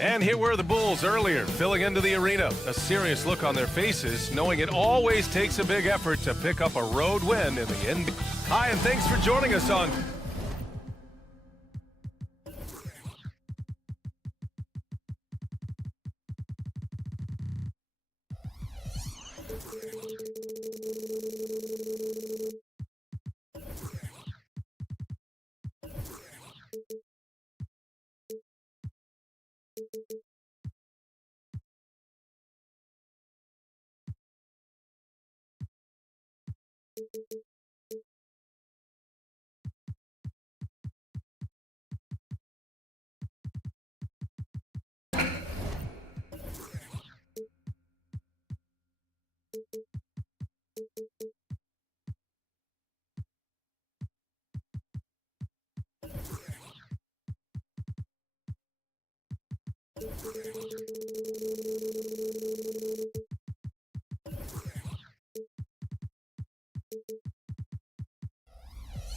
And here were the Bulls earlier, filling into the arena. A serious look on their faces, knowing it always takes a big effort to pick up a road win in the end. Hi, and thanks for joining us on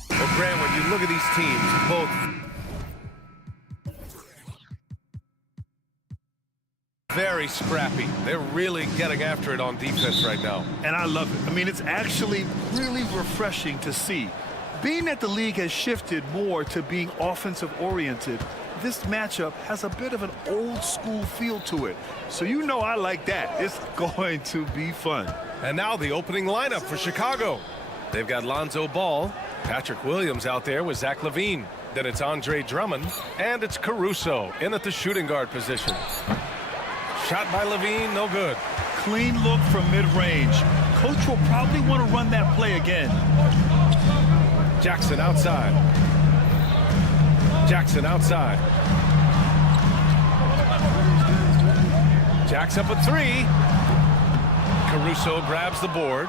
Well, Grant, when you look at these teams, both very scrappy. They're really getting after it on defense right now. And I love it. I mean, it's actually really refreshing to see. Being that the league has shifted more to being offensive-oriented, this matchup has a bit of an old-school feel to it. So you know I like that. It's going to be fun. And now the opening lineup for Chicago. They've got Lonzo Ball, Patrick Williams out there with Zach LaVine. Then it's Andre Drummond, and it's Caruso in at the shooting guard position. Shot by LaVine, no good. Clean look from mid-range. Coach will probably want to run that play again. Jackson outside. Jackson outside. Jack's up a three. Caruso grabs the board.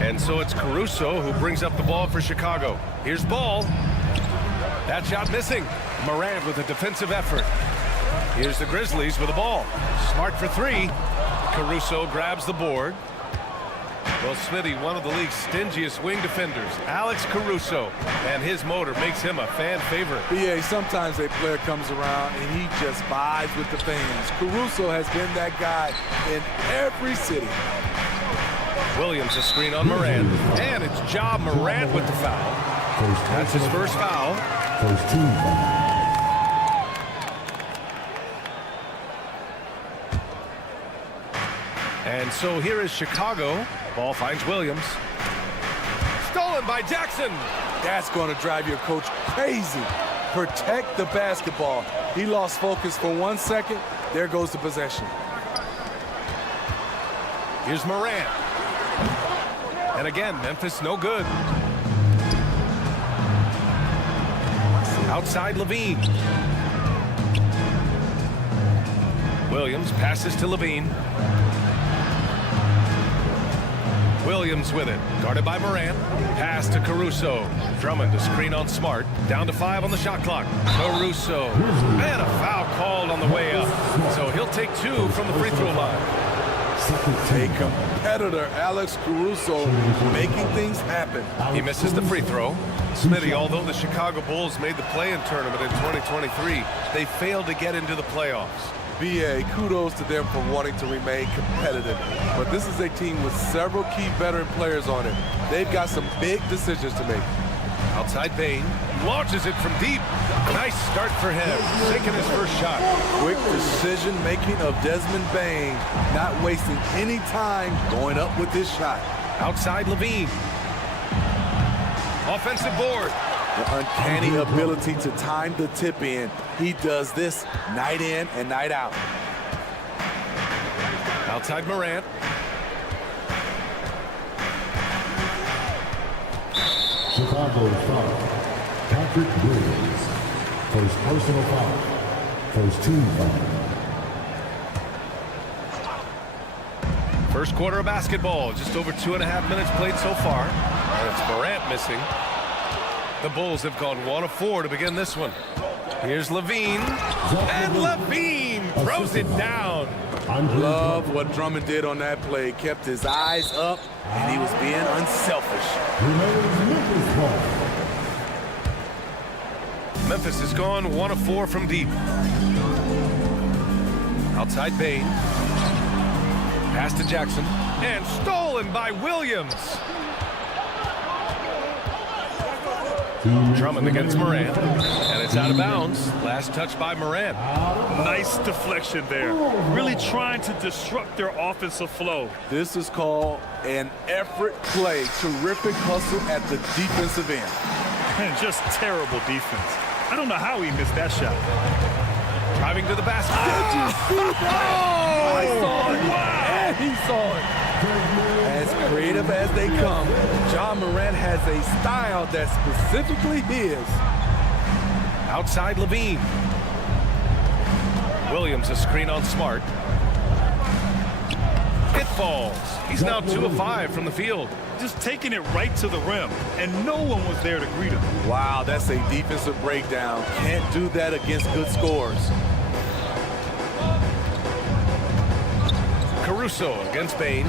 And so it's Caruso who brings up the ball for Chicago. Here's Ball. That shot missing. Morant with a defensive effort. Here's the Grizzlies with the ball. Smart for three. Caruso grabs the board. Well, Smitty, one of the league's stingiest wing defenders, Alex Caruso, and his motor makes him a fan favorite. BA, sometimes a player comes around and he just vibes with the fans. Caruso has been that guy in every city. Williams a screen on Morant, and it's Ja Morant with the foul. That's his first foul. First team foul. And so here is Chicago. Ball finds Williams. Stolen by Jackson. That's going to drive your coach crazy. Protect the basketball. He lost focus for 1 second. There goes the possession. Here's Morant. And again, Memphis no good. Outside LaVine. Williams passes to LaVine. Williams with it, guarded by Morant. Pass to Caruso. Drummond to screen on Smart. Down to 5 on the shot clock. Caruso. And a foul called on the way up. So he'll take 2 from the free throw line. A competitor, Alex Caruso, making things happen. He misses the free throw. Smitty, although the Chicago Bulls made the play-in tournament in 2023, they failed to get into the playoffs. BA, kudos to them for wanting to remain competitive. But this is a team with several key veteran players on it. They've got some big decisions to make. Outside Bane, launches it from deep. Nice start for him, taking his first shot. Quick decision-making of Desmond Bane, not wasting any time going up with this shot. Outside LaVine. Offensive board. The uncanny ability to time the tip in. He does this night in and night out. Outside Morant. Chicago foul. Patrick Williams. First personal foul. First team foul. First quarter of basketball. Just over 2.5 minutes played so far. And it's Morant missing. The Bulls have gone 1 of 4 to begin this one. Here's LaVine. And LaVine throws it down. Love what Drummond did on that play. Kept his eyes up, and he was being unselfish. Memphis has gone 1 of 4 from deep. Outside Bain. Pass to Jackson. And stolen by Williams. Drummond against Morant. And it's out of bounds. Last touch by Morant. Nice deflection there. Really trying to disrupt their offensive flow. This is called an effort play. Terrific hustle at the defensive end. And just terrible defense. I don't know how he missed that shot. Driving to the basket. I saw it. And he saw it. As creative as they come, Ja Morant has a style that's specifically his. Outside Levine. Williams a screen on Smart. It falls. He's now 2 of 5 from the field. Just taking it right to the rim, and no one was there to greet him. Wow, that's a defensive breakdown. Can't do that against good scores. Caruso against Bain.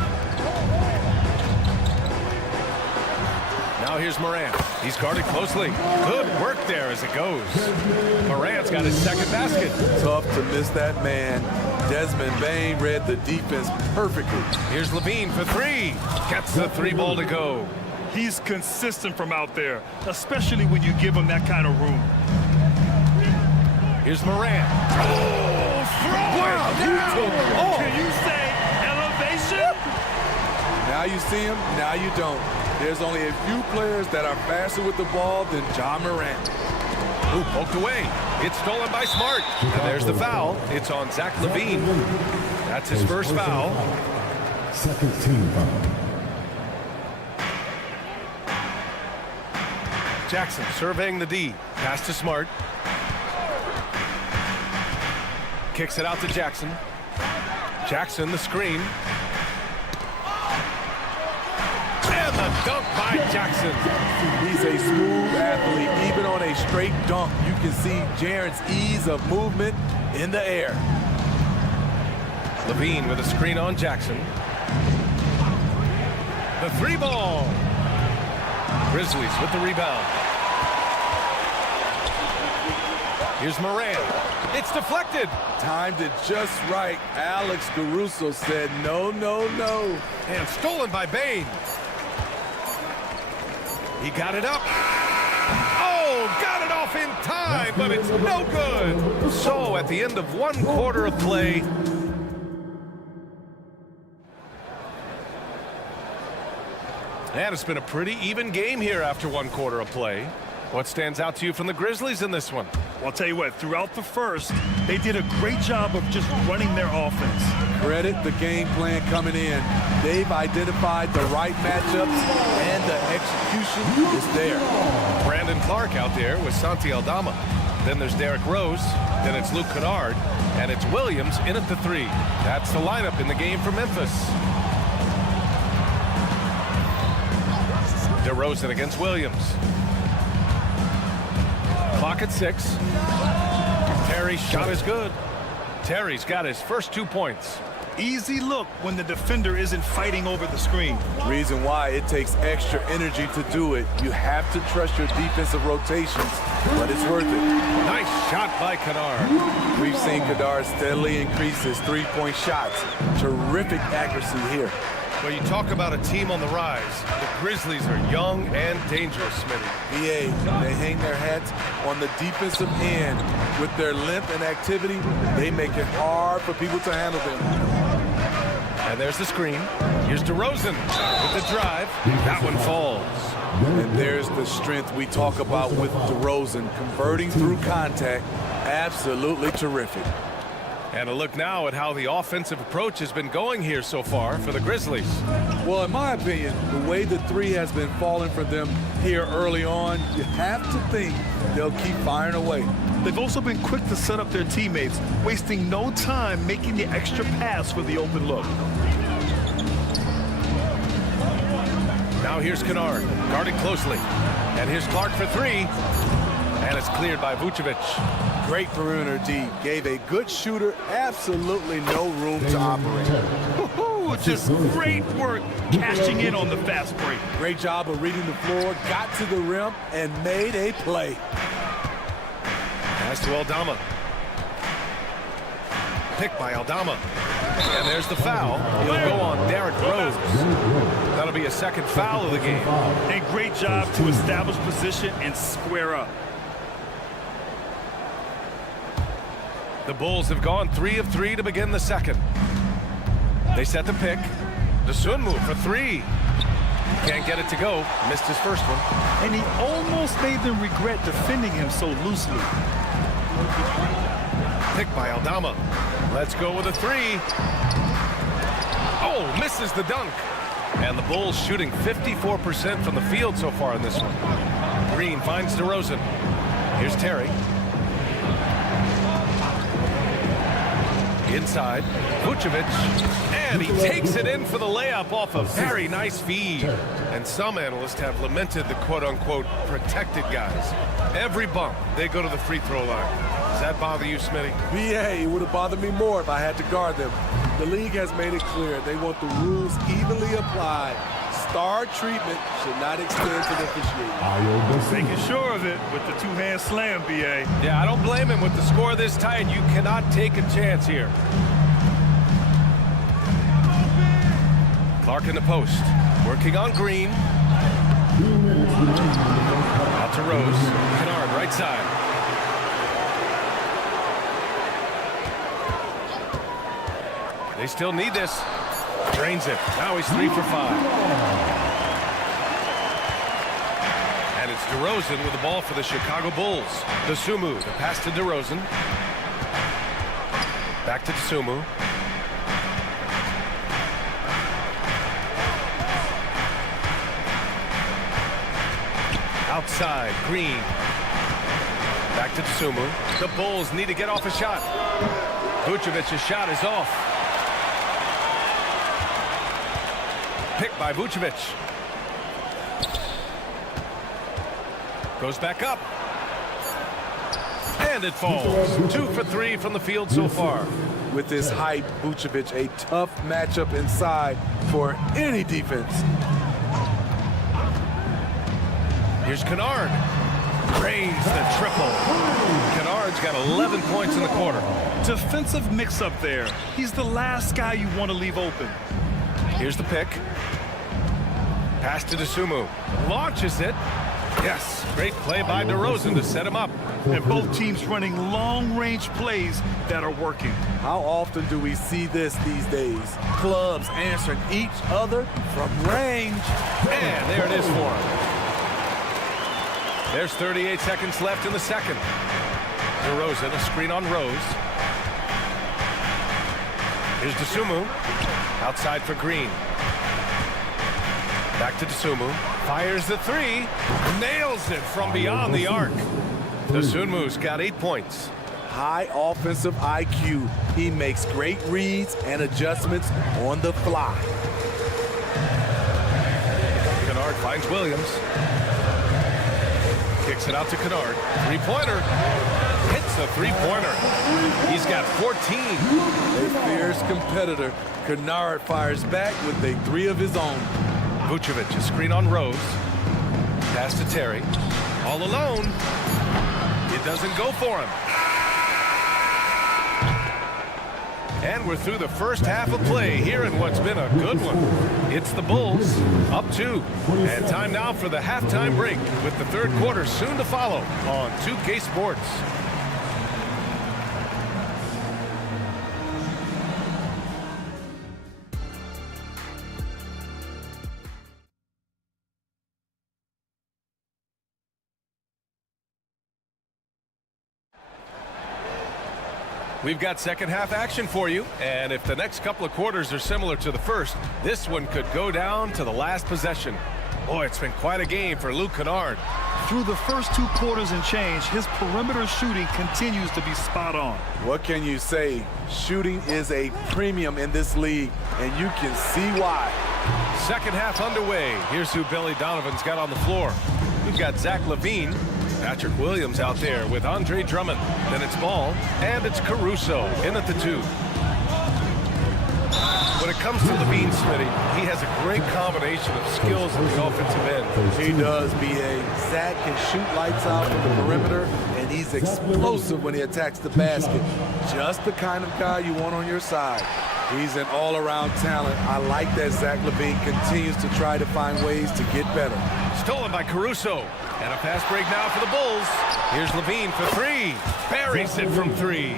Now here's Morant. He's guarded closely. Good work there as it goes. Morant's got his second basket. Tough to miss that man. Desmond Bain read the defense perfectly. Here's Levine for 3. Gets the 3 ball to go. He's consistent from out there, especially when you give him that kind of room. Here's Morant. Oh, throw it down. Oh. Can you say elevation? Now you see him, now you don't. There's only a few players that are faster with the ball than Ja Morant. Ooh, poked away. It's stolen by Smart. And there's the foul. It's on Zach Levine. That's his first foul. Second team foul. Jackson surveying the D. Pass to Smart. Kicks it out to Jackson. Jackson the screen. And the dunk by Jackson. He's a smooth athlete. Even on a straight dunk, you can see Jaren's ease of movement in the air. Levine with a screen on Jackson. The 3 ball. Grizzlies with the rebound. Here's Morant. It's deflected. Timed it just right. Alex Caruso said no, no, no. And stolen by Bain. He got it up. Oh, got it off in time, but it's no good. So at the end of 1 quarter of play, and it's been a pretty even game here after 1 quarter of play. What stands out to you from the Grizzlies in this one? Well, I'll tell you what, throughout the first, they did a great job of just running their offense. Credit the game plan coming in. They've identified the right matchups, and the execution is there. Brandon Clark out there with Santi Aldama. Then there's Derrick Rose. Then it's Luke Kennard. And it's Williams in at the 3. That's the lineup in the game for Memphis. DeRozan against Williams. Clock at 6. Terry's shot is good. Terry's got his first 2 points. Easy look when the defender isn't fighting over the screen. Reason why it takes extra energy to do it. You have to trust your defensive rotations, but it's worth it. Nice shot by Kennard. We've seen Kennard steadily increase his 3-point shots. Terrific accuracy here. Well, you talk about a team on the rise. The Grizzlies are young and dangerous, Smitty. They hang their hats on the defensive end. With their length and activity, they make it hard for people to handle them. And there's the screen. Here's DeRozan with the drive. That one falls. And there's the strength we talk about with DeRozan. Converting through contact, absolutely terrific. And a look now at how the offensive approach has been going here so far for the Grizzlies. Well, in my opinion, the way the 3 has been falling for them here early on, you have to think they'll keep firing away. They've also been quick to set up their teammates, wasting no time making the extra pass for the open look. Now here's Kennard, guarded closely. And here's Clark for 3. And it's cleared by Vucevic. Great perimeter D. Gave a good shooter absolutely no room to operate. Just great work cashing in on the fast break. Great job of reading the floor, got to the rim, and made a play. Pass to Aldama. Pick by Aldama. And there's the foul. He'll go on Derrick Rose. That'll be a second foul of the game. A great job to establish position and square up. The Bulls have gone 3 of 3 to begin the second. They set the pick. Dosunmu for 3. Can't get it to go. Missed his first one. And he almost made them regret defending him so loosely. Pick by Aldama. Let's go with a 3. Oh, misses the dunk. And the Bulls shooting 54% from the field so far in this one. Green finds DeRozan. Here's Terry. Inside, Vucevic, and he takes it in for the layup off a very nice feed. And some analysts have lamented the quote-unquote protected guys. Every bump, they go to the free throw line. Does that bother you, Smitty? BA, it would have bothered me more if I had to guard them. The league has made it clear they want the rules evenly applied. Star treatment should not extend to the officiating. Making sure of it with the two-hand slam, BA. Yeah, I don't blame him. With the score this tight, you cannot take a chance here. Clark in the post, working on Green. Out to Rose. Kennard, right side. They still need this. Drains it. Now he's 3 for 5. And it's DeRozan with the ball for the Chicago Bulls. Dosunmu, the pass to DeRozan. Back to Dosunmu. Outside, Green. Back to Dosunmu. The Bulls need to get off a shot. Vucevic's shot is off. Pick by Vucevic. Goes back up. And it falls. 2 for 3 from the field so far. With his height, Vucevic, a tough matchup inside for any defense. Here's Kennard. Drains the triple. Kennard's got 11 points in the quarter. Defensive mix-up there. He's the last guy you want to leave open. Here's the pick. Pass to Dosunmu. Launches it. Yes, great play by DeRozan to set him up. And both teams running long-range plays that are working. How often do we see this these days? Clubs answering each other from range. And there it is for him. There's 38 seconds left in the second. DeRozan, a screen on Rose. Here's Dosunmu. Outside for Green. Back to Dosunmu. Fires the 3. Nails it from beyond the arc. Dosunmu's got 8 points. High offensive IQ. He makes great reads and adjustments on the fly. Kennard finds Williams. Kicks it out to Kennard. Three-pointer. Hits a three-pointer. He's got 14. A fierce competitor. Kennard fires back with a 3 of his own. Vucevic, a screen on Rose. Pass to Terry. All alone. It doesn't go for him. And we're through the first half of play here in what's been a good one. It's the Bulls up 2. And time now for the halftime break with the third quarter soon to follow on 2K Sports. We've got second half action for you, and if the next couple of quarters are similar to the first, this one could go down to the last possession. Boy, it's been quite a game for Luke Kennard. Through the first 2 quarters and change, his perimeter shooting continues to be spot on. What can you say? Shooting is a premium in this league, and you can see why. Second half underway. Here's who Billy Donovan's got on the floor. We've got Zach LaVine, Patrick Williams out there with Andre Drummond. Then it's Ball, and it's Caruso in at the 2. When it comes to LaVine, Smitty, he has a great combination of skills in the offensive end. He does, B.A. Zach can shoot lights out from the perimeter, and and he's explosive when he attacks the basket. Just the kind of guy you want on your side. He's an all-around talent. I like that Zach LaVine continues to try to find ways to get better. Stolen by Caruso. And a fast break now for the Bulls. Here's LaVine for three. Buries it from three.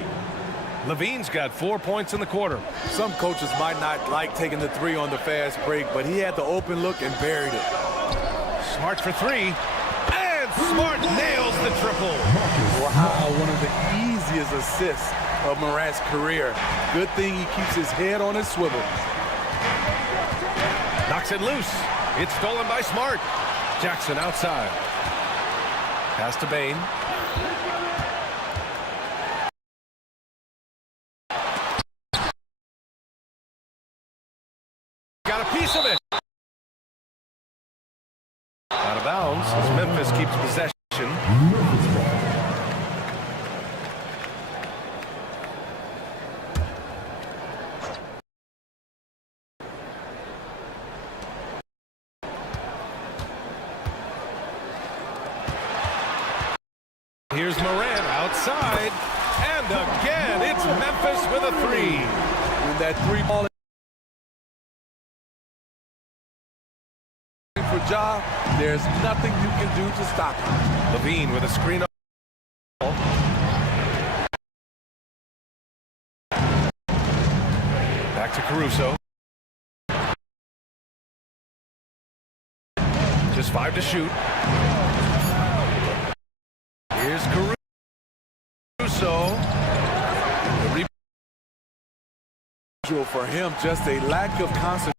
LaVine's got 4 points in the quarter. Some coaches might not like taking the three on the fast break, but he had the open look and buried it. Smart for three. And Smart nails the triple. Wow, one of the easiest assists of Morant's career. Good thing he keeps his head on his swivel. Knocks it loose. It's stolen by Smart. Jackson outside. Pass to Bane. Got a piece of it. Out of bounds as Memphis keeps possession. Here's Morant outside, and again, it's Memphis with a three. When that three ball for Ja, there's nothing you can do to stop him. LaVine with a screen up. Back to Caruso. Just 5 to shoot. Here's Caruso. For him, just a lack of concentration.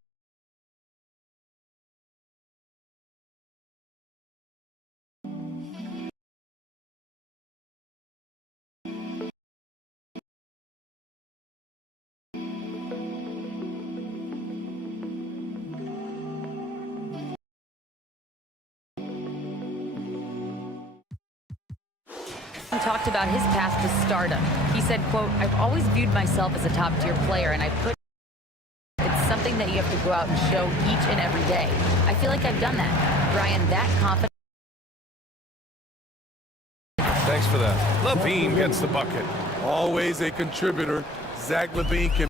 Talked about his path to stardom. He said, quote, "I've always viewed myself as a top-tier player, and it's something that you have to go out and show each and every day. I feel like I've done that." Brian, that confidence. Thanks for that. LaVine gets the bucket. Always a contributor. Zach LaVine can.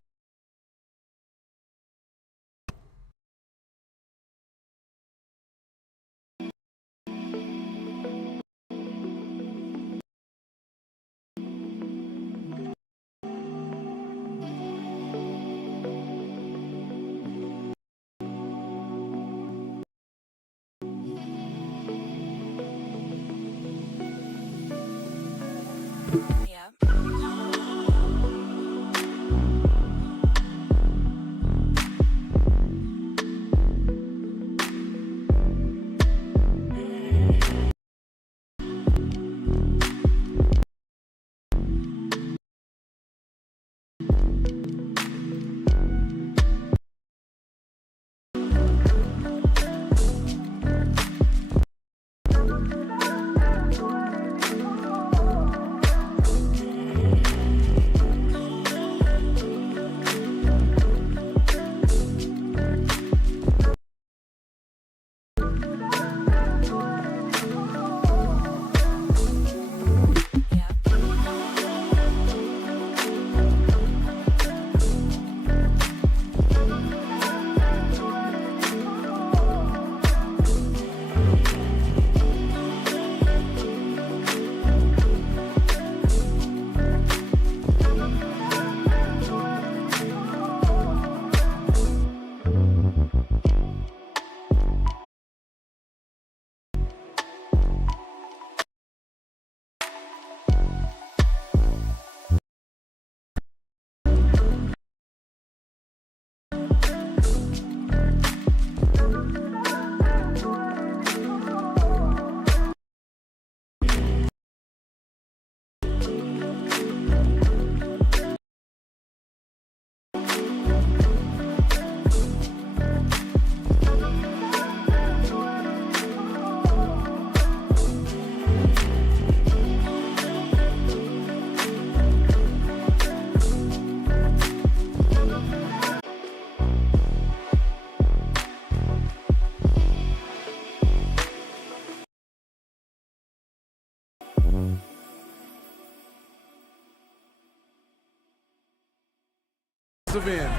defensive end.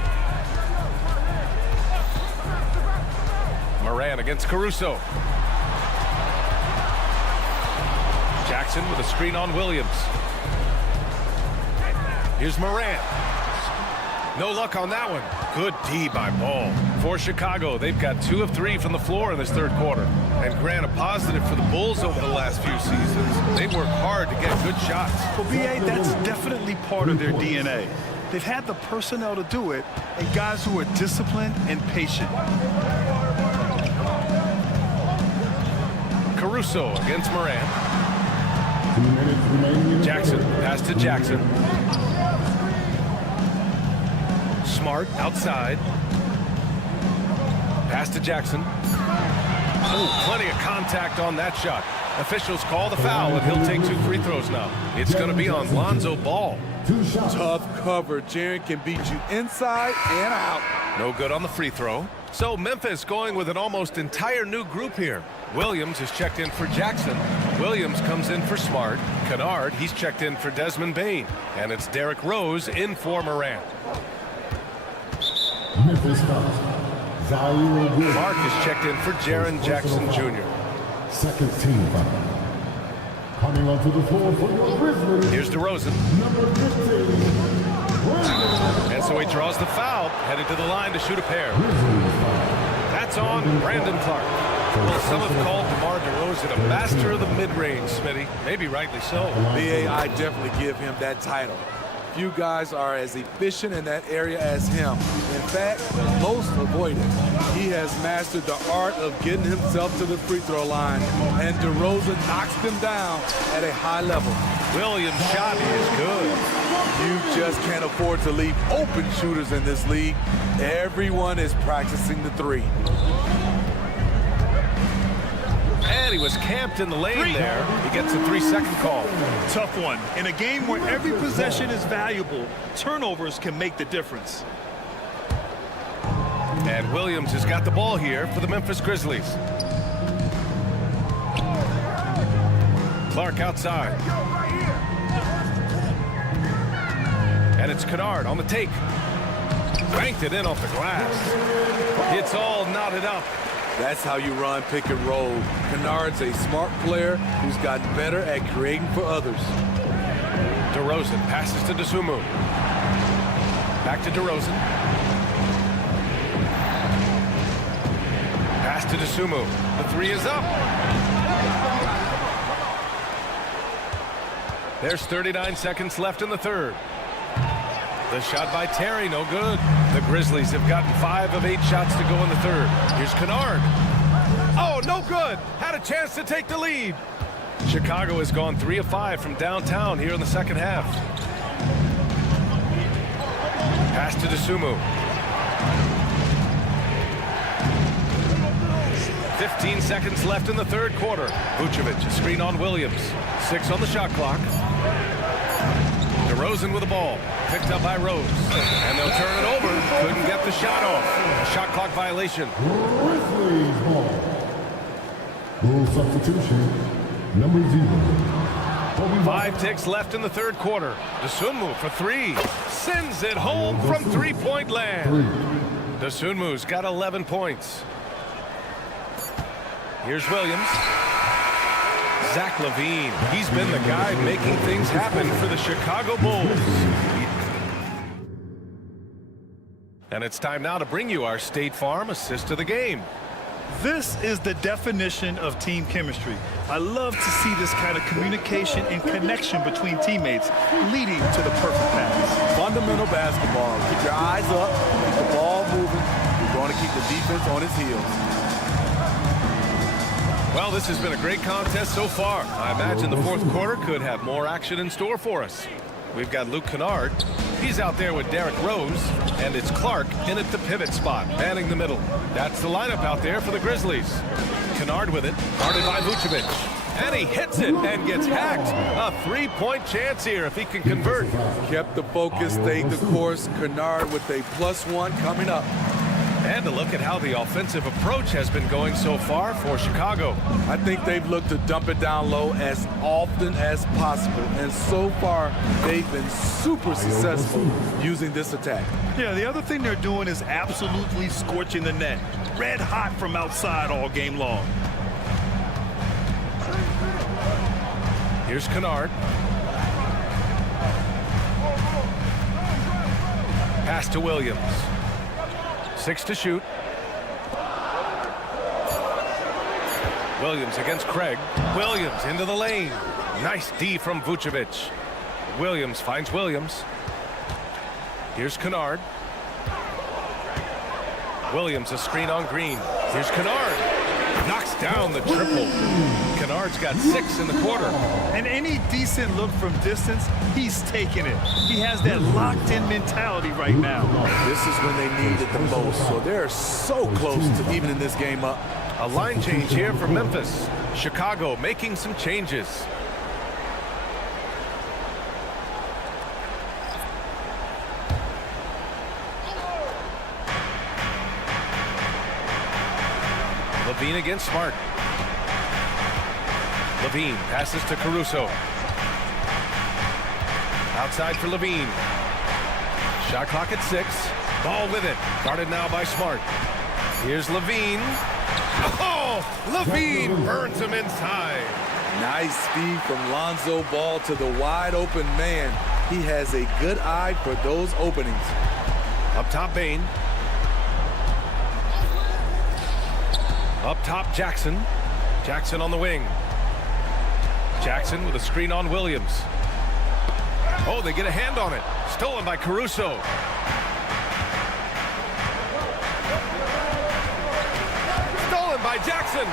Moran against Caruso. Jackson with a screen on Williams. Here's Moran. No luck on that one. Good D by Ball. For Chicago, they've got 2 of 3 from the floor in this third quarter. And grant a positive for the Bulls over the last few seasons. They work hard to get good shots. Well, B.A., that's definitely part of their DNA. They've had the personnel to do it, and guys who are disciplined and patient. Caruso against Moran. Jackson, pass to Jackson. Smart outside. Pass to Jackson. Oh, plenty of contact on that shot. Officials call the foul, and he'll take 2 free throws now. It's going to be on Lonzo Ball. Tough cover. Jaren can beat you inside and out. No good on the free throw. So Memphis going with an almost entire new group here. Williams is checked in for Jackson. Williams comes in for Smart. Kennard, he's checked in for Desmond Bane. And it's Derrick Rose in for Moran. Memphis Mark is checked in for Jaren Jackson Jr. Second team foul. Coming onto the floor for your Grizzlies. Here's DeRozan. Number 15. And so he draws the foul, headed to the line to shoot a pair. That's on Brandon Clark. Well, some have called DeMar DeRozan a master of the mid-range, Smitty. Maybe rightly so. B.A., I definitely give him that title. Few guys are as efficient in that area as him. In fact, most avoid it. He has mastered the art of getting himself to the free throw line, and DeRozan knocks them down at a high level. Williams' shot is good. You just can't afford to leave open shooters in this league. Everyone is practicing the three. And he was camped in the lane there. He gets a 3-second call. Tough one. In a game where every possession is valuable, turnovers can make the difference. And Williams has got the ball here for the Memphis Grizzlies. Clark outside. And it's Kennard on the take. Banked it in off the glass. It's all knotted up. That's how you run pick and roll. Kennard's a smart player who's gotten better at creating for others. DeRozan passes to Dosunmu. Back to DeRozan. Pass to Dosunmu. The 3 is up. There's 39 seconds left in the third. The shot by Terry, no good. The Grizzlies have gotten 5 of 8 shots to go in the third. Here's Kennard. Oh, no good. Had a chance to take the lead. Chicago has gone 3 of 5 from downtown here in the second half. Pass to Dosunmu. 15 seconds left in the third quarter. Vucevic, a screen on Williams. 6 on the shot clock. DeRozan with the ball. Picked up by Rose. And they'll turn it over. Couldn't get the shot off. A shot clock violation. Grizzlies ball. Rule substitution. Number 0. 5 ticks left in the third quarter. Dosunmu for 3. Sends it home from three-point land. Dosunmu's got 11 points. Here's Williams. Zach LaVine. He's been the guy making things happen for the Chicago Bulls. And it's time now to bring you our State Farm assist of the game. This is the definition of team chemistry. I love to see this kind of communication and connection between teammates leading to the perfect pass. Fundamental basketball. Keep your eyes up, keep the ball moving. You're going to keep the defense on its heels. Well, this has been a great contest so far. I imagine the fourth quarter could have more action in store for us. We've got Luke Kennard. He's out there with Derrick Rose. And it's Clark in at the pivot spot, manning the middle. That's the lineup out there for the Grizzlies. Kennard with it, guarded by Vucevic. And he hits it and gets hacked. A 3-point chance here if he can convert. Kept the focus, stayed the course. Kennard with a +1 coming up. And a look at how the offensive approach has been going so far for Chicago. I think they've looked to dump it down low as often as possible. And so far, they've been super successful using this attack. Yeah, the other thing they're doing is absolutely scorching the net. Red hot from outside all game long. Here's Kennard. Pass to Williams. 6 to shoot. Williams against Craig. Williams into the lane. Nice D from Vucevic. Williams finds Williams. Here's Kennard. Williams a screen on Green. Here's Kennard. Knocks down the triple. Kennard's got 6 in the quarter. And any decent look from distance, he's taking it. He has that locked-in mentality right now. This is when they need it the most, so they're so close to evening this game up. A line change here for Memphis. Chicago making some changes. Levine against Smart. Levine passes to Caruso. Outside for Levine. Shot clock at 6. Ball with it. Guarded now by Smart. Here's Levine. Oh! Levine burns him inside. Nice speed from Lonzo Ball to the wide open man. He has a good eye for those openings. Up top, Bain. Up top, Jackson. Jackson on the wing. Jackson with a screen on Williams. Oh, they get a hand on it. Stolen by Caruso. Stolen by Jackson.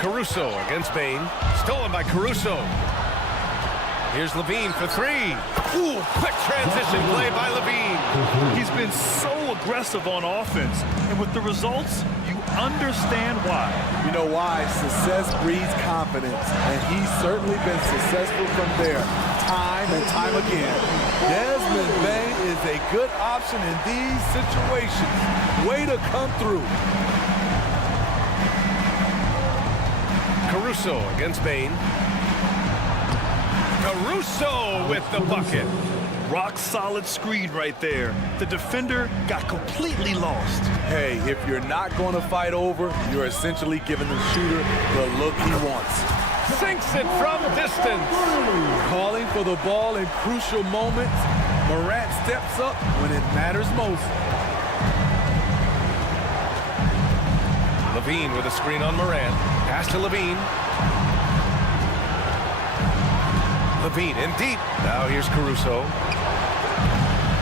Caruso against Bain. Stolen by Caruso. Here's Levine for 3. Ooh, quick transition play by Levine. He's been so aggressive on offense, and with the results, you understand why. You know why? Success breeds confidence, and he's certainly been successful from there, time and time again. Desmond Bain is a good option in these situations. Way to come through. Caruso against Bain. Caruso with the bucket. Rock solid screen right there. The defender got completely lost. Hey, if you're not going to fight over, you're essentially giving the shooter the look he wants. Sinks it from distance. Calling for the ball in crucial moments. Morant steps up when it matters most. Levine with a screen on Morant. Pass to Levine. Levine in deep. Now here's Caruso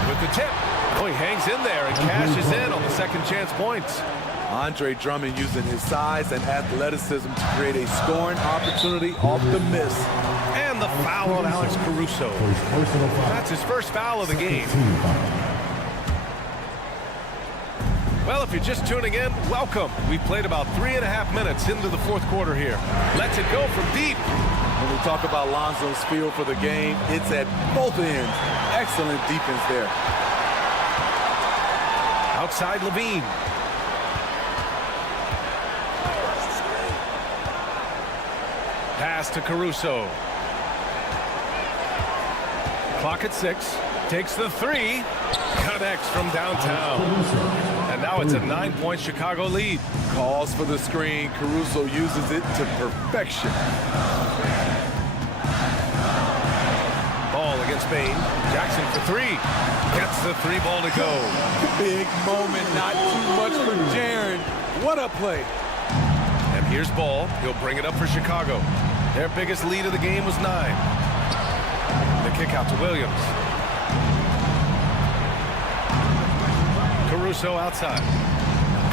with the tip. Oh, he hangs in there and cashes in on the second chance points. Andre Drummond using his size and athleticism to create a scoring opportunity off the miss. And the foul on Alex Caruso. That's his first foul of the game. Well, if you're just tuning in, welcome. We've played about 3.5 minutes into the fourth quarter here. Lets it go from deep. When we talk about Lonzo's feel for the game, it's at both ends. Excellent defense there. Outside Levine. Pass to Caruso. Clock at 6. Takes the 3. Connects from downtown. And now it's a 9-point Chicago lead. Calls for the screen. Caruso uses it to perfection. Ball against Bain. Jackson for 3. Gets the 3 ball to go. Big moment, not too much for Jaren. What a play. And here's Ball. He'll bring it up for Chicago. Their biggest lead of the game was 9. The kick out to Williams. Caruso outside.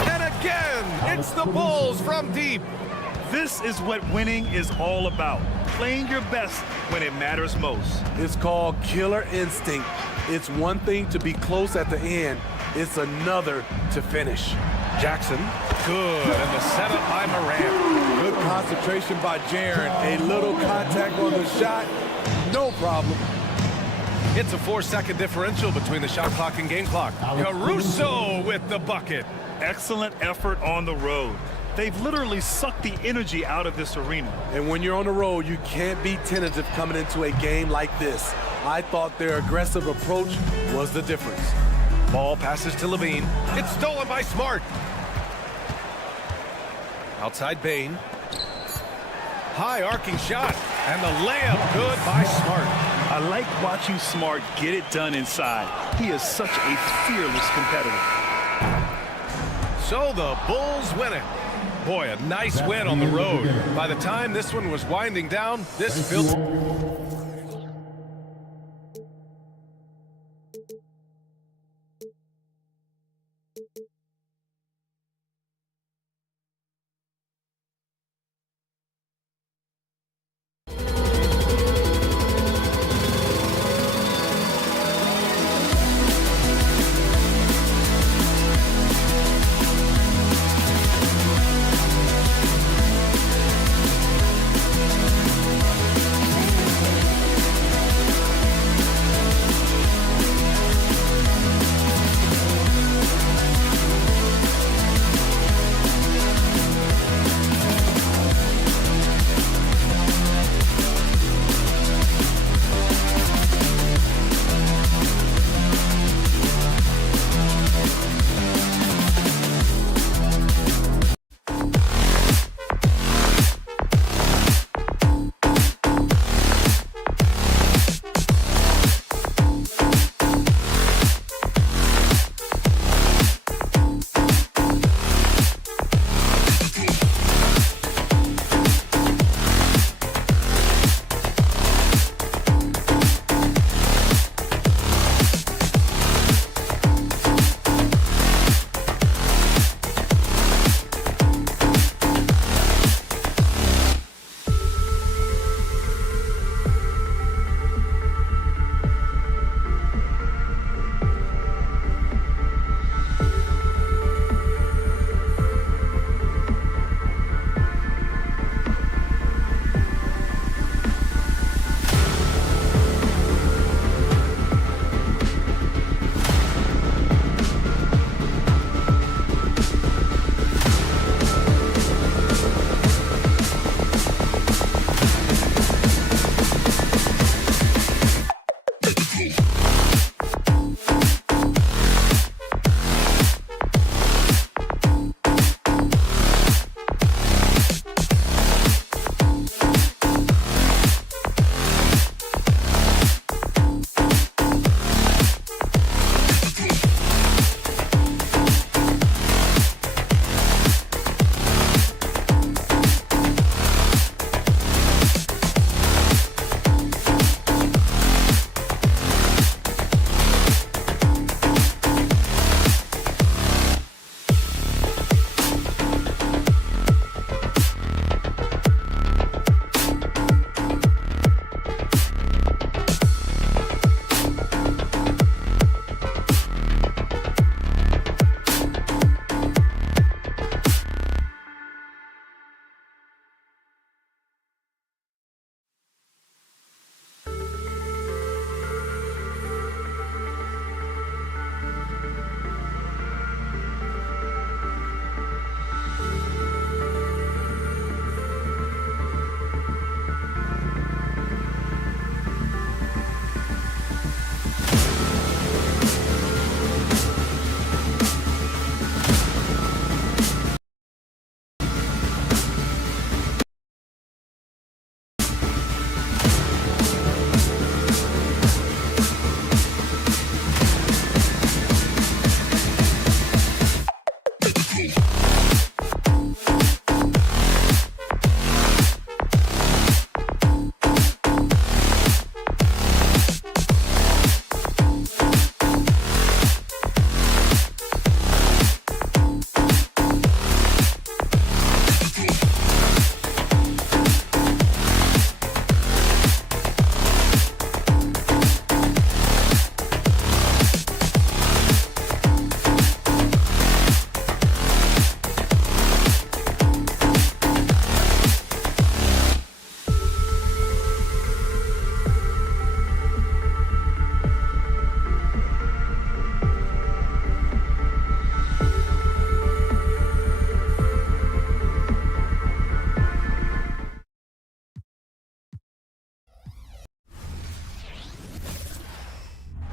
And again, it's the Bulls from deep. This is what winning is all about. Playing your best when it matters most. It's called killer instinct. It's one thing to be close at the end. It's another to finish. Jackson, good, and the setup by Morant. Good concentration by Jaren. A little contact on the shot, no problem. It's a 4-second differential between the shot clock and game clock. Caruso with the bucket. Excellent effort on the road. They've literally sucked the energy out of this arena. And when you're on the road, you can't be tentative coming into a game like this. I thought their aggressive approach was the difference. Ball passes to Levine. It's stolen by Smart. Outside Bain. High arcing shot. And the layup good by Smart. I like watching Smart get it done inside. He is such a fearless competitor. So the Bulls win it. Boy, a nice win on the road. By the time this one was winding down, this filled...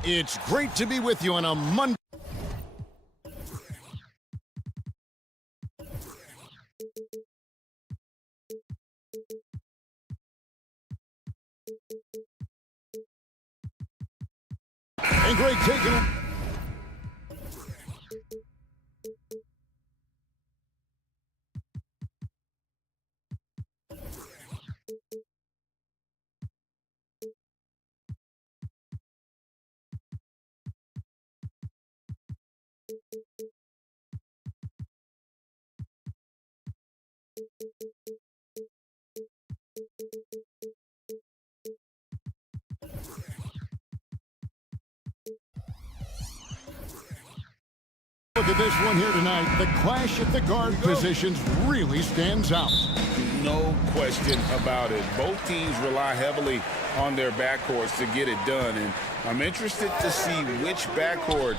It's great to be with you on a Monday. And great taking. Look at this one here tonight. The clash at the guard positions really stands out. No question about it. Both teams rely heavily on their backcourts to get it done, and I'm interested to see which backcourt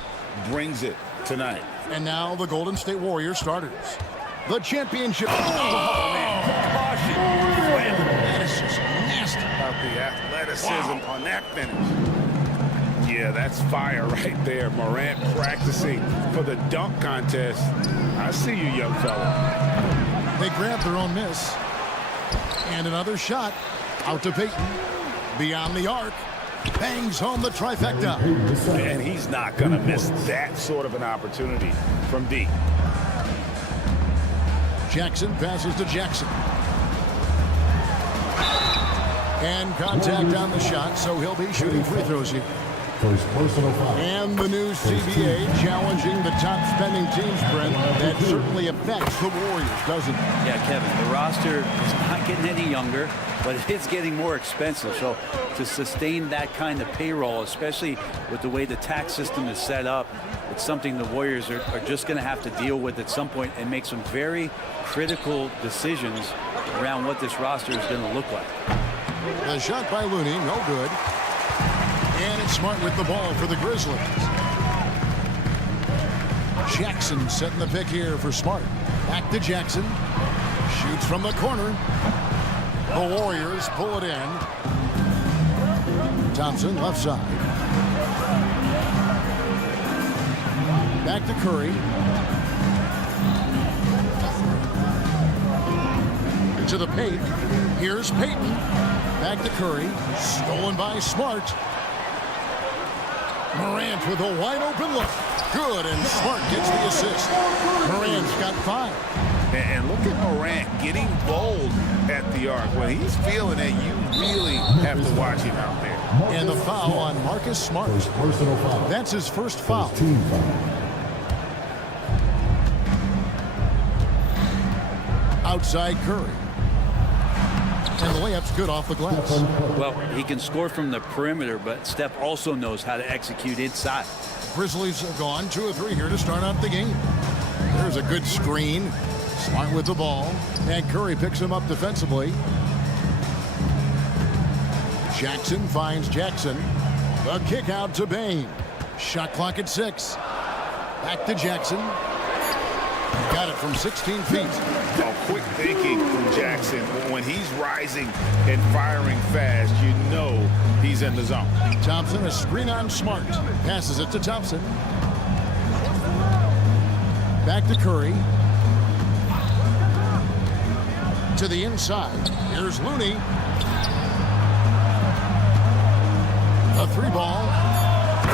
brings it tonight. And now the Golden State Warriors starters. The championship. Oh, man. Caution. That is just nasty. About the athleticism on that finish. Yeah, that's fire right there. Morant practicing for the dunk contest. I see you, young fella. They grab their own miss. And another shot. Out to Payton. Beyond the arc. Bangs home the trifecta. And he's not going to miss that sort of an opportunity from deep. Jackson passes to Jackson. And contact on the shot, so he'll be shooting free throws here. First personal foul. And the new CBA challenging the top spending teams, Brent. That certainly affects the Warriors, doesn't it? Yeah, Kevin, the roster is not getting any younger, but it's getting more expensive. So to sustain that kind of payroll, especially with the way the tax system is set up, it's something the Warriors are just going to have to deal with at some point and make some very critical decisions around what this roster is going to look like. A shot by Looney, no good. And it's Smart with the ball for the Grizzlies. Jackson setting the pick here for Smart. Back to Jackson. Shoots from the corner. The Warriors pull it in. Thompson left side. Back to Curry. To the paint. Here's Payton. Back to Curry. Stolen by Smart. Morant with a wide open look. Good, and Smart gets the assist. Morant's got 5. And look at Morant getting bold at the arc. When he's feeling it, you really have to watch him out there. And the foul on Marcus Smart. First personal foul. That's his first foul. First team foul. Outside Curry. And the layup's good off the glass. Well, he can score from the perimeter, but Steph also knows how to execute inside. Grizzlies have gone 2 of 3 here to start out the game. There's a good screen. Smart with the ball. And Curry picks him up defensively. Jackson finds Jackson. The kick out to Bane. Shot clock at 6. Back to Jackson. Got it from 16 feet. Oh, quick thinking from Jackson. When he's rising and firing fast, you know he's in the zone. Thompson, a screen on Smart. Passes it to Thompson. Back to Curry. To the inside. Here's Looney. A 3 ball.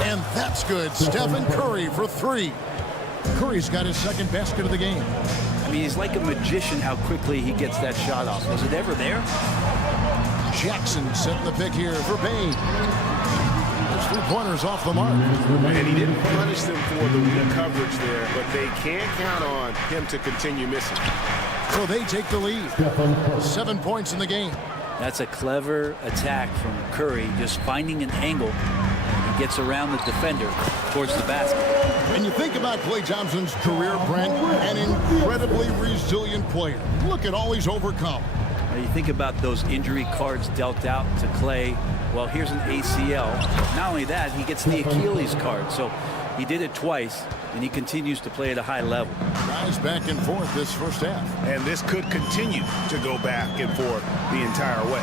And that's good. Stephen Curry for 3. Curry's got his second basket of the game. I mean, he's like a magician how quickly he gets that shot off. Was it ever there? Jackson setting the pick here for Bane. There's 3-pointers off the mark. And he didn't punish them for the weak coverage there, but they can't count on him to continue missing. So they take the lead. 7 points in the game. That's a clever attack from Curry, just finding an angle. He gets around the defender towards the basket. When you think about Klay Thompson's career, Brent, an incredibly resilient player. Look at all he's overcome. Now you think about those injury cards dealt out to Klay. Well, here's an ACL. Not only that, he gets the Achilles card. So he did it twice, and he continues to play at a high level. Guys back and forth this first half. And this could continue to go back and forth the entire way.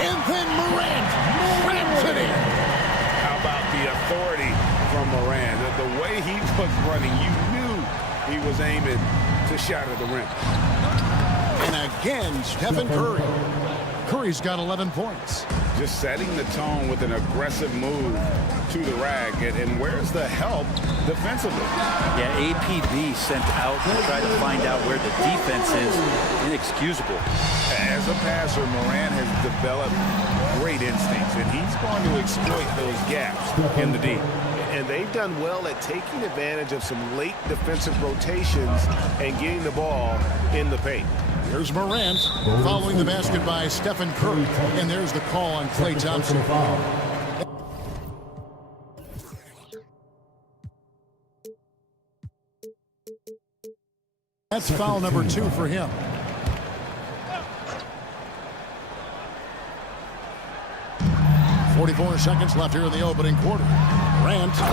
And then Morant. Morant today. How about the authority from Moran. The way he was running, you knew he was aiming to shatter the rim. And again, Stephen Curry. Curry's got 11 points. Just setting the tone with an aggressive move to the rack. And where's the help defensively? Yeah, APB sent out to try to find out where the defense is. Inexcusable. As a passer, Moran has developed great instincts, and he's going to exploit those gaps in the D. And they've done well at taking advantage of some late defensive rotations and getting the ball in the paint. Here's Morant following the basket by Stephen Curry. And there's the call on Klay Thompson. That's foul number 2 for him. .44 seconds left here in the opening quarter. Morant throws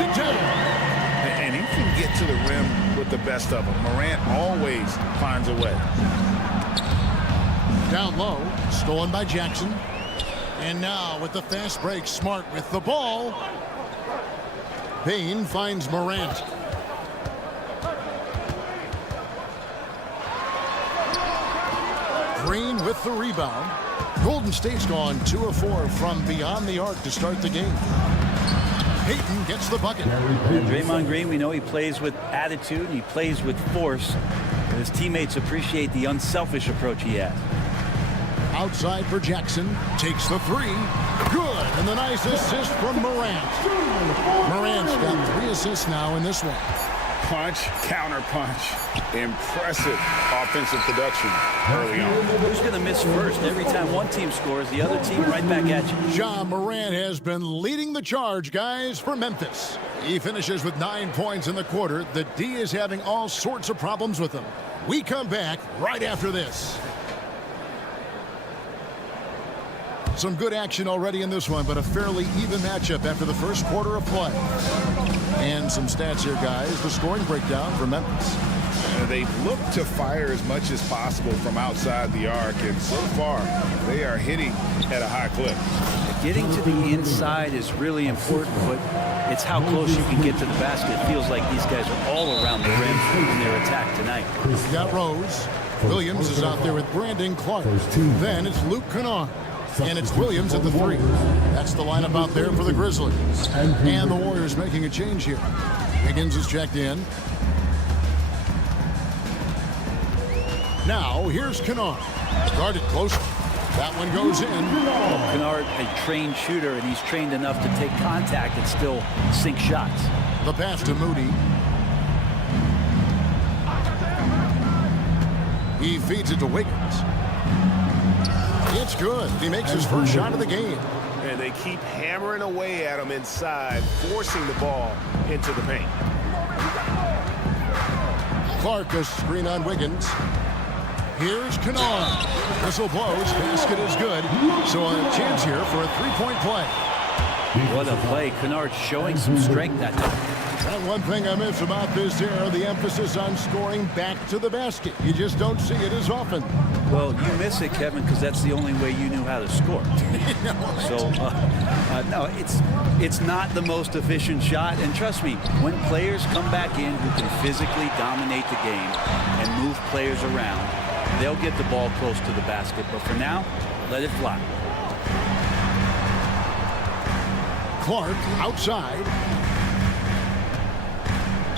it down. And he can get to the rim with the best of them. Morant always finds a way. Down low, stolen by Jackson. And now with the fast break, Smart with the ball. Payne finds Morant. Green with the rebound. Golden State's gone 2 of 4 from beyond the arc to start the game. Payton gets the bucket. And Draymond Green, we know he plays with attitude and he plays with force. And his teammates appreciate the unselfish approach he has. Outside for Jackson. Takes the 3. Good. And the nice assist from Morant. Morant's got 3 assists now in this one. Punch, counter punch. Impressive offensive production early on. Who's going to miss first? Every time one team scores, the other team right back at you. Ja Morant has been leading the charge, guys, for Memphis. He finishes with 9 points in the quarter. The D is having all sorts of problems with him. We come back right after this. Some good action already in this one, but a fairly even matchup after the first quarter of play. And some stats here, guys. The scoring breakdown for Memphis. They've looked to fire as much as possible from outside the arc, and so far they are hitting at a high clip. Getting to the inside is really important, but it's how close you can get to the basket. It feels like these guys are all around the rim in their attack tonight. We got Rose. Williams is out there with Brandon Clark. Then it's Luke Kennard. And it's Williams at the 3. That's the lineup out there for the Grizzlies. And the Warriors making a change here. Higgins is checked in. Now, here's Kennard. Guarded close. That one goes in. Well, Kennard, a trained shooter, and he's trained enough to take contact and still sink shots. The pass to Moody. He feeds it to Wiggins. It's good. He makes his first shot of the game. And they keep hammering away at him inside, forcing the ball into the paint. Clark a screen on Wiggins. Here's Kennard. Whistle blows. Basket is good. So a chance here for a 3-point play. What a play. Kennard showing some strength that time. And one thing I miss about this here, the emphasis on scoring back to the basket. You just don't see it as often. Well, you miss it, Kevin, because that's the only way you knew how to score. No, it's not the most efficient shot. And trust me, when players come back in who can physically dominate the game and move players around, they'll get the ball close to the basket. But for now, let it fly. Clark outside.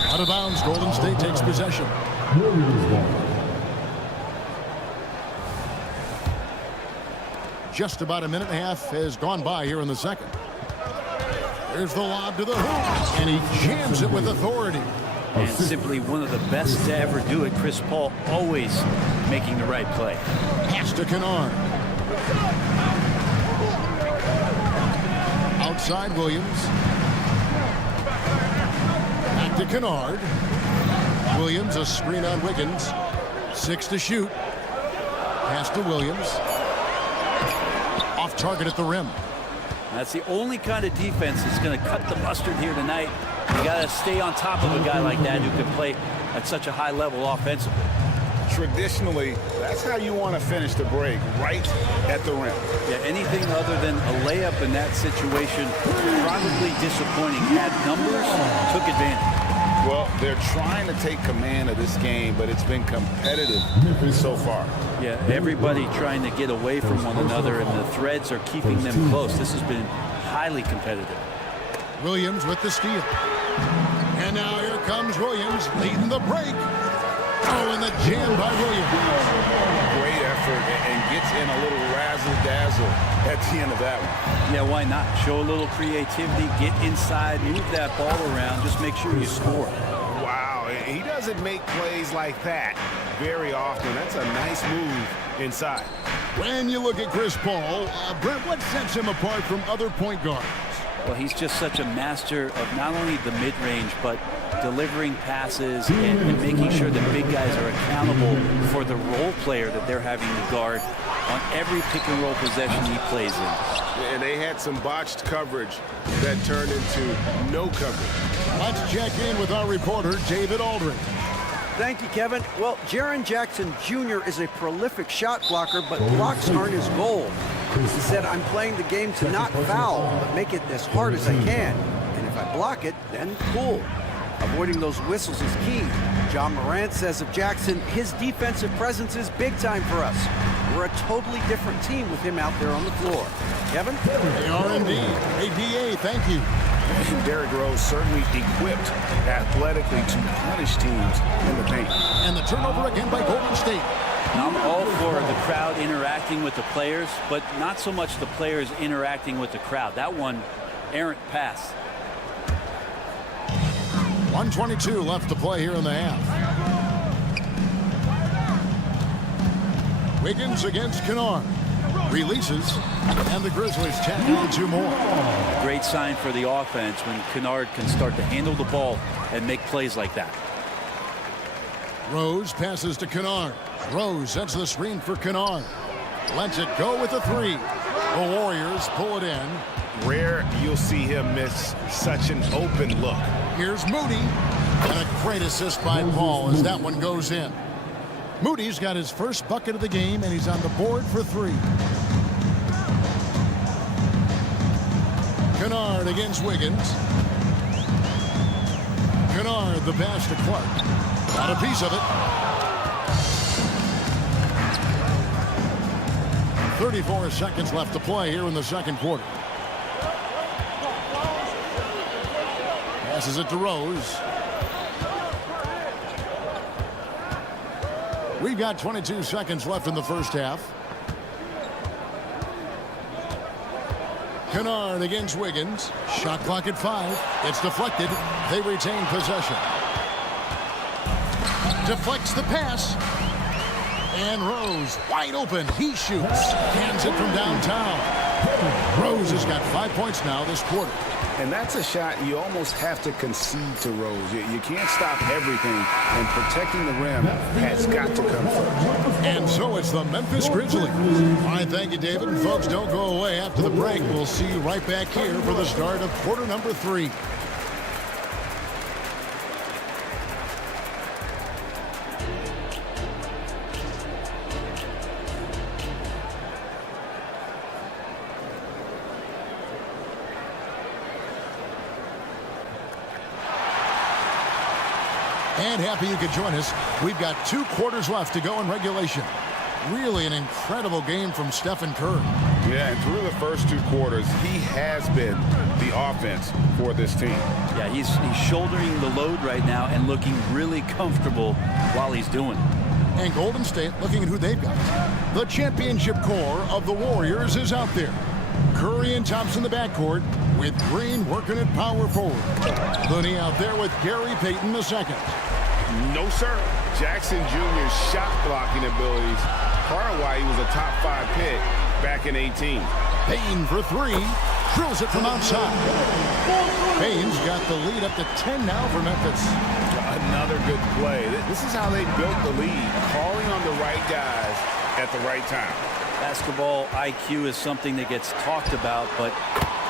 Out of bounds, Golden State takes possession. Just about a minute and a half has gone by here in the second. There's the lob to the hoop, and he jams it with authority. And simply one of the best to ever do it. Chris Paul always making the right play. Pass to Kennard. Outside Williams. Back to Kennard. Williams, a screen on Wiggins. 6 to shoot. Pass to Williams. Off target at the rim. That's the only kind of defense that's going to cut the mustard here tonight. You got to stay on top of a guy like that who can play at such a high level offensively. traditionally, that's how you want to finish the break, right at the rim. Yeah, anything other than a layup in that situation, probably disappointing. Had numbers, took advantage. Well, they're trying to take command of this game, but it's been competitive so far. Yeah, everybody trying to get away from one another, and the threads are keeping them close. This has been highly competitive. Williams with the steal. And now here comes Williams leading the break. Oh, and the jam by Williams. Great effort and gets in a little razzle-dazzle at the end of that one. Yeah, why not? Show a little creativity, get inside, move that ball around, just make sure you score. Wow, he doesn't make plays like that very often. That's a nice move inside. When you look at Chris Paul, Brett, what sets him apart from other point guards? Well, he's just such a master of not only the mid-range, but delivering passes and making sure that big guys are accountable for the role player that they're having to guard on every pick-and-roll possession he plays in. And they had some botched coverage that turned into no coverage. Let's check in with our reporter, David Aldridge. Thank you, Kevin. Well, Jaren Jackson Jr. is a prolific shot blocker, but blocks aren't his goal. He said, I'm playing the game to not foul, but make it as hard as I can. And if I block it, then cool. Avoiding those whistles is key. John Morant says of Jackson, his defensive presence is big time for us. We're a totally different team with him out there on the floor. Kevin? They are indeed. APA, thank you. And Derrick Rose certainly equipped athletically to punish teams in the paint. And the turnover again by Golden State. I'm all for the crowd interacting with the players, but not so much the players interacting with the crowd. That one, errant pass. 1:22 left to play here in the half. Wiggins against Kennard. Releases, and the Grizzlies tack on 2 more. Great sign for the offense when Kennard can start to handle the ball and make plays like that. Rose passes to Kennard. Rose sets the screen for Kennard. Lets it go with a 3. The Warriors pull it in. Rare you'll see him miss such an open look. Here's Moody. And a great assist by Paul as that one goes in. Moody's got his first bucket of the game, and he's on the board for 3. Kennard against Wiggins. Kennard, the pass to Clark. Got a piece of it. 34 seconds left to play here in the second quarter. Passes it to Rose. We've got 22 seconds left in the first half. Kennard against Wiggins. Shot clock at 5. It's deflected. They retain possession. Deflects the pass. And Rose wide open. He shoots. Hands it from downtown. Rose has got 5 points now this quarter. And that's a shot you almost have to concede to Rose. You can't stop everything, and protecting the rim has got to come first. And so it's the Memphis Grizzlies. All right, thank you, David. And folks, don't go away after the break. We'll see you right back here for the start of quarter number 3. And happy you could join us. We've got 2 quarters left to go in regulation. Really an incredible game from Stephen Curry. Yeah, and through the first 2 quarters, he has been the offense for this team. Yeah, he's shouldering the load right now and looking really comfortable while he's doing it. And Golden State looking at who they've got. The championship core of the Warriors is out there. Curry and Thompson the backcourt with Green working at power forward. Looney out there with Gary Payton II. No, sir. Jackson Jr.'s shot blocking abilities, part of why he was a top 5 pick back in 18. Payton for 3. Drills it from outside. Payton's got the lead up to 10 now for Memphis. Another good play. This is how they built the lead, calling on the right guys at the right time. Basketball IQ is something that gets talked about, but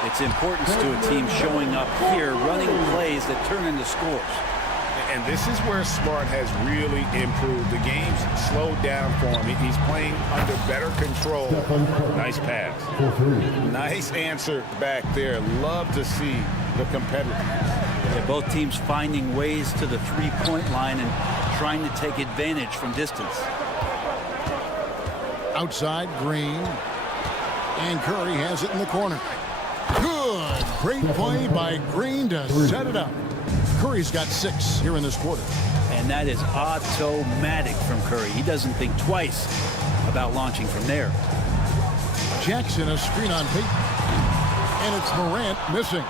its importance to a team showing up here, running plays that turn into scores. And this is where Smart has really improved. The game's slowed down for him. He's playing under better control. Nice pass. Nice answer back there. Love to see the competitiveness. Yeah, both teams finding ways to the three-point line and trying to take advantage from distance. Outside, Green. And Curry has it in the corner. Good. Great play by Green to set it up. Curry's got 6 here in this quarter. And that is automatic from Curry. He doesn't think twice about launching from there. Jackson, a screen on Peyton. And it's Morant missing.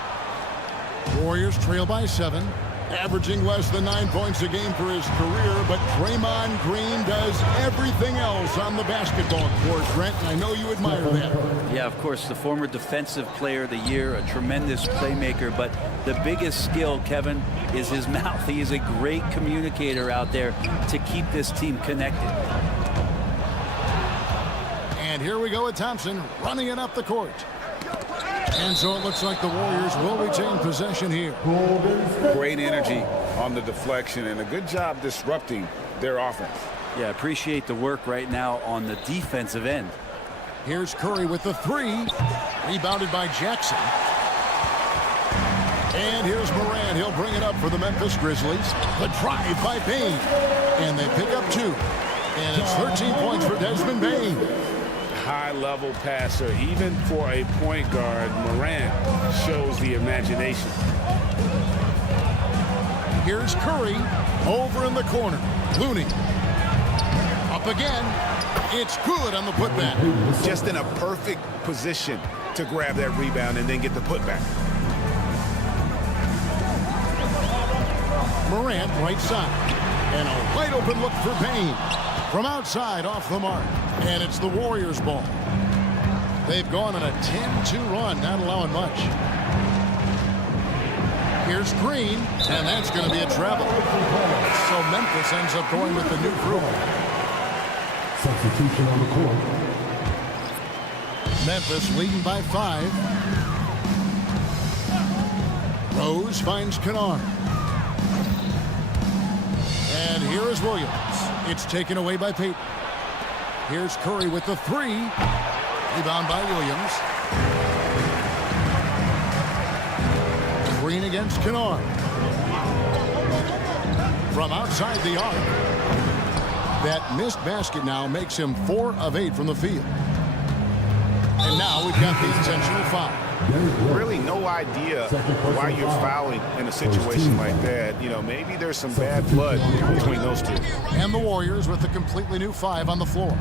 Warriors trail by 7. Averaging less than 9 points a game for his career, but Draymond Green does everything else on the basketball court, Brent, and I know you admire that. Yeah, of course, the former Defensive Player of the Year, a tremendous playmaker, but the biggest skill, Kevin, is his mouth. He is a great communicator out there to keep this team connected. And here we go with Thompson running it up the court. And so it looks like the Warriors will retain possession here. Great energy on the deflection and a good job disrupting their offense. Yeah, appreciate the work right now on the defensive end. Here's Curry with the 3. Rebounded by Jackson. And here's Morant. He'll bring it up for the Memphis Grizzlies. The drive by Bane. And they pick up 2. And it's 13 points for Desmond Bane. High-level passer, even for a point guard. Morant shows the imagination. Here's Curry over in the corner. Looney up again. It's good on the putback. Just in a perfect position to grab that rebound and then get the putback. Morant right side. And a wide open look for Payne. From outside off the mark. And it's the Warriors' ball. They've gone on a 10-2 run, not allowing much. Here's Green, and that's going to be a travel. So Memphis ends up going with the new crew. Substitution on the court. Memphis leading by 5. Rose finds Kennard. And here is Williams. It's taken away by Peyton. Here's Curry with the 3. Rebound by Williams. Green against Kennard. From outside the arc. That missed basket now makes him 4 of 8 from the field. And now we've got the intentional foul. Really no idea why you're fouling in a situation like that. You know, maybe there's some bad blood between those two. And the Warriors with a completely new 5 on the floor.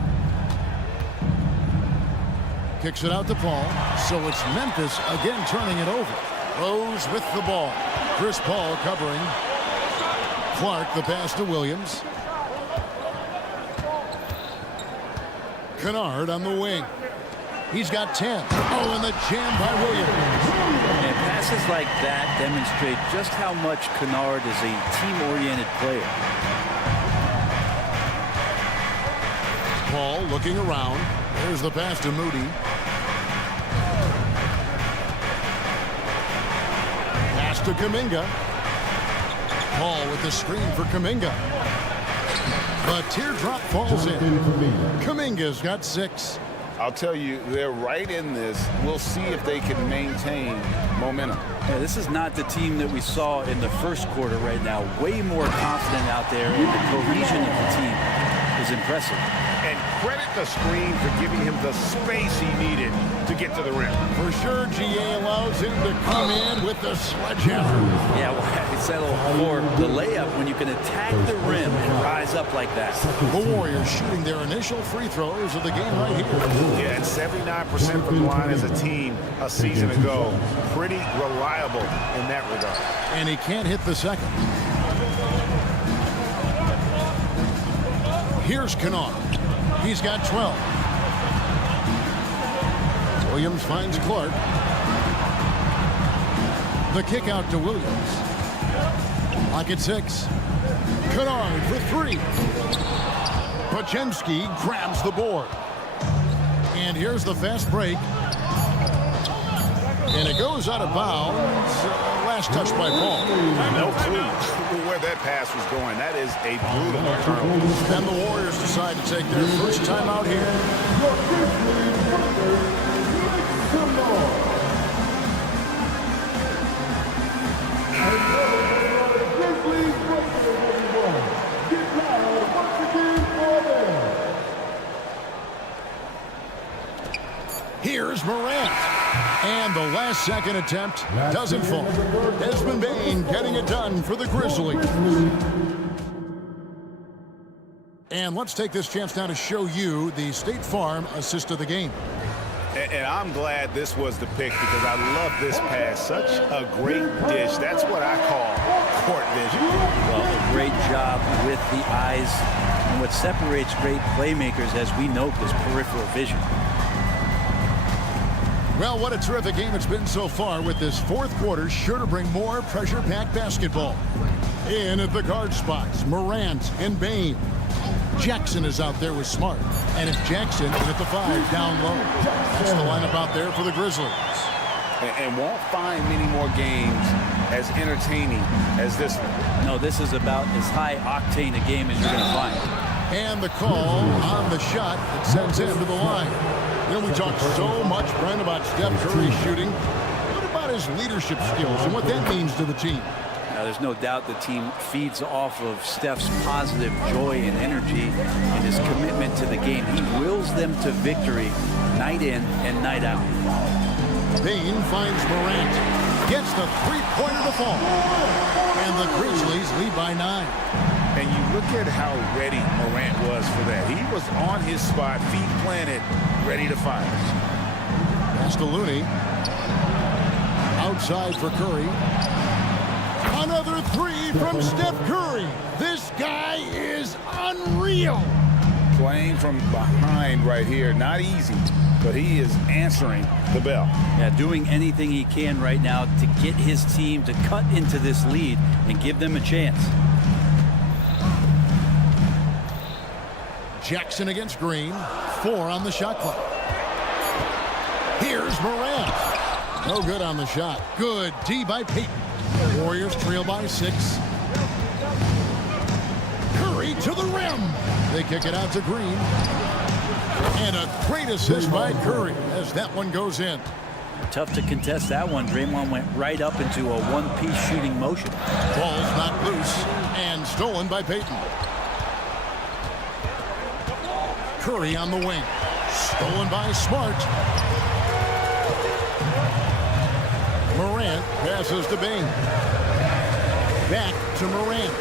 Kicks it out to Paul. So it's Memphis again turning it over. Rose with the ball. Chris Paul covering. Clark the pass to Williams. Kennard on the wing. He's got 10. Oh, and the jam by Williams. And passes like that demonstrate just how much Kennard is a team-oriented player. Paul looking around. There's the pass to Moody. Pass to Kuminga. Paul with the screen for Kuminga. The teardrop falls in. Kuminga's got 6. I'll tell you, they're right in this. We'll see if they can maintain momentum. Yeah, this is not the team that we saw in the first quarter right now. Way more confident out there, and the cohesion of the team is impressive. And credit the screen for giving him the space he needed to get to the rim. For sure, GA allows him to come in with the sledgehammer. Yeah, well, it's settled for the layup when you can attack the rim and rise up like that. The Warriors shooting their initial free throws of the game right here. Yeah, and 79% from the line as a team a season ago. Pretty reliable in that regard. And he can't hit the second. Here's Kennard. He's got 12. Williams finds Clark. The kick out to Williams. Lock at 6. Kennard for 3. Podziemski grabs the board. And here's the fast break. And it goes out of bounds. Last touch by Paul. No clue where that pass was going. That is a brutal turnover. And the Warriors decide to take their first time out here. Here's Morant. And the last-second attempt doesn't fall. Desmond Bane getting it done for the Grizzlies. And let's take this chance now to show you the State Farm assist of the game. And I'm glad this was the pick because I love this pass. Such a great dish. That's what I call court vision. Well, a great job with the eyes. And what separates great playmakers, as we note, is peripheral vision. Well, what a terrific game it's been so far, with this fourth quarter sure to bring more pressure-packed basketball. In at the guard spots, Morant and Bane. Jackson is out there with Smart. And it's Jackson in at the 5 down low. That's the lineup out there for the Grizzlies. And won't find many more games as entertaining as this one. No, this is about as high-octane a game as you're going to find. And the call on the shot that sends him to the line. You know, we talk so much, Brent, about Steph Curry shooting. What about his leadership skills and what that means to the team? Now, there's no doubt the team feeds off of Steph's positive joy and energy and his commitment to the game. He wills them to victory night in and night out. Bane finds Morant. Gets the three-pointer to fall. And the Grizzlies lead by 9. And you look at how ready Morant was for that. He was on his spot, feet planted, ready to fire. Pass to Looney. Outside for Curry. Another 3 from Steph Curry. This guy is unreal. Playing from behind right here, not easy, but he is answering the bell. Yeah, doing anything he can right now to get his team to cut into this lead and give them a chance. Jackson against Green. 4 on the shot clock. Here's Morant. No good on the shot. Good D by Payton. Warriors trail by 6. Curry to the rim. They kick it out to Green. And a great assist by Curry as that one goes in. Tough to contest that one. Draymond went right up into a one-piece shooting motion. Ball's not loose and stolen by Payton. Curry on the wing. Stolen by Smart. Morant passes to Bane. Back to Morant.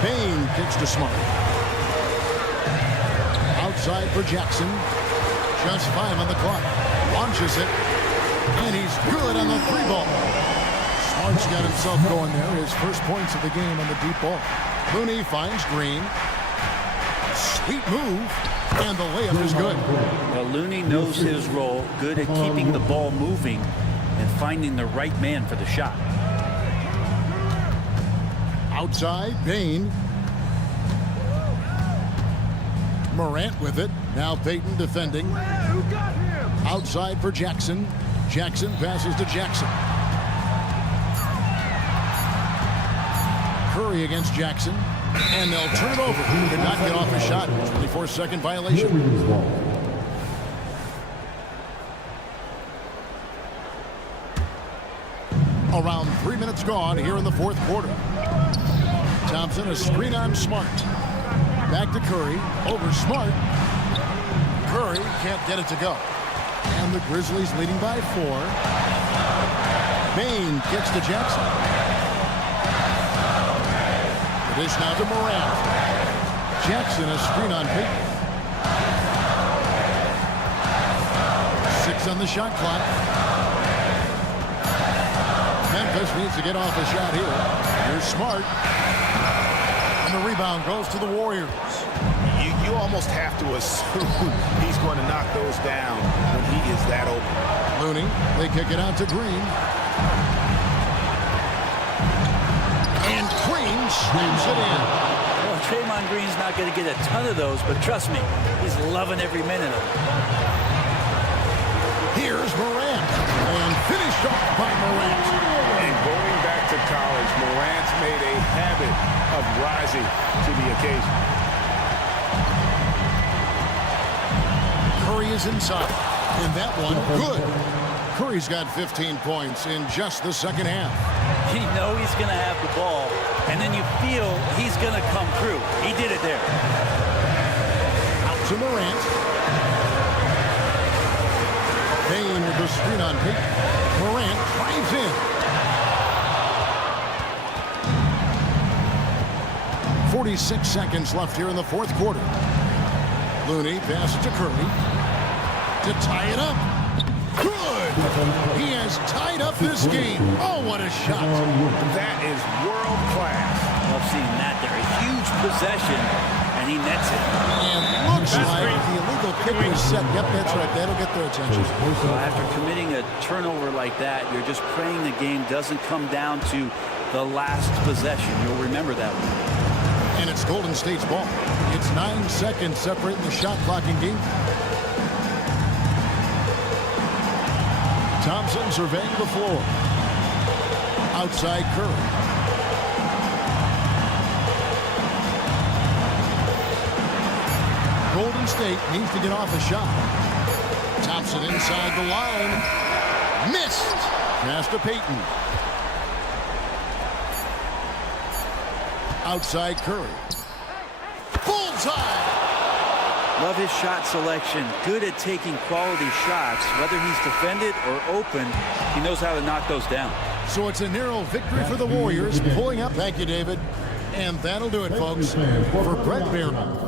Bane kicks to Smart. Outside for Jackson. Just 5 on the clock. Launches it. And he's good on the 3-ball. Smart's got himself going there. His first points of the game on the deep ball. Looney finds Green. Sweet move. And the layup is good. Well, Looney knows his role. Good at keeping the ball moving and finding the right man for the shot. Outside, Bane. Morant with it. Now Payton defending. Outside for Jackson. Jackson passes to Jackson. Curry against Jackson. And they'll turn it over. He did not get off a shot. 24-second violation. Around 3 minutes gone here in the fourth quarter. Thompson, a screen on Smart. Back to Curry. Over Smart. Curry can't get it to go. And the Grizzlies leading by 4. Bane gets to Jackson. The dish now to Morant. Jackson, a screen on Payton. 6 on the shot clock. Memphis needs to get off a shot here. Here's Smart. And the rebound goes to the Warriors. You almost have to assume he's going to knock those down when he is that open. Looney, they kick it out to Green. And Green slams it in. Well, Draymond Green's not going to get a ton of those, but trust me, he's loving every minute of it. Here's Morant. And Brushed off by Morant. And going back to college, Morant's made a habit of rising to the occasion. Curry is inside. And that one, good. Curry's got 15 points in just the second half. You know he's going to have the ball, and then you feel he's going to come through. He did it there. Out to Morant. Payne with the screen on Payton. Morant drives in. 46 seconds left here in the fourth quarter. Looney passes to Curry to tie it up. Good! He has tied up this game. Oh, what a shot. That is world class. Love seeing that there. A huge possession, and he nets it. And looks like the illegal kick was set. Yep, that's right. That'll get their attention. So after committing a turnover like that, you're just praying the game doesn't come down to the last possession. You'll remember that one. And it's Golden State's ball. It's 9 seconds separating the shot clock in game. Thompson surveying the floor. Outside Curry. Golden State needs to get off a shot. Thompson inside the line. Missed. Pass to Payton. Outside Curry. Bullseye! Love his shot selection. Good at taking quality shots. Whether he's defended or open, he knows how to knock those down. So it's a narrow victory for the Warriors, pulling up. Thank you, David. And that'll do it, folks, for Brett Venom.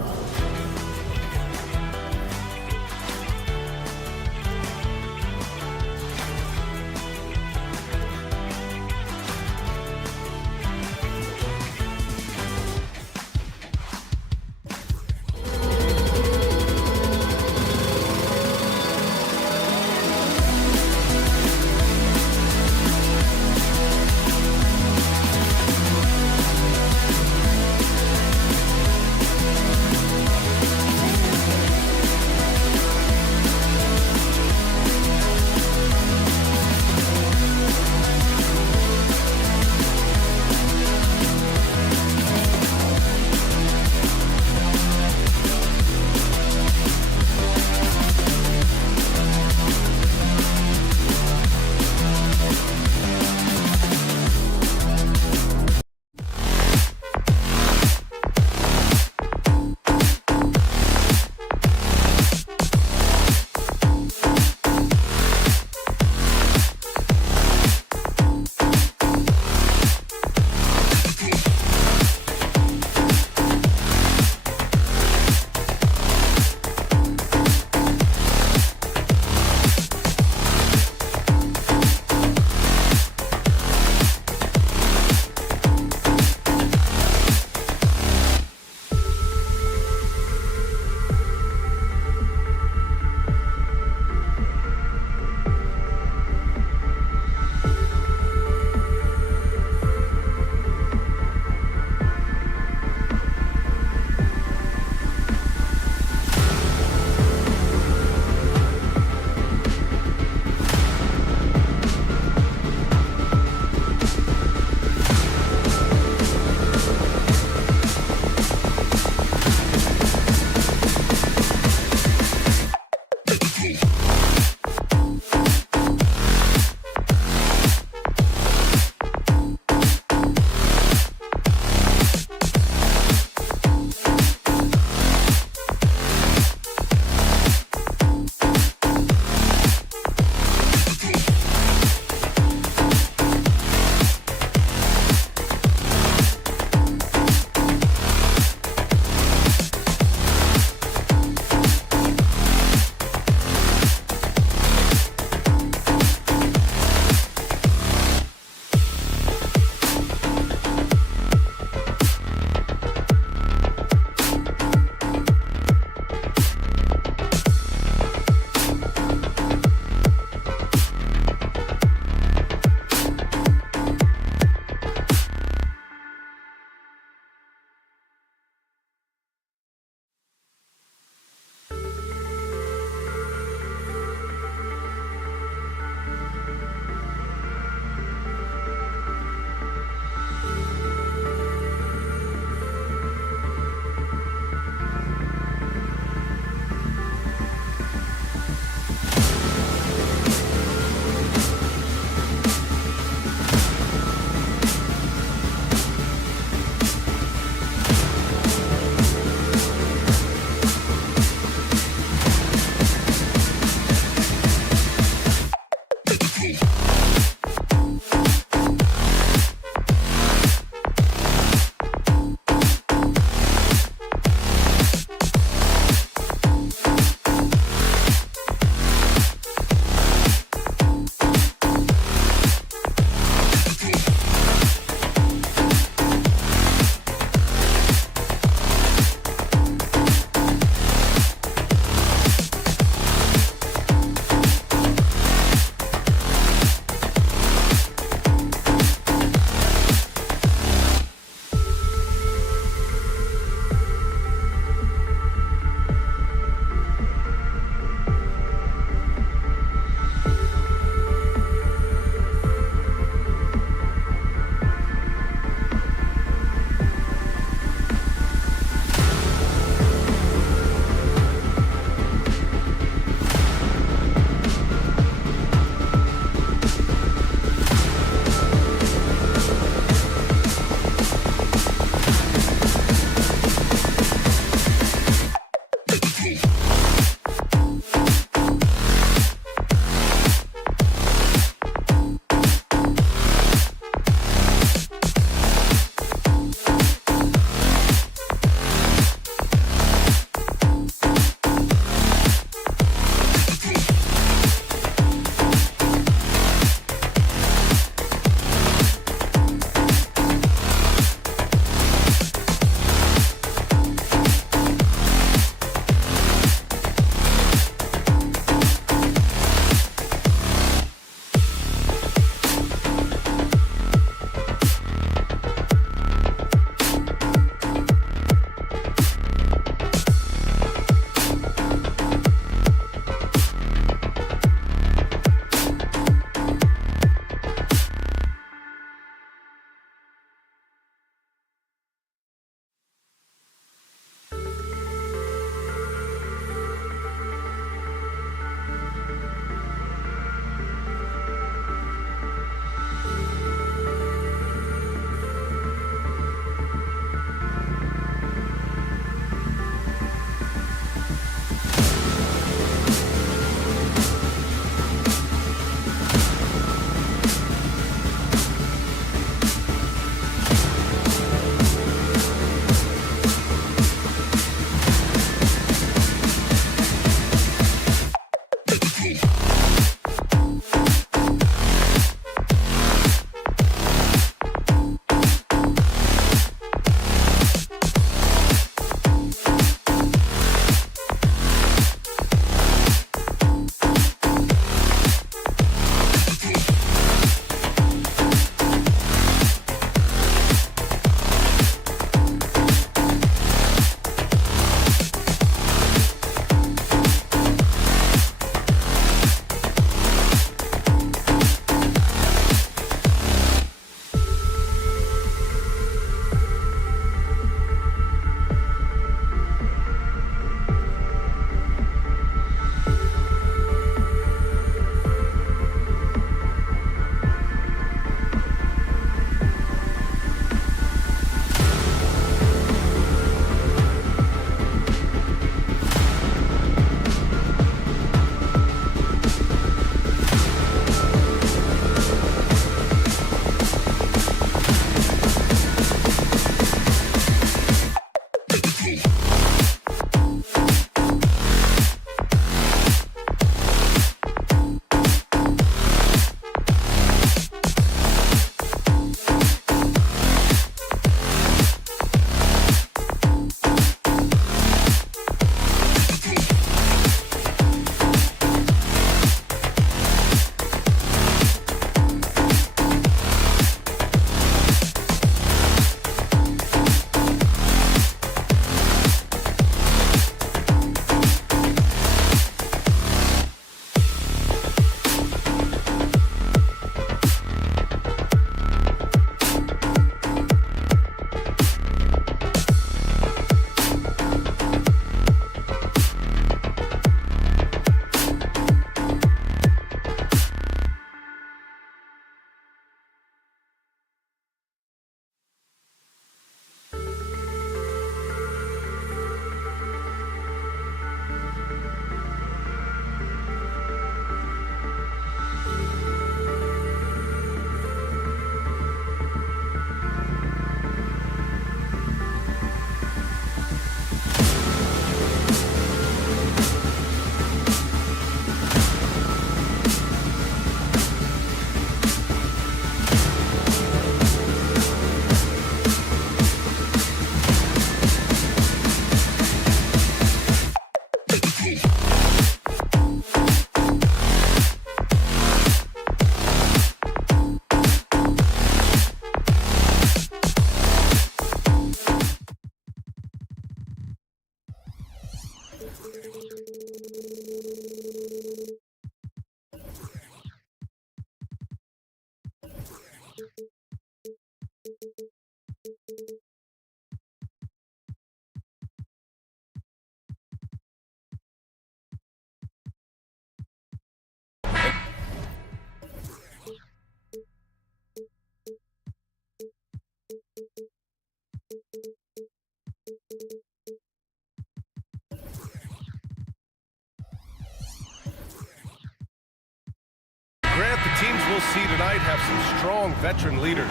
Grant, the teams we'll see tonight have some strong veteran leaders.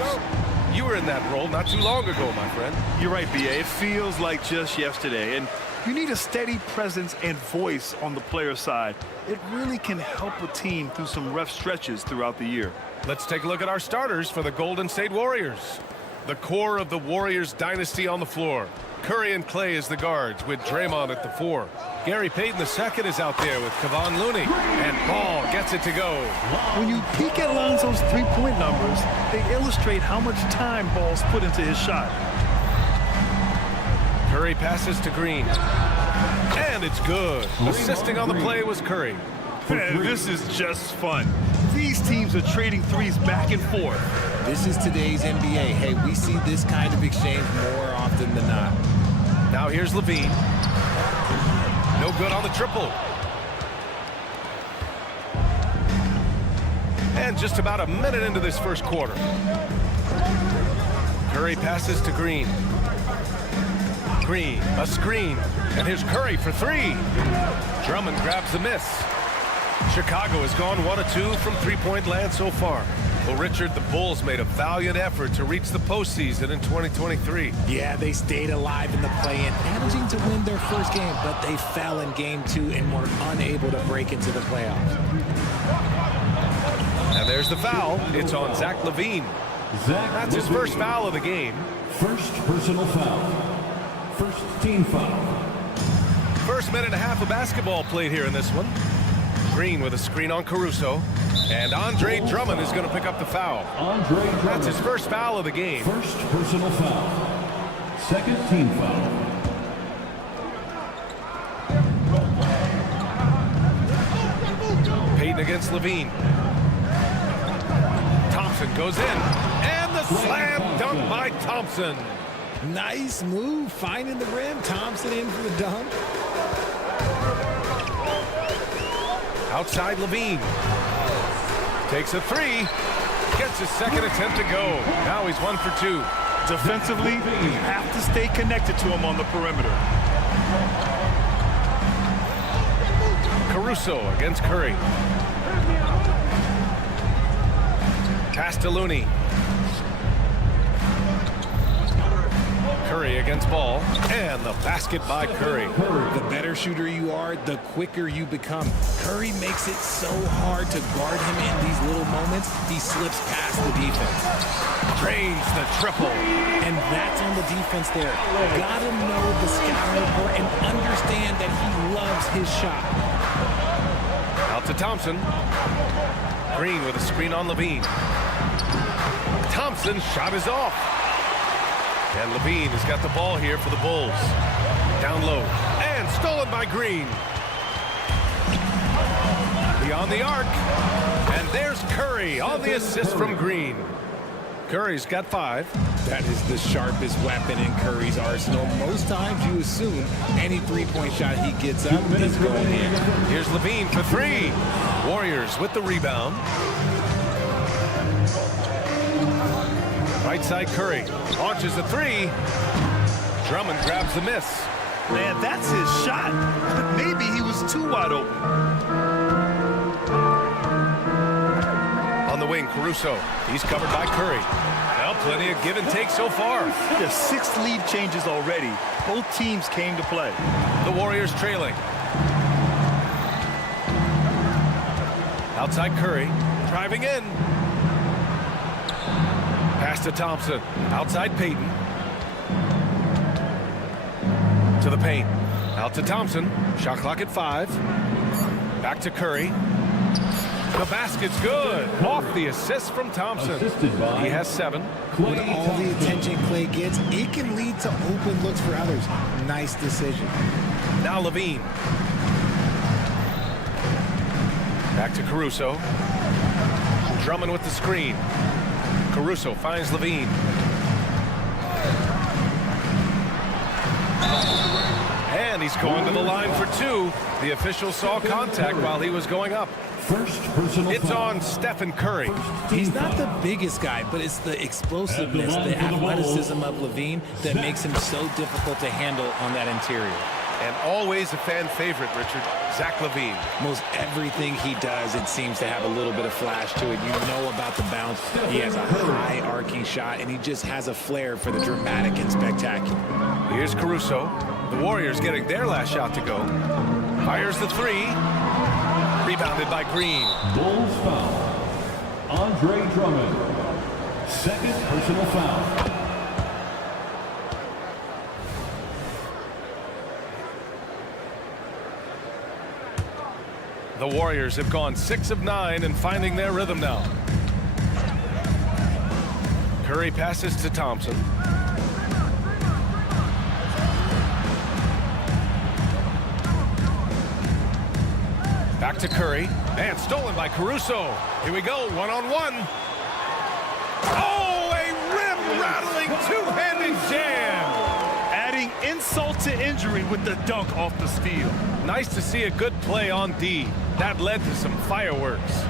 You were in that role not too long ago, my friend. You're right, B.A. It feels like just yesterday. And you need a steady presence and voice on the player side. It really can help a team through some rough stretches throughout the year. Let's take a look at our starters for the Golden State Warriors. The core of the Warriors dynasty on the floor. Curry and Clay as the guards with Draymond at the 4. Gary Payton II is out there with Kevon Looney. And Ball gets it to go. When you peek at Lonzo's three-point numbers, they illustrate how much time Ball's put into his shot. Curry passes to Green. And it's good. Assisting on the play was Curry. Man, this is just fun. These teams are trading threes back and forth. This is today's NBA. Hey, we see this kind of exchange more often than not. Now here's Levine. No good on the triple. And just about a minute into this first quarter. Curry passes to Green. Green, a screen. And here's Curry for 3. Drummond grabs the miss. Chicago has gone 1 of 2 from three-point land so far. Well, Richard, the Bulls made a valiant effort to reach the postseason in 2023. Yeah, they stayed alive in the play-in, managing to win their first game, but they fell in game 2 and were unable to break into the playoffs. And there's the foul. It's on Zach LaVine. That's his first foul of the game. First personal foul. First team foul. First minute and a half of basketball played here in this one. Green with a screen on Caruso. And Andre Drummond is going to pick up the foul. Andre Drummond. That's his first foul of the game. First personal foul. Second team foul. Payton against Levine. Thompson goes in. And the slam dunk by Thompson. Nice move, finding the rim. Thompson in for the dunk. Outside Levine. Takes a 3. Gets his second attempt to go. Now he's 1 for 2. Defensively, you have to stay connected to him on the perimeter. Caruso against Curry. Pass to Looney. Curry against Ball. And the basket by Curry. The better shooter you are, the quicker you become. Curry makes it so hard to guard him in these little moments. He slips past the defense. Drains the triple. And that's on the defense there. Gotta know the scouting report and understand that he loves his shot. Out to Thompson. Green with a screen on Levine. Thompson's shot is off. And Levine has got the ball here for the Bulls. Down low. And stolen by Green. Beyond the arc. And there's Curry on the assist from Green. Curry's got 5. That is the sharpest weapon in Curry's arsenal. Most times you assume any three-point shot he gets up is going in. Here's Levine for 3. Warriors with the rebound. Right side Curry. Launches the 3. Drummond grabs the miss. Man, that's his shot. But maybe he was too wide open. On the wing, Caruso. He's covered by Curry. Well, plenty of give and take so far. There's 6 lead changes already. Both teams came to play. The Warriors trailing. Outside Curry. Driving in. Pass to Thompson. Outside Payton. To the paint. Out to Thompson. Shot clock at 5. Back to Curry. The basket's good. Off the assist from Thompson. He has 7. With all the attention Clay gets, it can lead to open looks for others. Nice decision. Now Levine. Back to Caruso. Drummond with the screen. Caruso finds Levine. And he's going to the line for two. The official saw contact while he was going up. First personal It's foul. on Stephen Curry. He's not the biggest guy, but it's the explosiveness, the athleticism of Levine that makes him so difficult to handle on that interior. And always a fan favorite, Richard, Zach Levine. Most everything he does, it seems to have a little bit of flash to it. You know about the bounce. He has a high arcing shot, and he just has a flair for the dramatic and spectacular. Here's Caruso. The Warriors getting their last shot to go. Fires the three. Rebounded by Green. Bulls foul. Andre Drummond. Second personal foul. The Warriors have gone 6 of 9 and finding their rhythm now. Curry passes to Thompson. Back to Curry. And stolen by Caruso. Here we go, one-on-one. Oh, a rim-rattling two-handed jam. Adding insult to injury with the dunk off the steal. Nice to see a good play on D. That led to some fireworks.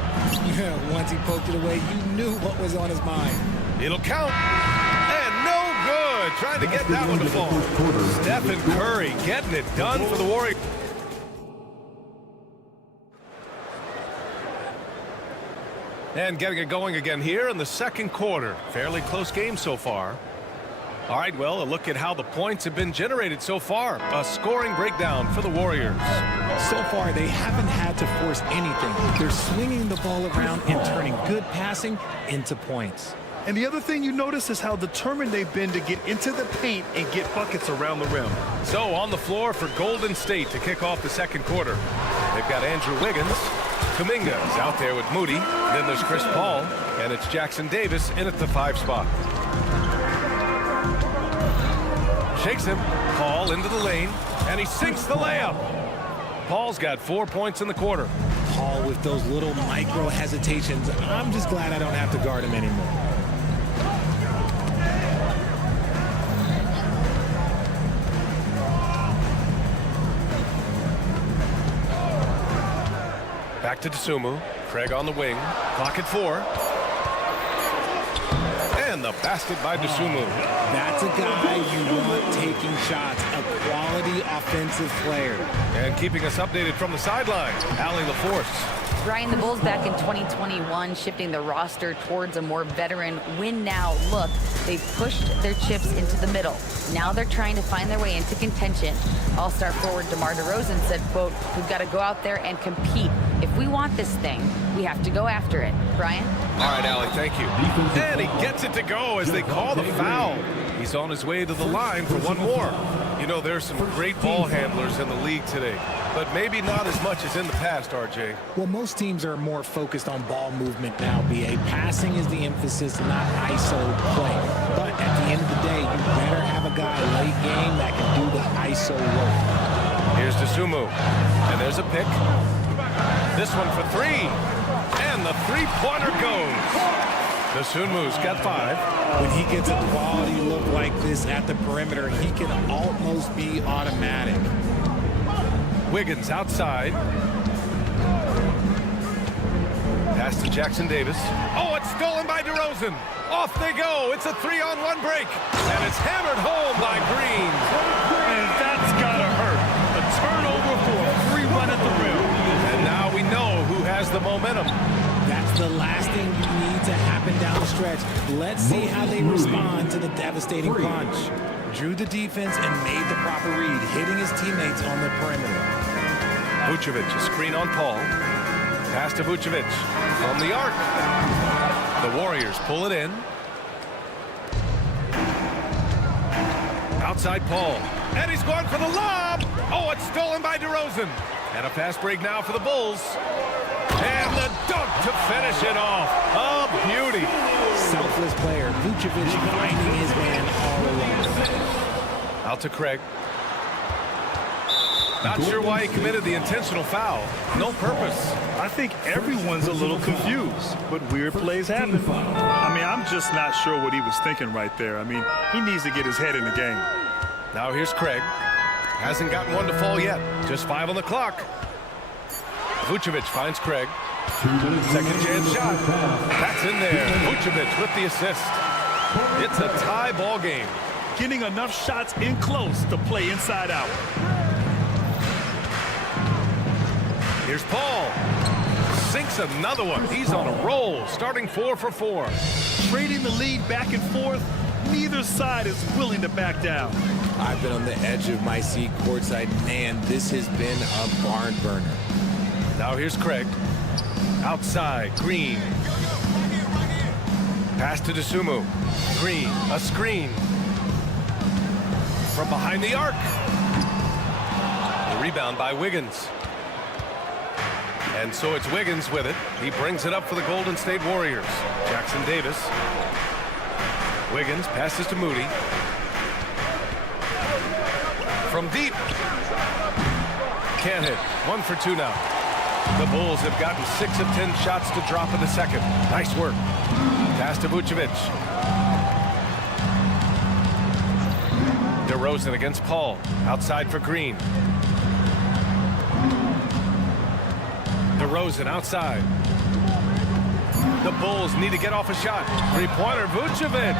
Yeah, once he poked it away, you knew what was on his mind. It'll count. And no good. Trying to get that one to fall. Stephen Curry getting it done for the Warriors. And getting it going again here in the second quarter. Fairly close game so far. All right, well, a look at how the points have been generated so far. A scoring breakdown for the Warriors. So far, they haven't had to force anything. They're swinging the ball around and turning good passing into points. And the other thing you notice is how determined they've been to get into the paint and get buckets around the rim. So on the floor for Golden State to kick off the second quarter. They've got Andrew Wiggins. Kuminga is out there with Moody. Then there's Chris Paul. And it's Jackson Davis in at the 5 spot. Shakes him. Paul into the lane. And he sinks the layup. Paul's got 4 points in the quarter. Paul with those little micro hesitations. I'm just glad I don't have to guard him anymore. Back to Dosunmu. Craig on the wing. Clock at 4. And the basket by Dosunmu. That's a guy you want taking shots. A quality offensive player. And keeping us updated from the sideline, Allie LaForce. Brian, the Bulls back in 2021 shifting the roster towards a more veteran win-now look. They pushed their chips into the middle. Now they're trying to find their way into contention. All-star forward DeMar DeRozan said, quote, "We've got to go out there and compete. If we want this thing, we have to go after it." Brian? All right, Allie, thank you. And he gets it to go as they call the foul. He's on his way to the line for one more. You know, there's some great ball handlers in the league today, but maybe not as much as in the past, RJ. Well, most teams are more focused on ball movement now, BA. Passing is the emphasis, not ISO play. But at the end of the day, you better have a guy late game that can do the ISO work. Here's Dosunmu. And there's a pick. This one for 3. And the three-pointer goes. Dosunmu's got 5. When he gets a quality look like this at the perimeter, he can almost be automatic. Wiggins outside. Pass to Jackson Davis. Oh, it's stolen by DeRozan. Off they go. It's a 3-on-1 break. And it's hammered home by Green. And that's gotta hurt. A turnover for a free run at the rim. And now we know who has the momentum. That's the last thing you need to happen down the stretch. Let's see how they respond to the devastating punch. Drew the defense and made the proper read, hitting his teammates on the perimeter. Vucevic, a screen on Paul. Pass to Vucevic from the arc. The Warriors pull it in. Outside Paul. And he's going for the lob. Oh, it's stolen by DeRozan. And a fast break now for the Bulls. And the dunk to finish it off. A beauty. Selfless player. Vucevic finding his man all alone. Out to Craig. Not sure why he committed the intentional foul. No purpose. I think everyone's a little confused, but weird plays happen. I mean, I'm just not sure what he was thinking right there. I mean, he needs to get his head in the game. Now here's Craig. Hasn't gotten one to fall yet. Just 5 on the clock. Vucevic finds Craig. Second chance shot. That's in there. Vucevic with the assist. It's a tie ball game. Getting enough shots in close to play inside out. Here's Paul. Sinks another one. He's on a roll, starting 4 for 4. Trading the lead back and forth. Neither side is willing to back down. I've been on the edge of my seat courtside. Man, this has been a barn burner. Now here's Craig. Outside, Green. Pass to DeSumo. Green, a screen. From behind the arc. The rebound by Wiggins. And so it's Wiggins with it. He brings it up for the Golden State Warriors. Jackson Davis. Wiggins passes to Moody. From deep. Can't hit. 1 for 2 now. The Bulls have gotten 6 of 10 shots to drop in the second. Nice work. Pass to Vucevic. DeRozan against Paul. Outside for Green. DeRozan outside. The Bulls need to get off a shot. Three-pointer, Vucevic.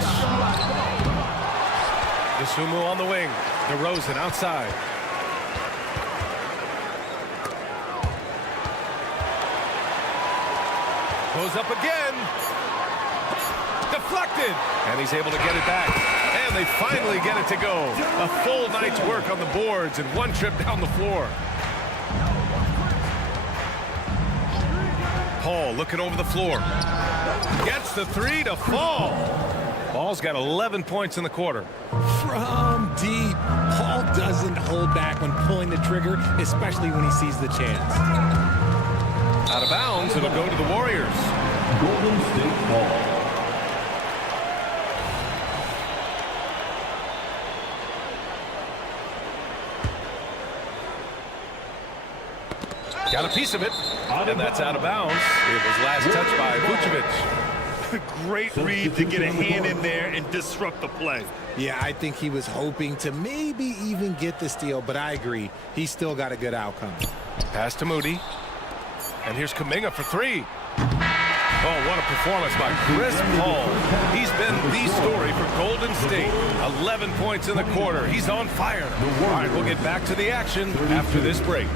DeSumo on the wing. DeRozan outside. Goes up again. Deflected. And he's able to get it back. And they finally get it to go. A full night's work on the boards and 1 trip down the floor. Paul looking over the floor. Gets the 3 to fall. Paul's got 11 points in the quarter. From deep, Paul doesn't hold back when pulling the trigger, especially when he sees the chance. Out of bounds, it'll go to the Warriors. Golden State ball. Got a piece of it, and that's out of bounds. It was last touched by Vucevic. Great read to get a hand in there and disrupt the play. Yeah, I think he was hoping to maybe even get the steal, but I agree. He still got a good outcome. Pass to Moody. And here's Kuminga for 3. Oh, what a performance by Chris Paul. He's been the story for Golden State. 11 points in the quarter. He's on fire. All right, we'll get back to the action after this break.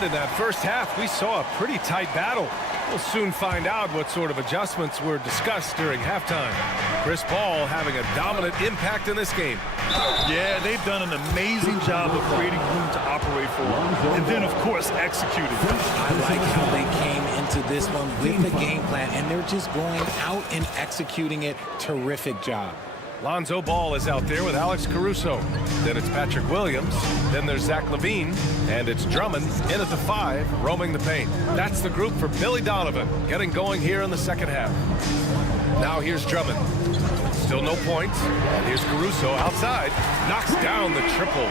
In that first half, we saw a pretty tight battle. We'll soon find out what sort of adjustments were discussed during halftime. Chris Paul having a dominant impact in this game. Yeah, they've done an amazing job of creating room to operate for, and then, of course, executing. I like how they came into this one with the game plan, and they're just going out and executing it. Terrific job. Lonzo Ball is out there with Alex Caruso. Then it's Patrick Williams. Then there's Zach LaVine. And it's Drummond in at the 5, roaming the paint. That's the group for Billy Donovan, getting going here in the second half. Now here's Drummond. Still no points. And here's Caruso outside. Knocks down the triple.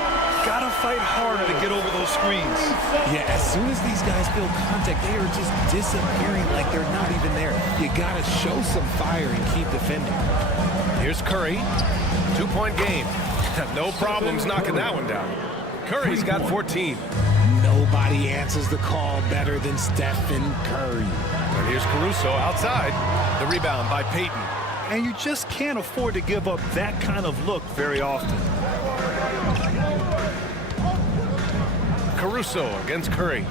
Gotta fight harder to get over those screens. Yeah, as soon as these guys feel contact, they are just disappearing like they're not even there. You gotta show some fire and keep defending. Here's Curry. 2-point game. No problems knocking that one down. Curry's got 14. Nobody answers the call better than Stephen Curry. And here's Caruso outside. The rebound by Payton. And you just can't afford to give up that kind of look very often. Caruso against Curry.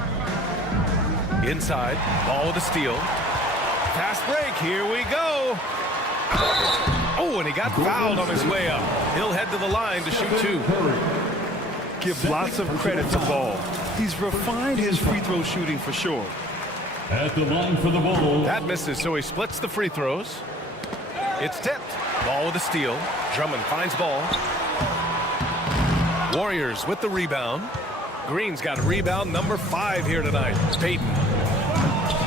Inside. Ball with a steal. Fast break. Here we go. Oh, and he got fouled on his way up. He'll head to the line to shoot 2. Give lots of credit to Ball. He's refined his free throw shooting for sure. At the line for the Bulls. That misses, so he splits the free throws. It's tipped. Ball with a steal. Drummond finds Ball. Warriors with the rebound. Green's got rebound number 5 here tonight. Payton.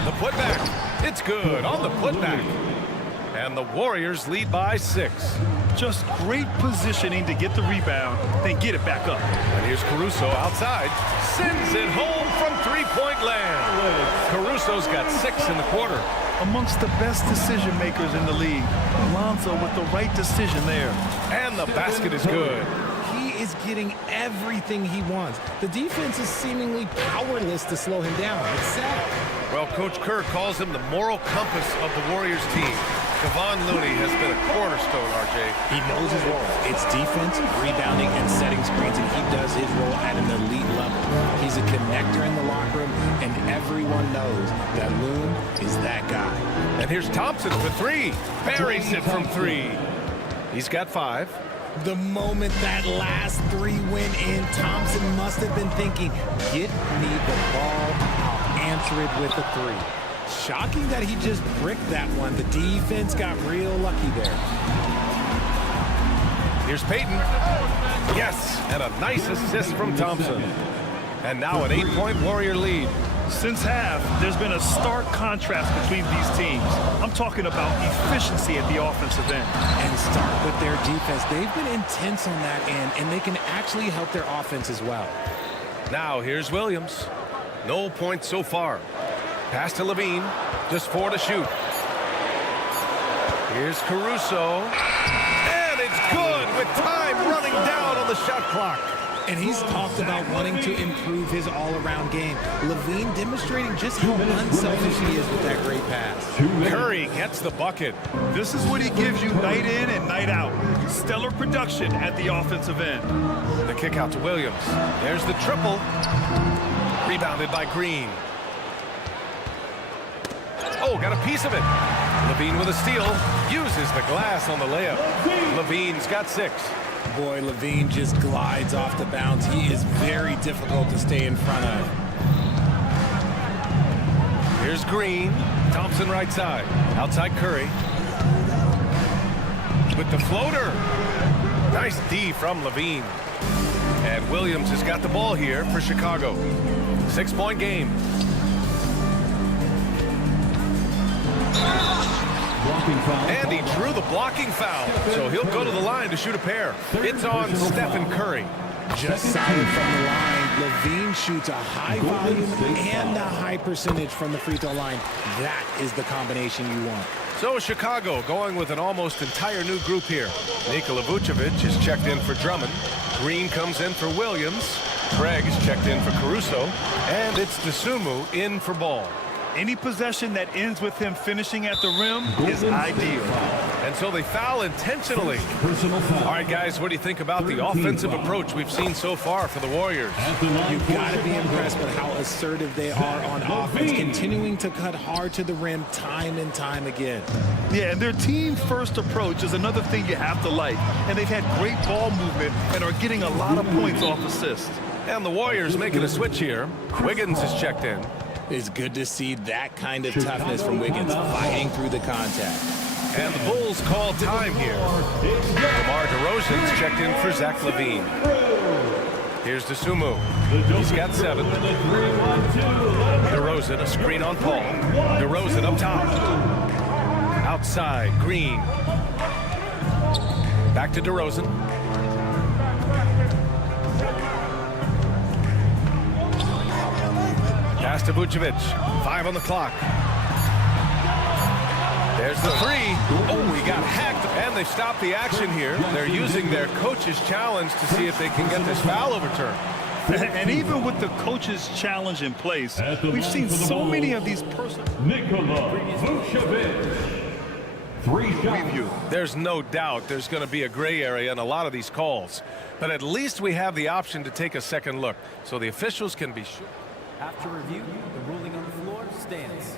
The putback. It's good on the putback. And the Warriors lead by 6. Just great positioning to get the rebound, then get it back up. And here's Caruso outside. Sends it home from three-point land. Caruso's got 6 in the quarter. Amongst the best decision makers in the league. Lonzo with the right decision there. And the basket is good. He is getting everything he wants. The defense is seemingly powerless to slow him down. It's sad. Well, Coach Kerr calls him the moral compass of the Warriors team. Kevon Looney has been a cornerstone, RJ. He knows his role. It's defense, rebounding, and setting screens, and he does his role at an elite level. He's a connector in the locker room, and everyone knows that Loon is that guy. And here's Thompson for 3. Buries it from 3. He's got 5. The moment that last 3 went in, Thompson must have been thinking, get me the ball, I'll answer it with a 3. Shocking that he just bricked that one. The defense got real lucky there. Here's Payton. Yes, and a nice assist from Thompson. And now an 8-point Warrior lead. Since half, there's been a stark contrast between these teams. I'm talking about efficiency at the offensive end. And start with their defense. They've been intense on that end, and they can actually help their offense as well. Now here's Williams. No points so far. Pass to Levine. Just 4 to shoot. Here's Caruso. And it's good with time running down on the shot clock. And he's talked about wanting to improve his all-around game. Levine demonstrating just how unselfish he is with that great pass. Curry gets the bucket. This is what he gives you night in and night out. Stellar production at the offensive end. The kick out to Williams. There's the triple. Rebounded by Green. Oh, got a piece of it. Levine with a steal. Uses the glass on the layup. Levine's got 6. Boy, Levine just glides off the bounce. He is very difficult to stay in front of. Here's Green. Thompson right side. Outside Curry. With the floater. Nice D from Levine. And Williams has got the ball here for Chicago. 6-point game. And he drew the blocking foul, so he'll go to the line to shoot a pair. It's on Stephen Curry. Just solid from the line. Levine shoots a high volume and a high percentage from the free throw line. That is the combination you want. So Chicago going with an almost entire new group here. Nikola Vucevic is checked in for Drummond. Green comes in for Williams. Craig is checked in for Caruso. And it's Dosunmu in for Ball. Any possession that ends with him finishing at the rim is ideal. And so they foul intentionally. All right, guys, what do you think about the offensive approach we've seen so far for the Warriors? You've got to be impressed with how assertive they are on offense, continuing to cut hard to the rim time and time again. Yeah, and their team-first approach is another thing you have to like. And they've had great ball movement and are getting a lot of points off assists. And the Warriors making a switch here. Wiggins is checked in. It's good to see that kind of toughness from Wiggins, fighting through the contact. And the Bulls call time here. DeMar DeRozan's checked in for Zach LaVine. Here's Dosunmu. He's got 7. DeRozan, a screen on Paul. DeRozan up top. Outside, Green. Back to DeRozan. Pass to Vucevic. 5 on the clock. There's the 3. Oh, he got hacked. And they stopped the action here. They're using their coach's challenge to see if they can get this foul overturned. And even with the coach's challenge in place, we've seen so many of these personal... Nikola Vucevic. 3 shots. There's no doubt there's going to be a gray area in a lot of these calls. But at least we have the option to take a second look so the officials can be sure. After review, the ruling on the floor stands.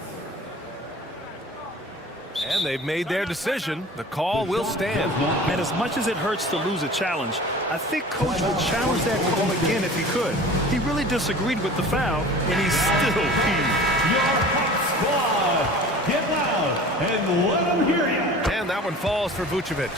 And they've made their decision. The call will stand. And as much as it hurts to lose a challenge, I think Coach would challenge that call again if he could. He really disagreed with the foul, and he's still peeved. Your hot squad, get loud and let them hear you. And that one one falls for Vucevic.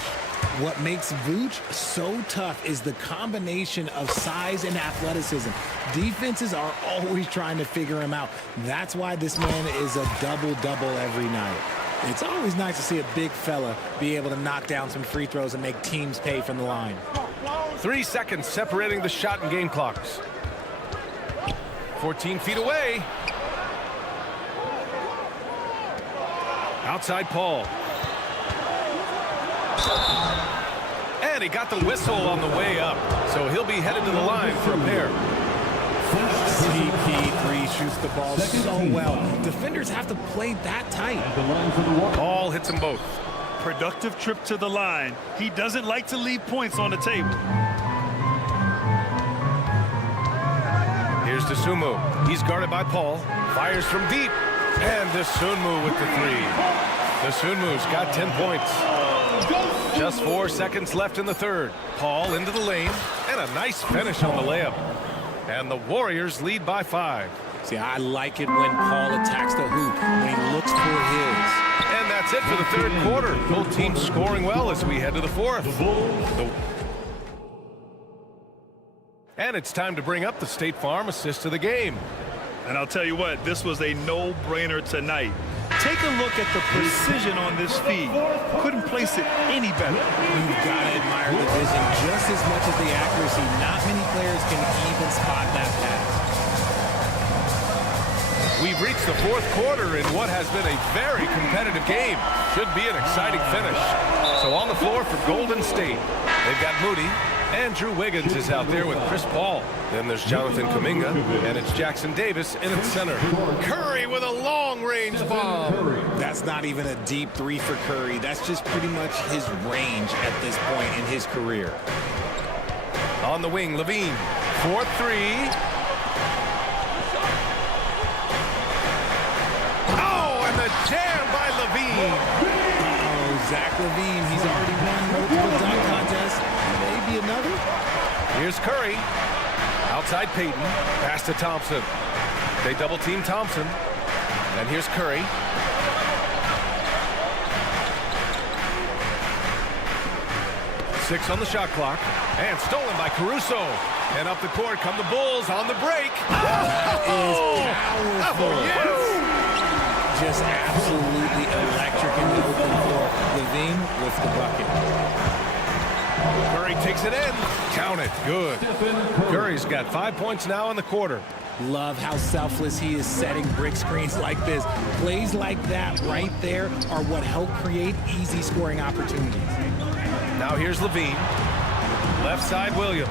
What makes Vooch so tough is the combination of size and athleticism. Defenses are always trying to figure him out. That's why this man is a double-double every night. It's always nice to see a big fella be able to knock down some free throws and make teams pay from the line. 3 seconds separating the shot and game clocks. 14 feet away. Outside Paul. And he got the whistle on the way up, so he'll be headed to the line for a pair. CP3 shoots the ball so well. Defenders have to play that tight. Paul hits them both. Productive trip to the line. He doesn't like to leave points on the table. Here's Dosunmu. He's guarded by Paul. Fires from deep. And Dosunmu with the three. Dosunmu's got 10 points. Just 4 seconds left in the third. Paul into the lane. And a nice finish on the layup. And the Warriors lead by 5. See, I like it when Paul attacks the hoop, when he looks for his. And that's it for the third quarter. Both teams scoring well as we head to the fourth. And it's time to bring up the State Farm assist of the game. And I'll tell you what, this was a no-brainer tonight. Take a look at the precision on this feed. Couldn't place it any better. You've got to admire the vision just as much as the accuracy. Not many players can even spot that pass. We've reached the fourth quarter in what has been a very competitive game. Should be an exciting finish. So on the floor for Golden State, they've got Moody. Andrew Wiggins is out there with Chris Paul. Then there's Jonathan Kuminga, and it's Jackson Davis in its center. Curry with a long-range bomb. That's not even a deep three for Curry. That's just pretty much his range at this point in his career. On the wing, Levine. 4-3. Oh, and the jam by Levine. Oh, Zach Levine, he's already won multiple dunk contests. Maybe another. Here's Curry. Outside Payton. Pass to Thompson. They double-team Thompson. And here's Curry. Six on the shot clock. And stolen by Caruso. And up the court come the Bulls on the break. That is powerful. Oh, yes. Just absolutely electric in the open floor. Levine with the bucket. Curry takes it in. Count it. Good. Curry's got 5 points now in the quarter. Love how selfless he is setting brick screens like this. Plays like that right there are what help create easy scoring opportunities. Now here's Levine. Left side Williams.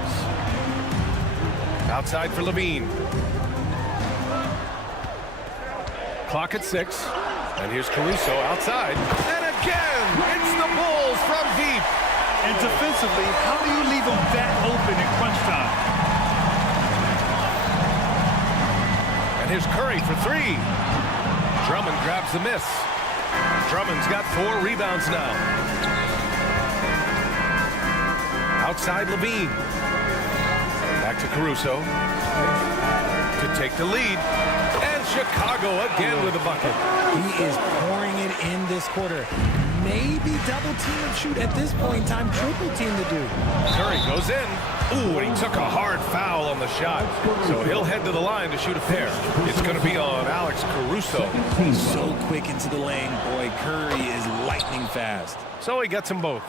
Outside for Levine. Clock at 6. And here's Caruso outside. And again, it's the Bulls from deep. And defensively, how do you leave them that open in crunch time? And here's Curry for 3. Drummond grabs the miss. Drummond's got 4 rebounds now. Outside Levine. Back to Caruso to take the lead. And Chicago again with a bucket. He is pouring it in this quarter. Maybe double team and shoot at this point in time, triple team to do. Curry goes in. Ooh, and he took a hard foul on the shot. So he'll head to the line to shoot a pair. It's going to be on Alex Caruso. So quick into the lane. Boy, Curry is lightning fast. So he gets them both.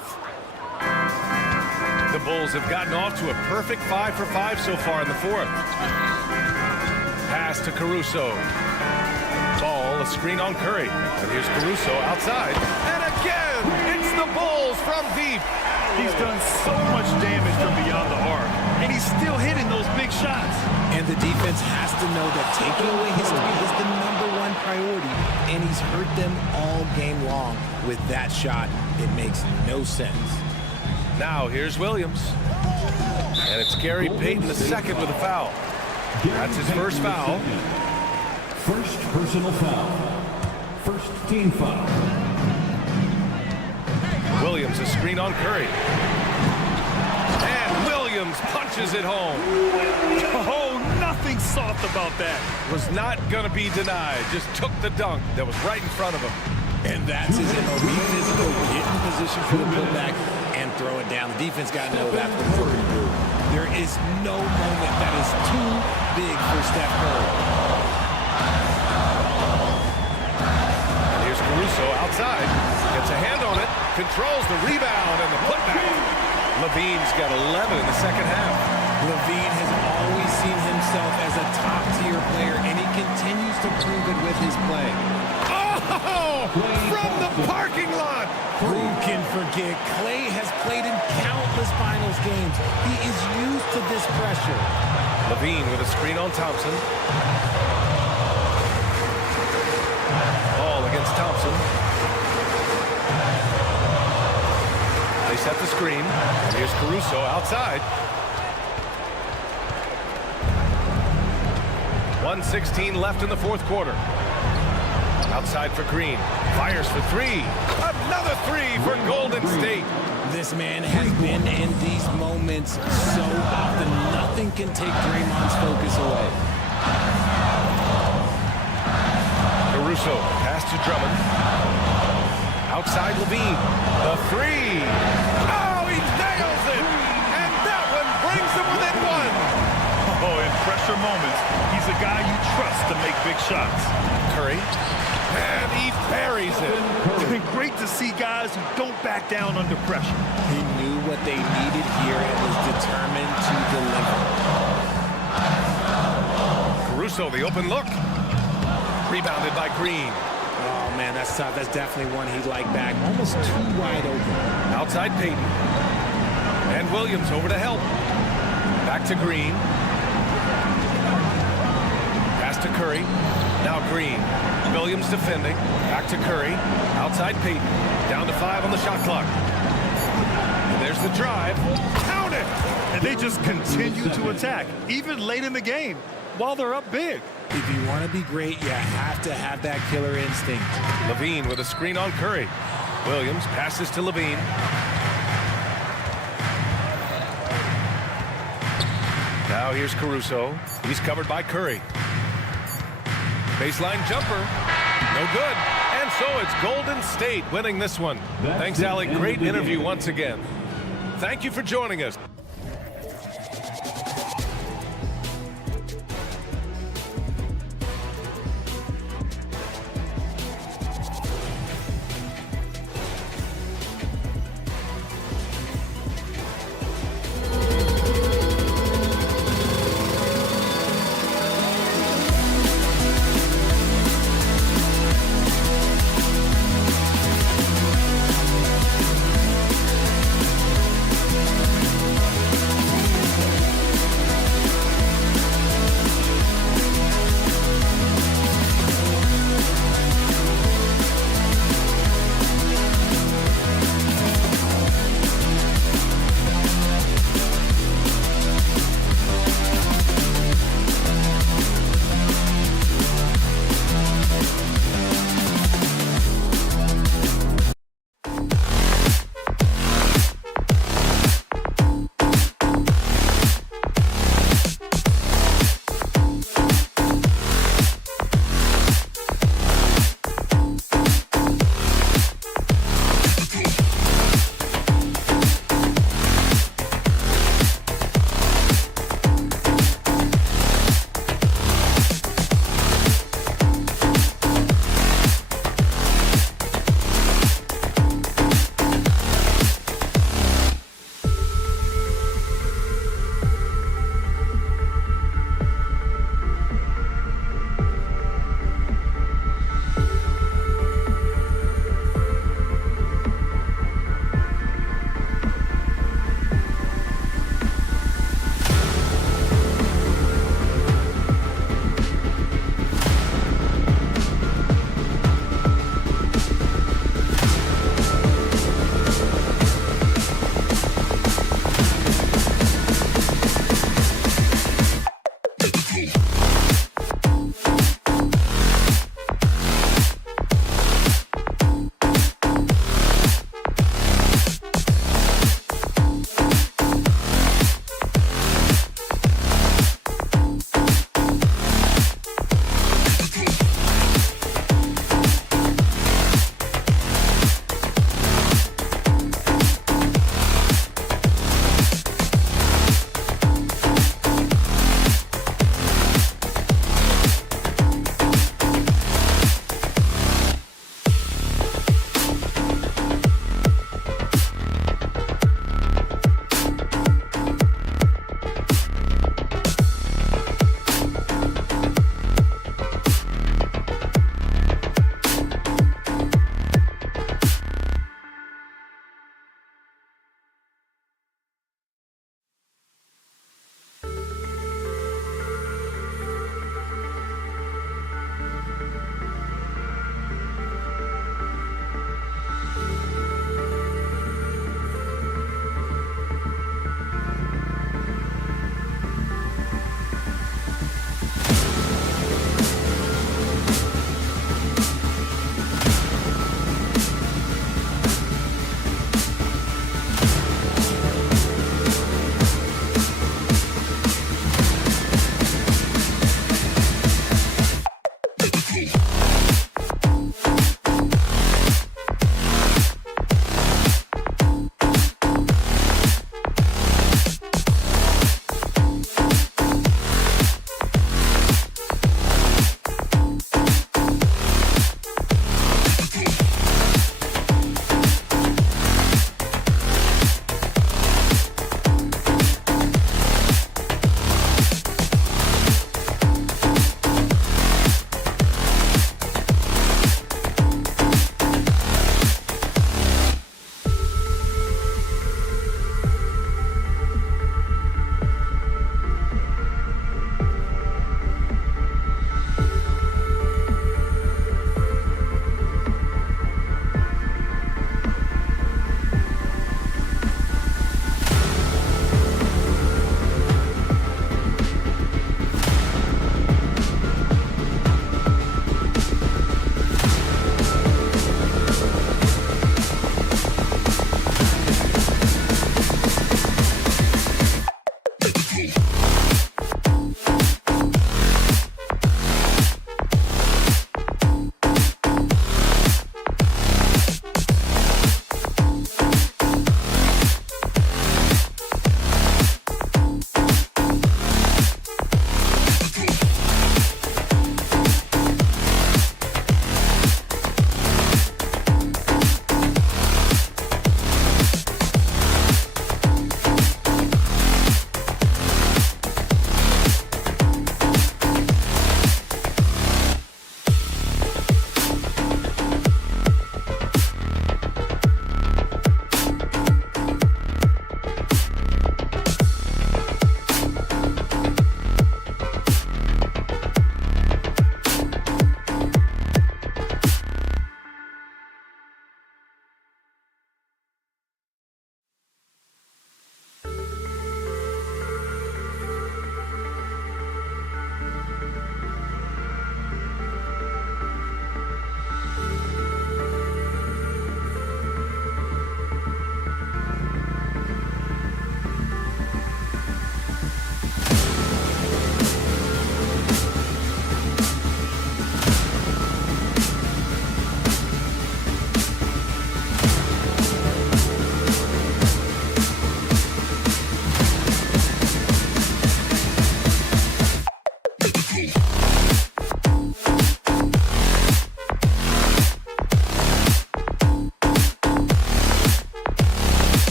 The Bulls have gotten off to a perfect 5 for 5 so far in the fourth. Pass to Caruso. Ball, a screen on Curry. And here's Caruso outside. And again, it's the Bulls from deep. He's done so much damage from beyond the arc, and he's still hitting those big shots. And the defense has to know that taking away his three is the #1 priority, and he's hurt them all game long. With that shot, it makes no sense. Now here's Williams. And it's Gary Payton II with a foul. That's his first foul. First personal foul. First team foul. Williams, a screen on Curry. And Williams punches it home. Oh, nothing soft about that. Was not going to be denied. Just took the dunk that was right in front of him. And that's his MO. Be physical, get in position for the putback, and throw it down. The defense got to know that's what he's going to do. There is no moment that is too big for Steph Curry. And here's Caruso outside. Gets a hand on it. Controls the rebound and the putback. Levine's got 11 in the second half. Levine has always seen himself as a top-tier player, and he continues to prove it with his play. Oh! From the parking lot! Who can forget? Clay has played in countless finals games. He is used to this pressure. Levine with a screen on Thompson. Ball against Thompson. They set the screen. And here's Caruso outside. 1:16 left in the fourth quarter. Outside for Green. Fires for three. Another three for Golden State. This man has been in these moments so often. Nothing can take Draymond's focus away. Caruso, pass to Drummond. Outside Levine. The three. Oh, he nails it! And that one brings him within one. Oh, in pressure moments, he's a guy you trust to make big shots. Curry. And he buries it. It's been great to see guys who don't back down under pressure. He knew what they needed here and was determined to deliver. Caruso, the open look. Rebounded by Green. Oh, man, that's tough. That's definitely one he'd like back. Almost too wide open. Outside Payton. And Williams over to help. Back to Green. Pass to Curry. Now Green. Williams defending. Back to Curry. Outside Payton. Down to 5 on the shot clock. And there's the drive. Count it! And they just continue to attack, even late in the game, while they're up big. If you want to be great, you have to have that killer instinct. Levine with a screen on Curry. Williams passes to Levine. Now here's Caruso. He's covered by Curry. Baseline jumper. No good. And so it's Golden State winning this one. Thanks, Alec. Great interview once again. Thank you for joining us.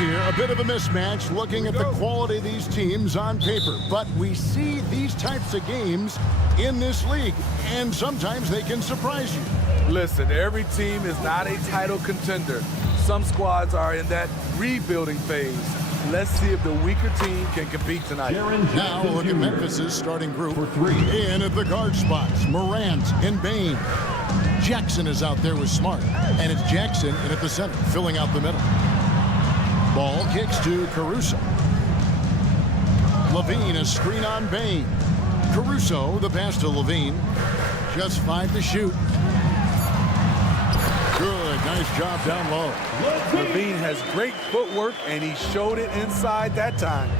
here, a bit of a mismatch looking at the quality of these teams on paper. But we see these types of games in this league, and sometimes they can surprise you. Listen, every team is not a title contender. Some squads are in that rebuilding phase. Let's see if the weaker team can compete tonight. Now we'll look at Memphis' starting group. In at the guard spots, Morant and Bain. Jackson is out there with Smart, and it's Jackson in at the center, filling out the middle. Ball kicks to Caruso. Levine, a screen on Bain. Caruso, the pass to Levine. Just 5 to shoot. Good, nice job down low. Levine has great footwork, and he showed it inside that time.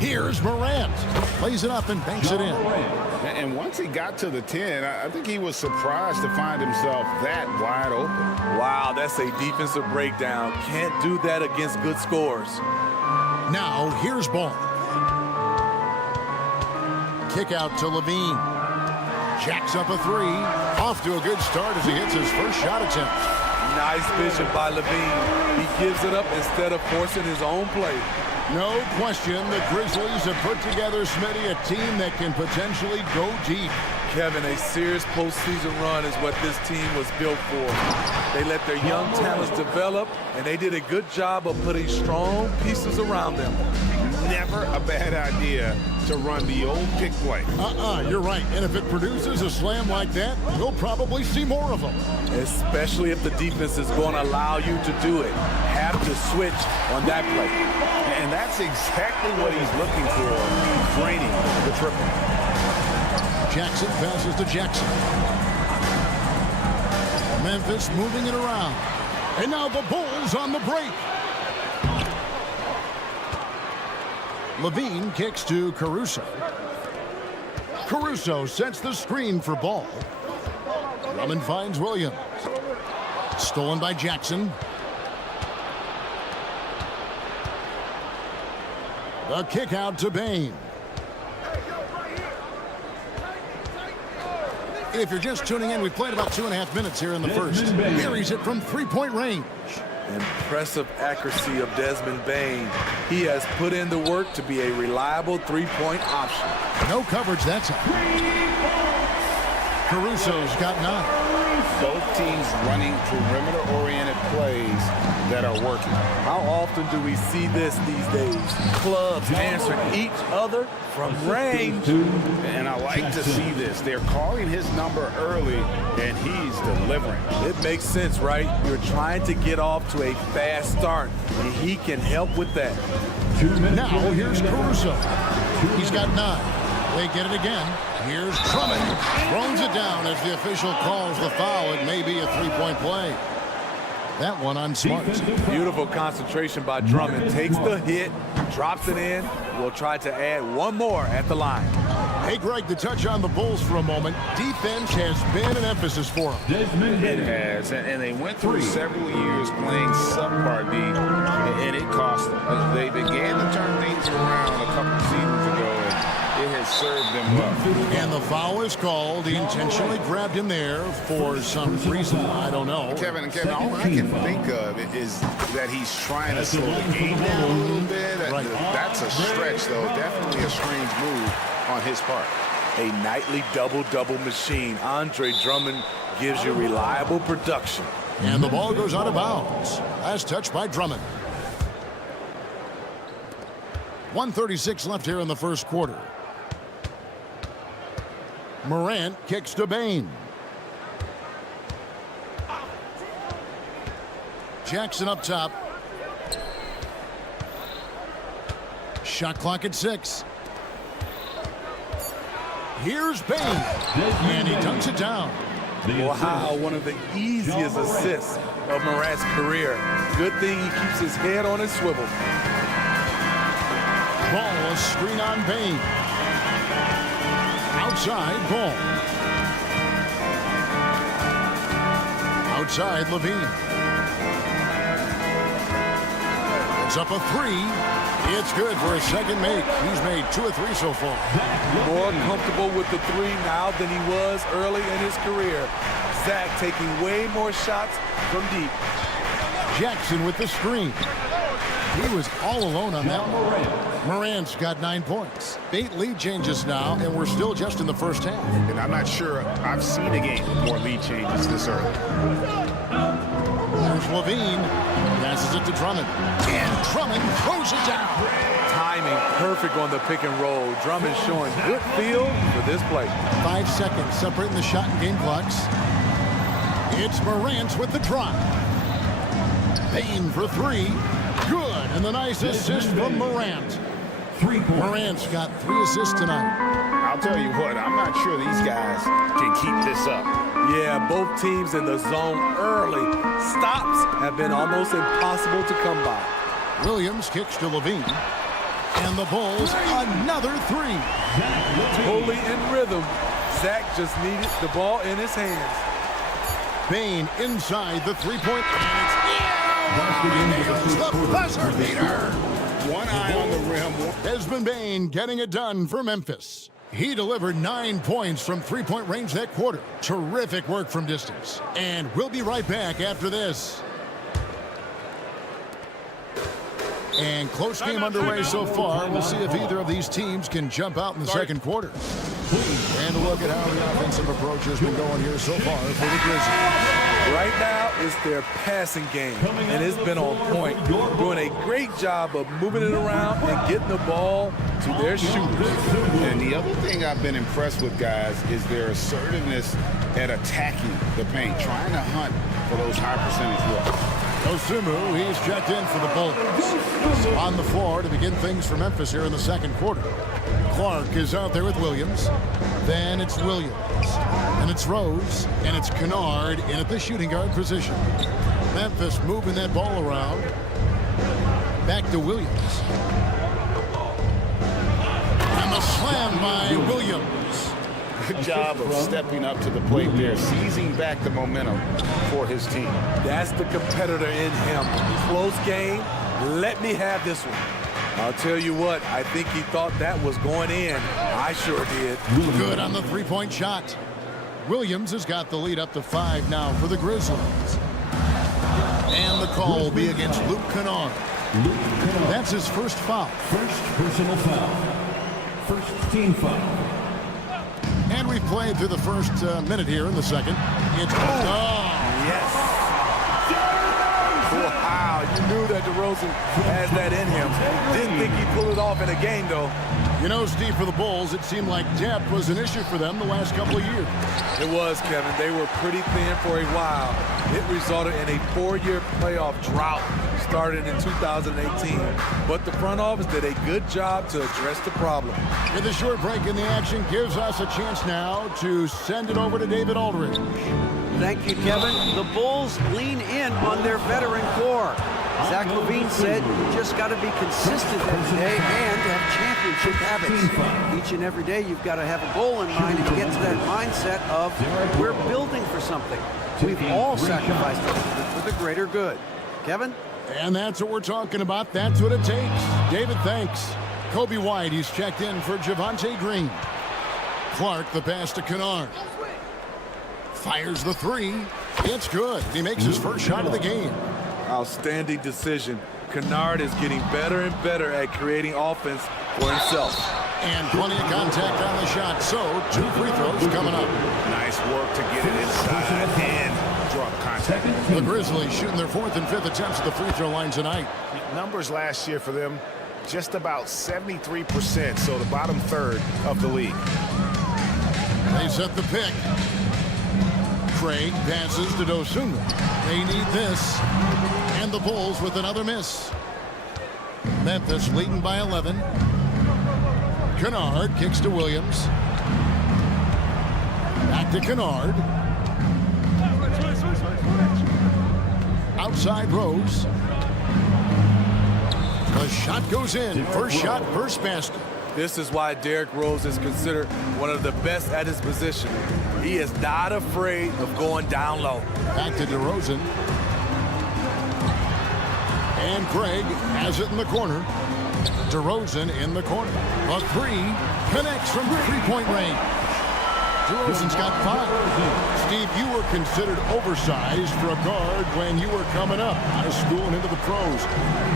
Here's Morant. Plays it up and banks it in. And once he got to the 10, I think he was surprised to find himself that wide open. Wow, that's a defensive breakdown. Can't do that against good scores. Now, here's ball. Kick out to Levine. Jacks up a 3. Off to a good start as he hits his first shot attempt. Nice vision by Levine. He gives it up instead of forcing his own play. No question, the Grizzlies have put together, Smitty, a team that can potentially go deep. Kevin, a serious postseason run is what this team was built for. They let their young talents develop, and they did a good job of putting strong pieces around them. Never a bad idea to run the old pick play. You're right. And if it produces a slam like that, we'll probably see more of them. Especially if the defense is going to allow you to do it. Have to switch on that play. And that's exactly what he's looking for, draining the triple. Jackson passes to Jackson. Memphis moving it around. And now the Bulls on the break. Levine kicks to Caruso. Caruso sets the screen for ball. Drummond finds Williams. Stolen by Jackson. The kick out to Bain. If you're just tuning in, we played about 2.5 minutes here in the first. Here he's it from 3-point range. Impressive accuracy of Desmond Bain. He has put in the work to be a reliable three-point option. No coverage that time. Caruso's got 9. Both teams running perimeter-oriented plays that are working. How often do we see this these days? Clubs answering each other from range. And I like to see this. They're calling his number early, and he's delivering. It makes sense, right? You're trying to get off to a fast start, and he can help with that. Now here's Caruso. He's got 9. They get it again. Here's Drummond. Throws it down as the official calls the foul. It may be a 3-point play. That one on Smart. Beautiful concentration by Drummond. Takes the hit, drops it in. We'll try to add one more at the line. Hey, Greg, to touch on the Bulls for a moment, defense has been an emphasis for them. It has, and they went through several years playing subpar D, and it cost them. They began to turn things around a couple seasons ago, and it has served them well. And the foul is called. He intentionally grabbed him there for some reason. I don't know. Kevin, all I can think of is that he's trying to slow the game down a little bit. That's a stretch, though. Definitely a strange move on his part. A nightly double-double machine. Andre Drummond gives you reliable production. And the ball goes out of bounds. Last touch by Drummond. 1:36 left here in the first quarter. Morant kicks to Bain. Jackson up top. Shot clock at 6. Here's Bain. And he dunks it down. Wow, one of the easiest assists of Morant's career. Good thing he keeps his head on his swivel. Ball, a screen on Bain. Outside, ball. Outside, Levine. It's up a 3. It's good for a second make. He's made 2 of 3 so far. More comfortable with the 3 now than he was early in his career. Zach taking way more shots from deep. Jackson with the screen. He was all alone on that one. Morant's got 9 points. 8 lead changes now, and we're still just in the first half. And I'm not sure I've seen a game with more lead changes this early. There's Levine. Passes it to Drummond. And Drummond throws it down. Timing perfect on the pick and roll. Drummond showing good feel for this play. 5 seconds separating the shot and game clocks. It's Morant with the drive. Payne for 3. Good. And the nice assist from Morant. Morant's got 3 assists tonight. I'll tell you what, I'm not sure these guys can keep this up. Yeah, both teams in the zone early. Stops have been almost impossible to come by. Williams kicks to Levine. And the Bulls, another 3. Totally in rhythm. Zach just needed the ball in his hands. Payne inside the 3-point. And it's the buzzer beater. One eye on the rim. Desmond Bane getting it done for Memphis. He delivered 9 points from 3-point range that quarter. Terrific work from distance. And we'll be right back after this. And close game underway so far. We'll see if either of these teams can jump out in the second quarter. And a look at how the offensive approach has been going here so far for the Grizzlies. Right now, it's their passing game, and it's been on point. Doing a great job of moving it around and getting the ball to their shooters. And the other thing I've been impressed with, guys, is their assertiveness at attacking the paint, trying to hunt for those high percentage looks. Osumu, he's checked in for the Bulls. On the floor to begin things for Memphis here in the second quarter. Clark is out there with Williams. Then it's Williams. And it's Rose. And it's Kennard in at the shooting guard position. Memphis moving that ball around. Back to Williams. And the slam by Williams. Good job of stepping up to the plate there, seizing back the momentum for his team. That's the competitor in him. Close game. Let me have this one. I'll tell you what, I think he thought that was going in. I sure did. Good on the 3-point shot. Williams has got the lead up to 5 now for the Grizzlies. And the call will be against Luke Kennard. That's his first foul. First personal foul. First team foul. And we've played through the first minute here in the second. It's yes. Wow, you knew that DeRozan has that in him. Didn't think he'd pull it off in a game, though. You know, Steve, for the Bulls, it seemed like depth was an issue for them the last couple of years. It was, Kevin. They were pretty thin for a while. It resulted in a 4-year playoff drought started in 2018. But the front office did a good job to address the problem. And the short break in the action gives us a chance now to send it over to David Aldridge. Thank you, Kevin. The Bulls lean in on their veteran core. Zach LaVine said, you just got to be consistent every day and have championship habits. Each and every day, you've got to have a goal in mind and get to that mindset of we're building for something. We've all sacrificed a little bit for the greater good. Kevin? And that's what we're talking about. That's what it takes. David, thanks. Kobe White, he's checked in for Javonte Green. Clark, the pass to Kennard. Fires the 3. It's good. He makes his first shot of the game. Outstanding decision. Kennard is getting better and better at creating offense for himself. And plenty of contact on the shot. So, 2 free throws coming up. Nice work to get it inside and draw the contact. The Grizzlies shooting their 4th and 5th attempts at the free throw line tonight. Numbers last year for them, just about 73%, so the bottom third of the league. They set the pick. Craig passes to Dosunmu. They need this. And the Bulls with another miss. Memphis leading by 11. Kennard kicks to Williams. Back to Kennard. Outside Rose. The shot goes in. First shot, first basket. This is why Derrick Rose is considered one of the best at his position. He is not afraid of going down low. Back to DeRozan. And Craig has it in the corner. DeRozan in the corner. A 3 connects from 3-point range. DeRozan's got 5. Steve, you were considered oversized for a guard when you were coming up out of school and into the pros.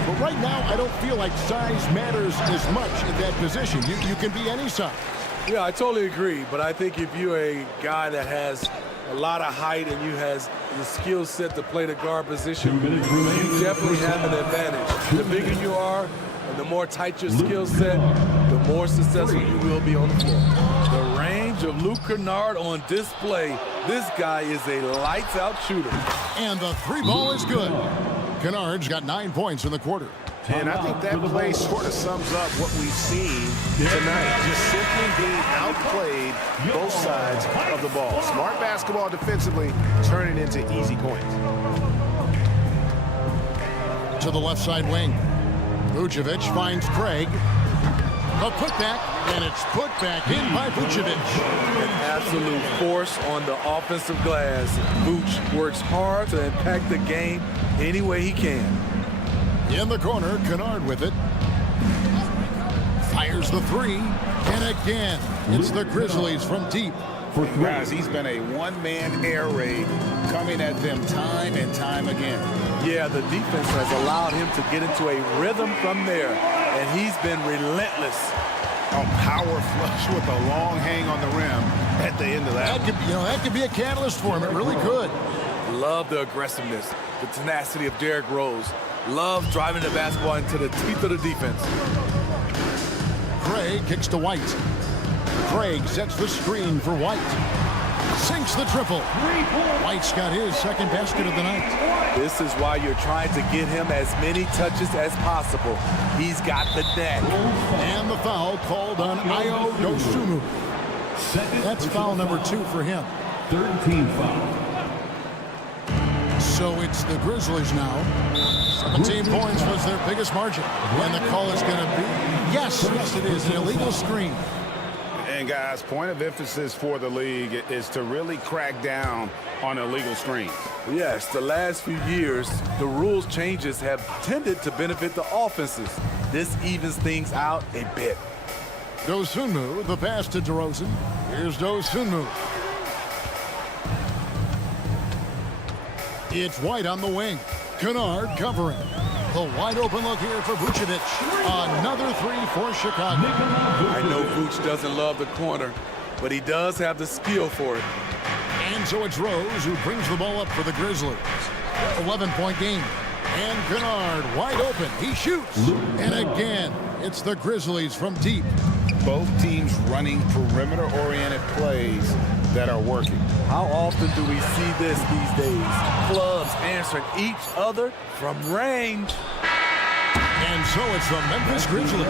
But right now, I don't feel like size matters as much at that position. You can be any size. Yeah, I totally agree. But I think if you're a guy that has a lot of height and you has the skill set to play the guard position, you definitely have an advantage. The bigger you are and the more tight your skill set, the more successful you will be on the floor. The range of Luke Kennard on display. This guy is a lights-out shooter. And the 3 ball is good. Kennard's got 9 points in the quarter. And I think that play sort of sums up what we've seen tonight. Just simply being outplayed both sides of the ball. Smart basketball defensively, turning into easy points. To the left side wing. Vucevic finds Craig. A putback, and it's put back in by Vucevic. An absolute force on the offensive glass. Vuce works hard to impact the game any way he can. In the corner, Kennard with it. Fires the 3. And again, it's the Grizzlies from deep. Guys, he's been a one-man air raid coming at them time and time again. Yeah, the defense has allowed him to get into a rhythm from there, and he's been relentless. A power flush with a long hang on the rim at the end of that. That could be a catalyst for him. It really could. Love the aggressiveness, the tenacity of Derrick Rose. Love driving the basketball into the teeth of the defense. Craig kicks to White. Craig sets the screen for White. Sinks the triple. White's got his second basket of the night. This is why you're trying to get him as many touches as possible. He's got the net. And the foul called on Ayo Dosunmu. That's foul number 2 for him. 13 foul. So it's the Grizzlies now. 17 points was their biggest margin. And the call is going to be, yes, it is, an illegal screen. And guys, point of emphasis for the league is to really crack down on illegal screens. Yes, the last few years, the rules changes have tended to benefit the offenses. This evens things out a bit. Dosunmu, the pass to DeRozan. Here's Dosunmu. It's White on the wing. Kennard covering. The wide open look here for Vucevic. Another 3 for Chicago. I know Vuce doesn't love the corner, but he does have the skill for it. And so it's Rose who brings the ball up for the Grizzlies. 11-point game. And Kennard wide open. He shoots. And again, it's the Grizzlies from deep. Both teams running perimeter-oriented plays that are working. How often do we see this these days? Clubs answering each other from range. And so it's the Memphis Grizzlies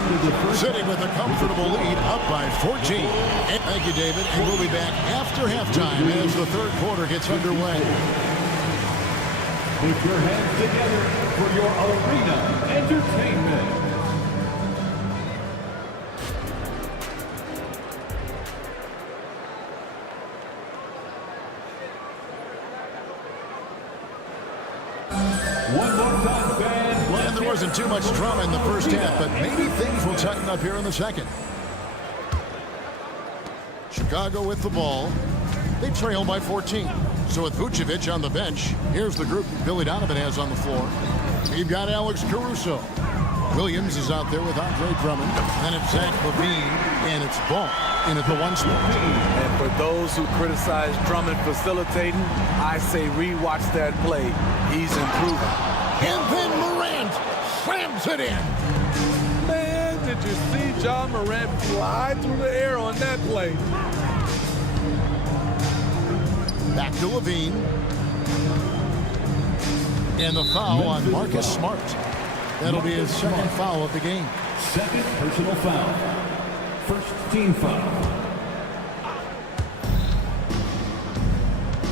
sitting with a comfortable lead up by 14. And thank you, David. And we'll be back after halftime as the third quarter gets underway. Put your hands together for your arena entertainment. One more time, fans. And there wasn't too much drama in the first half, but maybe things will tighten up here in the second. Chicago with the ball. They trail by 14. So with Vucevic on the bench, here's the group Billy Donovan has on the floor. We've got Alex Caruso. Williams is out there with Andre Drummond. Then it's Zach LaVine, and it's Ball in at the 1 spot. And for those who criticize Drummond facilitating, I say rewatch that play. He's improving. And then Morant slams it in. Man, did you see John Morant fly through the air on that play? Back to LaVine. And the foul on Marcus Smart. That'll be his second foul of the game. Second personal foul. First team foul.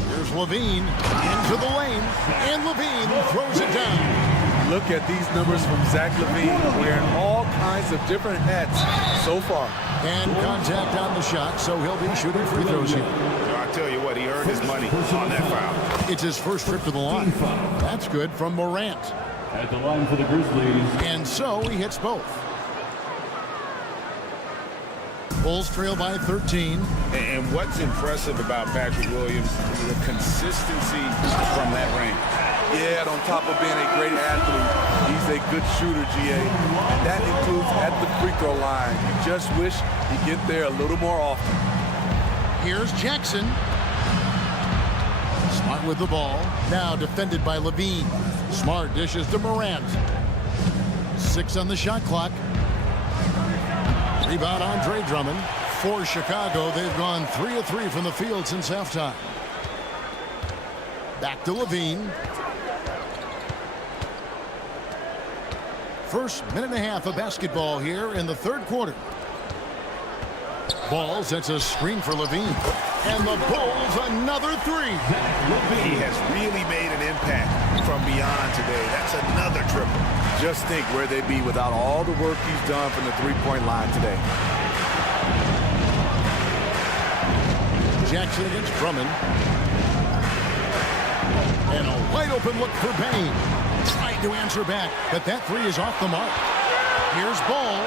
Here's LaVine into the lane. And LaVine throws it down. Look at these numbers from Zach LaVine, wearing all kinds of different hats so far. And contact on the shot, so he'll be shooting free throws here. I tell you what, he earned his money on that foul. It's his first trip to the line. That's good from Morant. At the line for the Grizzlies. And so he hits both. Bulls trail by 13. And what's impressive about Patrick Williams is the consistency from that range. Yeah, and on top of being a great athlete, he's a good shooter, GA. And that includes at the free throw line. You just wish he'd get there a little more often. Here's Jackson. Smart with the ball. Now defended by Levine. Smart dishes to Morant. 6 on the shot clock. Rebound Andre Drummond. For Chicago, they've gone 3 of 3 from the field since halftime. Back to Levine. First minute and a half of basketball here in the third quarter. Ball sets a screen for Levine. And the Bulls another 3. He has really made an impact from beyond today. That's another triple. Just think where they'd be without all the work he's done from the three-point line today. Jackson against Drummond. And a wide open look for Bain. Trying to answer back, but that 3 is off the mark. Here's Ball.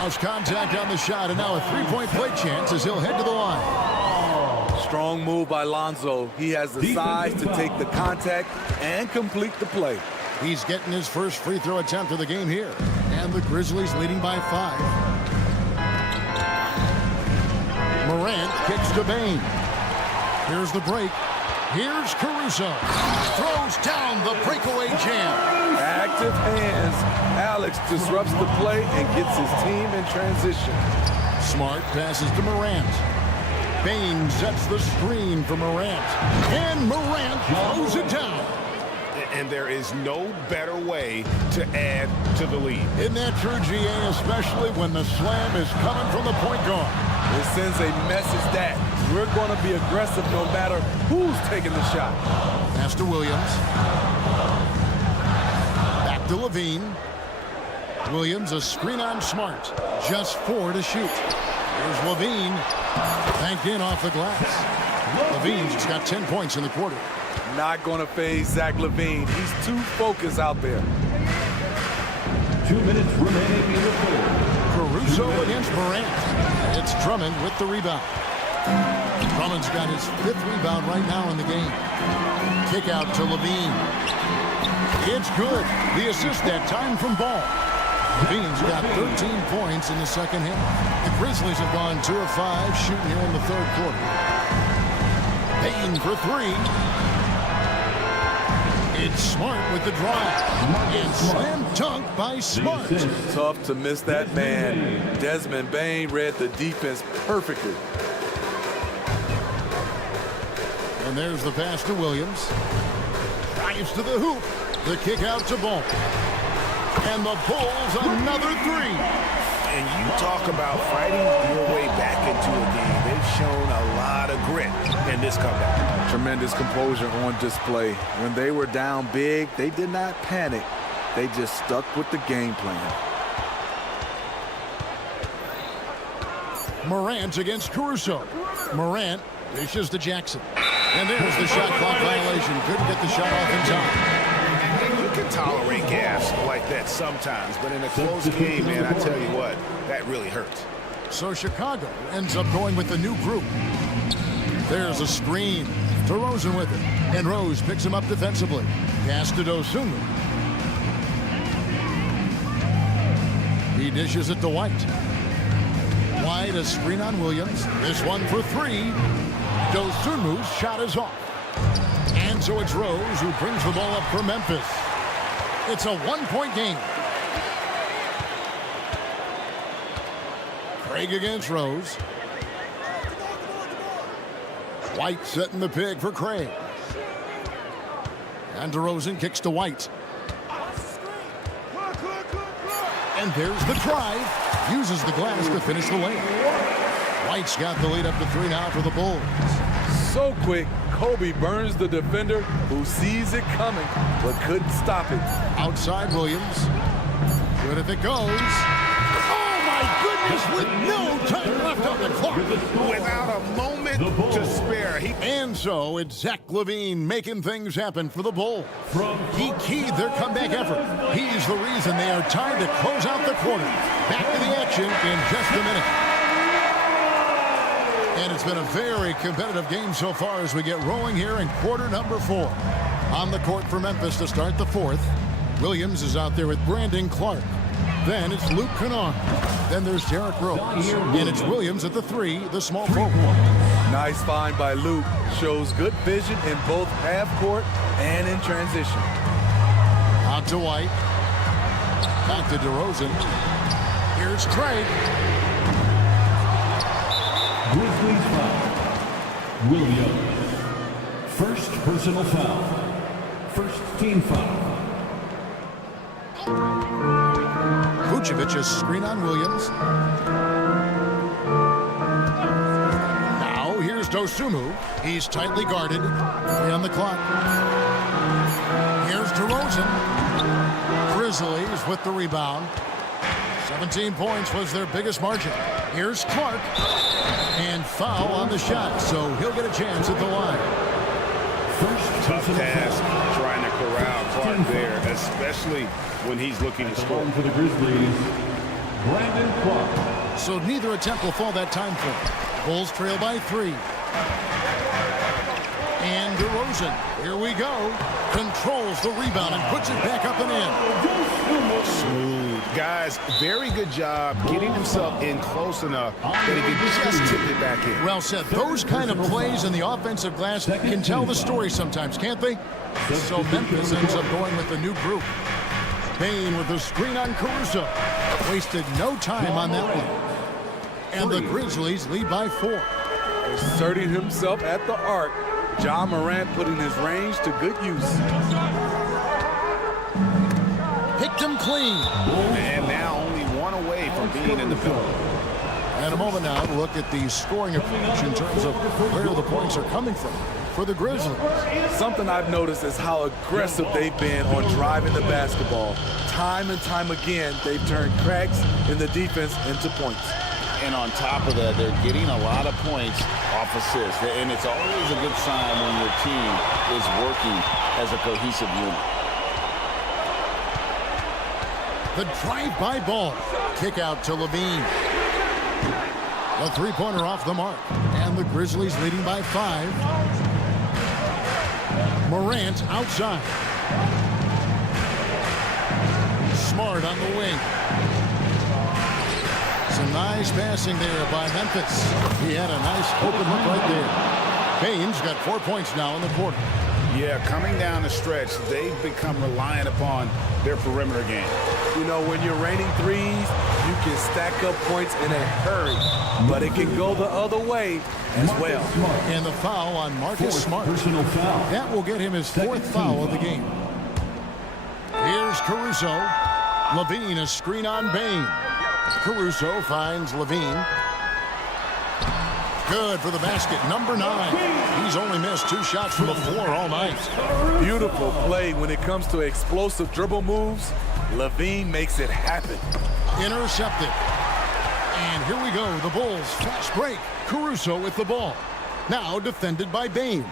Lost contact on the shot, and now a 3-point play chance as he'll head to the line. Strong move by Lonzo. He has the size to take the contact and complete the play. He's getting his first free throw attempt of the game here. And the Grizzlies leading by 5. Morant kicks to Bain. Here's the break. Here's Caruso. Throws down the breakaway jam. Active hands. Alex disrupts the play and gets his team in transition. Smart passes to Morant. Bain sets the screen for Morant. And Morant throws it down. And there is no better way to add to the lead. Isn't that true, GA, especially when the slam is coming from the point guard? It sends a message that we're going to be aggressive no matter who's taking the shot. Pass to Williams. Back to Levine. Williams, a screen on Smart. Just 4 to shoot. Here's Levine. Banked in off the glass. Levine's just got 10 points in the quarter. Not going to phase Zach LaVine. He's too focused out there. 2 minutes remaining in the fourth. Caruso against Morant. It's Drummond with the rebound. Drummond's got his 5th rebound right now in the game. Kick out to Levine. It's good. The assist that time from Ball. Levine's got 13 points in the second half. The Grizzlies have gone 2 of 5 shooting here in the third quarter. Bain for 3. It's Smart with the drive. And slam dunk by Smart. Tough to miss that man. Desmond Bain read the defense perfectly. And there's the pass to Williams. Drives to the hoop. The kick out to Ball. And the Bulls another 3. And you talk about fighting your way back into a game. They've shown a lot of grit in this comeback. Tremendous composure on display. When they were down big, they did not panic. They just stuck with the game plan. Morant against Caruso. Morant dishes to Jackson. And there's the shot clock violation. Couldn't get the shot off in time. You can tolerate gas like that sometimes, but in a close game, man, I tell you what, that really hurts. So Chicago ends up going with the new group. There's a screen to Rosen with it. And Rose picks him up defensively. Pass to Dosunmu. He dishes it to White. White, a screen on Williams. This one for 3. Dosunmu's shot is off. And so it's Rose who brings the ball up for Memphis. It's a 1-point game. Craig against Rose. White setting the pick for Craig. And DeRozan kicks to White. And there's the drive. Uses the glass to finish the lane. White's got the lead up to 3 now for the Bulls. So quick, Kobe burns the defender who sees it coming but couldn't stop it. Outside Williams. Good if it goes. Oh my goodness, with no time left on the clock. Without a moment to spare. And so it's Zach LaVine making things happen for the Bulls. He keyed their comeback effort. He's the reason they are tied to close out the quarter. Back to the action in just a minute. And it's been a very competitive game so far as we get rolling here in quarter number 4. On the court for Memphis to start the 4th. Williams is out there with Brandon Clark. Then it's Luke Kennard. Then there's Derrick Rose. And it's Williams at the 3, the small forward. Nice find by Luke. Shows good vision in both half court and in transition. Out to White. Back to DeRozan. Here's Craig. Grizzlies foul. Williams. First personal foul. First team foul. Vucevic is screen on Williams. Now here's Dosunmu. He's tightly guarded. 3 on the clock. Here's DeRozan. Grizzlies with the rebound. 17 points was their biggest margin. Here's Clark. And foul on the shot, so he'll get a chance at the line. Tough task trying to corral Clark there, especially when he's looking to score. For the Grizzlies, Brandon Clark. So neither attempt will fall that time frame. Bulls trail by 3. And DeRozan, here we go, controls the rebound and puts it back up and in. Smooth. Guys, very good job getting himself in close enough that he could just tip it back in. Well said. Those kind of plays in the offensive glass can tell the story sometimes, can't they? So Memphis ends up going with the new group. Bane with the screen on Caruso. Wasted no time on that one. And the Grizzlies lead by 4. Asserting himself at the arc. Ja Morant putting his range to good use. Picked him clean. And now only one away from being in the film. And a moment now to look at the scoring approach in terms of where the points are coming from for the Grizzlies. Something I've noticed is how aggressive they've been on driving the basketball. Time and time again, they've turned cracks in the defense into points. And on top of that, they're getting a lot of points off assists. And it's always a good sign when your team is working as a cohesive unit. The drive-by ball. Kick out to Levine. A three-pointer off the mark. And the Grizzlies leading by 5. Morant outside. Smart on the wing. Some nice passing there by Memphis. He had a nice open look right there. Bane's got 4 points now in the quarter. Yeah, coming down the stretch, they've become reliant upon their perimeter game. You know, when you're raining threes, you can stack up points in a hurry, but it can go the other way as well. And the foul on Marcus Smart. Personal foul. That will get him his 4th foul of the game. Here's Caruso. Levine, a screen on Bane. Caruso finds Levine. Good for the basket, number 9. He's only missed 2 shots from the floor all night. Beautiful play when it comes to explosive dribble moves. Levine makes it happen. Intercepted. And here we go, the Bulls fast break. Caruso with the ball. Now defended by Bane.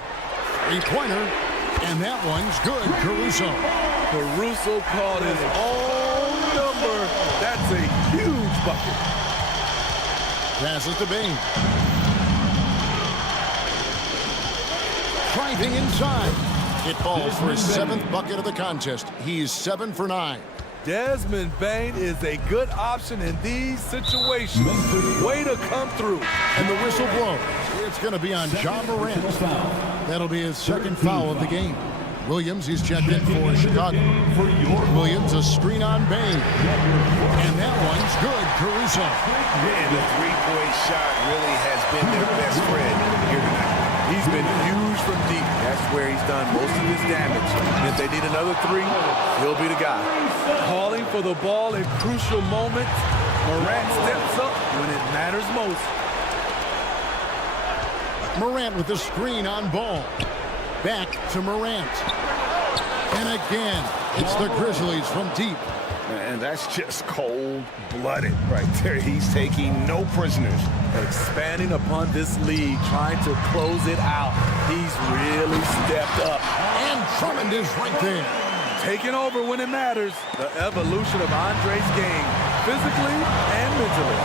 3-pointer, and that one's good, Caruso. Caruso called his own number. That's a huge bucket. Passes to Bane. Driving inside. It falls for his 7th bucket of the contest. He's 7 for 9. Desmond Bane is a good option in these situations. Way to come through. And the whistle blows. It's going to be on Ja Morant. That'll be his 2nd foul of the game. Williams, he's checked in for Chicago. Williams, a screen on Bane. And that one's good, Caruso. And the three-point shot really has been their best friend here tonight. He's been huge from deep. That's where he's done most of his damage. And if they need another 3, he'll be the guy. Calling for the ball in crucial moments. Morant steps up when it matters most. Morant with the screen on Ball. Back to Morant. And again, it's the Grizzlies from deep. And that's just cold-blooded right there. He's taking no prisoners. Expanding upon this lead, trying to close it out. He's really stepped up. And Drummond is right there. Taking over when it matters. The evolution of Andre's game, physically and mentally.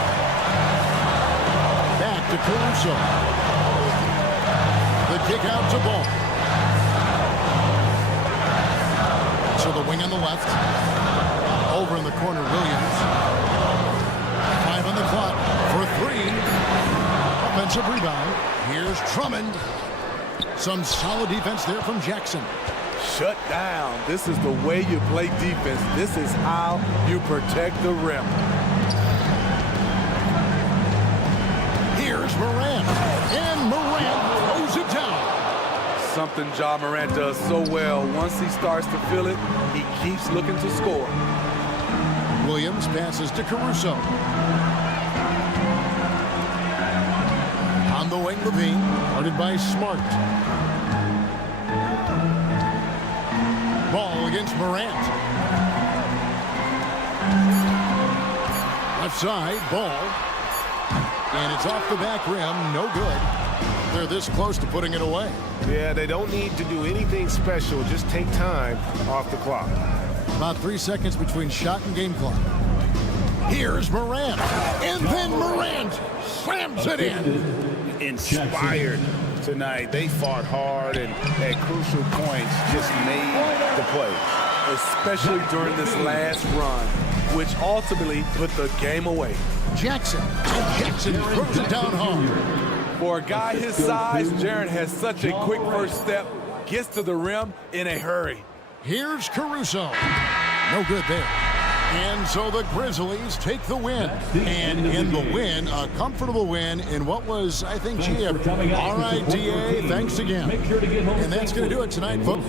Back to Caruso. The kick out to Ball. So the wing on the left. Over in the corner, Williams. 5 on the clock for 3. Offensive rebound. Here's Drummond. Some solid defense there from Jackson. Shut down. This is the way you play defense. This is how you protect the rim. Here's Morant. And Morant throws it down. Something Ja Morant does so well. Once he starts to feel it, he keeps looking to score. Williams passes to Caruso. On the wing, Levine, guarded by Smart. Ball against Morant. Left side, Ball. And it's off the back rim, no good. They're this close to putting it away. Yeah, they don't need to do anything special. Just take time off the clock. About 3 seconds between shot and game clock. Here's Morant. And then Morant slams it in. Inspired tonight. They fought hard and at crucial points just made the play. Especially during this last run, which ultimately put the game away. Jackson. And Jackson throws it down hard. For a guy his size, Jaren has such a quick first step, gets to the rim in a hurry. Here's Caruso. No good there. And so the Grizzlies take the win. And in the win, a comfortable win in what was, I think, all right, DA, thanks again. And that's going to do it tonight, folks.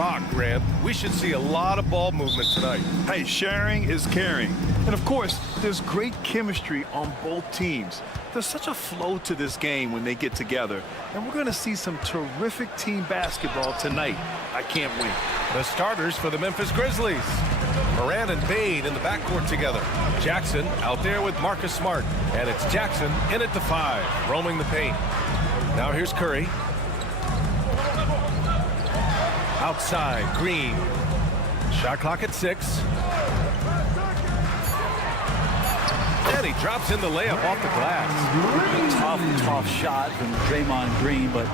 rock, Grant. We should see a lot of ball movement tonight. Hey, sharing is caring. And of course, there's great chemistry on both teams. There's such a flow to this game when they get together. And we're going to see some terrific team basketball tonight. I can't wait. The starters for the Memphis Grizzlies. Morant and Bane in the backcourt together. Jackson out there with Marcus Smart. And it's Jackson in at the 5, roaming the paint. Now here's Curry. Outside, Green. Shot clock at 6. And he drops in the layup off the glass. Tough shot from Draymond Green, but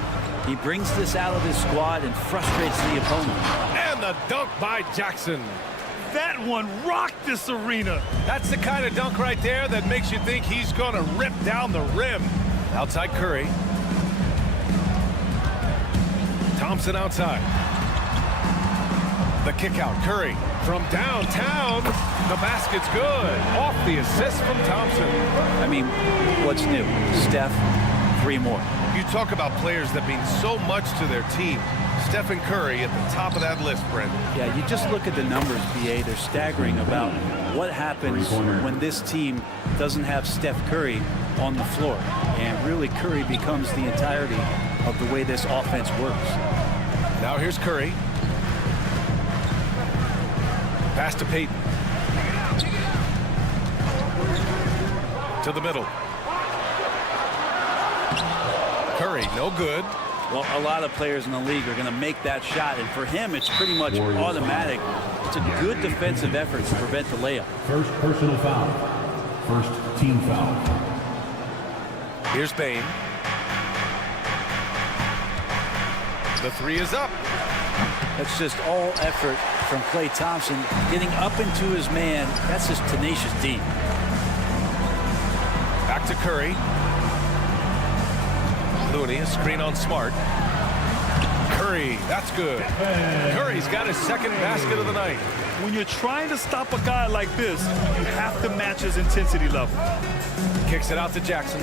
he brings this out of his squad and frustrates the opponent. And the dunk by Jackson. That one rocked this arena. That's the kind of dunk right there that makes you think he's going to rip down the rim. Outside Curry. Thompson outside. The kick out, Curry from downtown. The basket's good. Off the assist from Thompson. I mean, what's new? Steph, 3 more. You talk about players that mean so much to their team. Stephen Curry at the top of that list, Brent. Yeah, you just look at the numbers, BA. They're staggering about what happens when this team doesn't have Steph Curry on the floor. And really, Curry becomes the entirety of the way this offense works. Now here's Curry. Pass to Payton. To the middle. Curry, no good. Well, a lot of players in the league are going to make that shot, and for him, it's pretty much automatic. It's a good defensive effort to prevent the layup. First personal foul. First team foul. Here's Bane. The 3 is up. That's just all effort from Klay Thompson. Getting up into his man, that's just tenacious D. Back to Curry. Looney, a screen on Smart. Curry, that's good. Curry's got his second basket of the night. When you're trying to stop a guy like this, you have to match his intensity level. Kicks it out to Jackson.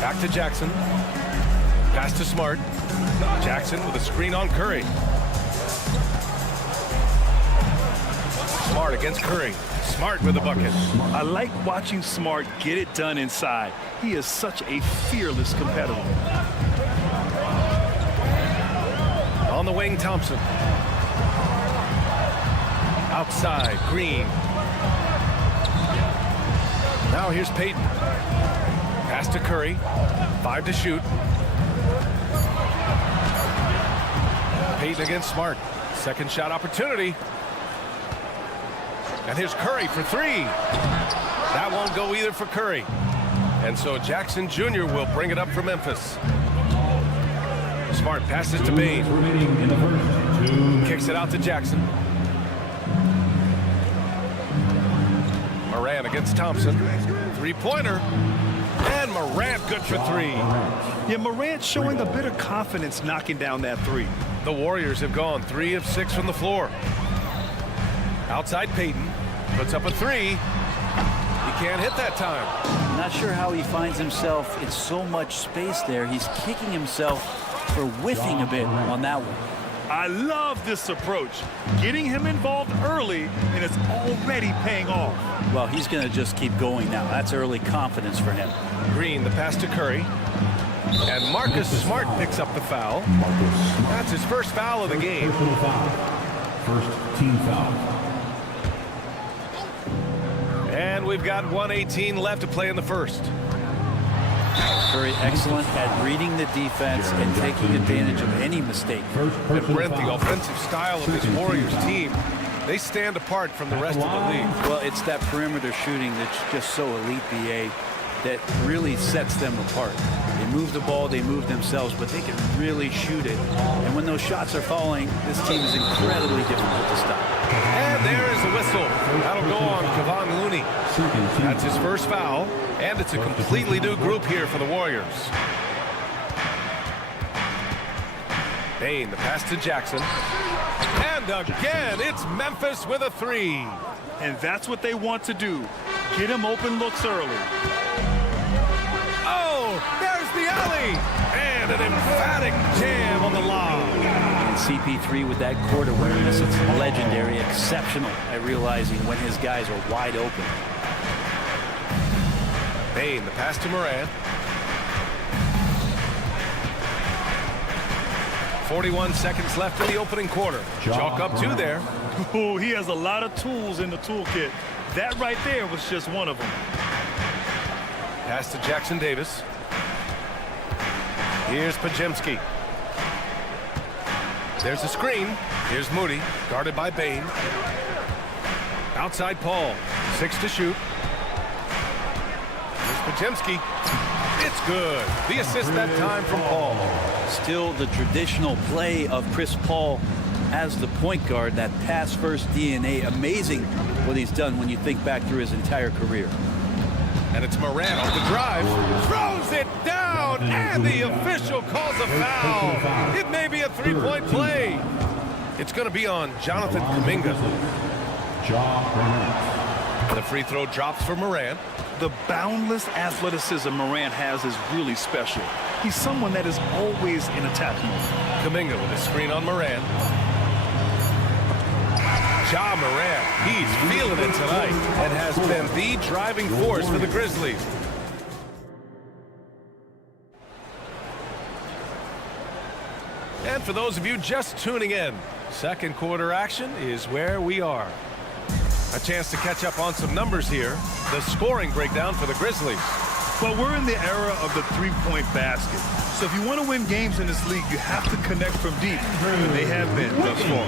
Back to Jackson. Pass to Smart. Jackson with a screen on Curry. Smart against Curry. Smart with a bucket. I like watching Smart get it done inside. He is such a fearless competitor. On the wing, Thompson. Outside, Green. Now here's Payton. Pass to Curry. 5 to shoot. Payton against Smart. Second shot opportunity. And here's Curry for 3. That won't go either for Curry. And so Jackson Jr. will bring it up for Memphis. Smart passes to Bane. Kicks it out to Jackson. Morant against Thompson. 3-pointer. And Morant good for 3. Yeah, Morant showing a bit of confidence knocking down that 3. The Warriors have gone 3 of 6 from the floor. Outside Payton. Puts up a 3. He can't hit that time. Not sure how he finds himself in so much space there. He's kicking himself for whiffing a bit on that one. I love this approach. Getting him involved early, and it's already paying off. Well, he's going to just keep going now. That's early confidence for him. Green, the pass to Curry. And Marcus Smart picks up the foul. That's his first foul of the game. First team foul. And we've got 1:18 left to play in the first. Curry excellent at reading the defense and taking advantage of any mistake. And Brent, the offensive style of this Warriors team, they stand apart from the rest of the league. Well, it's that perimeter shooting that's just so elite, BA, that really sets them apart. They move the ball, they move themselves, but they can really shoot it. And when those shots are falling, this team is incredibly difficult to stop. And there is the whistle. That'll go on Kevon Looney. That's his first foul, and it's a completely new group here for the Warriors. Bane, the pass to Jackson. And again, it's Memphis with a 3. And that's what they want to do. Get him open looks early. Oh, there's the alley. And an emphatic jam on the lob. And CP3 with that court awareness, it's legendary, exceptional at realizing when his guys are wide open. Bain, the pass to Moran. 41 seconds left in the opening quarter. Chalk up 2 there. Ooh, he has a lot of tools in the toolkit. That right there was just one of them. Pass to Jackson Davis. Here's Pajemski. There's a screen. Here's Moody, guarded by Bain. Outside Paul, 6 to shoot. Here's Pajemski. It's good. The assist that time from Paul. Still the traditional play of Chris Paul as the point guard, that pass-first DNA. Amazing what he's done when you think back through his entire career. And it's Moran off the drive. Throws it down, and the official calls a foul. It may be a 3-point play. It's going to be on Jonathan Kuminga. The free throw drops for Moran. The boundless athleticism Moran has is really special. He's someone that is always in attack mode. Kuminga with a screen on Moran. Ja Moran, he's feeling it tonight and has been the driving force for the Grizzlies. And for those of you just tuning in, second quarter action is where we are. A chance to catch up on some numbers here. The scoring breakdown for the Grizzlies. Well, we're in the era of the three-point basket. So if you want to win games in this league, you have to connect from deep. And they have been thus far.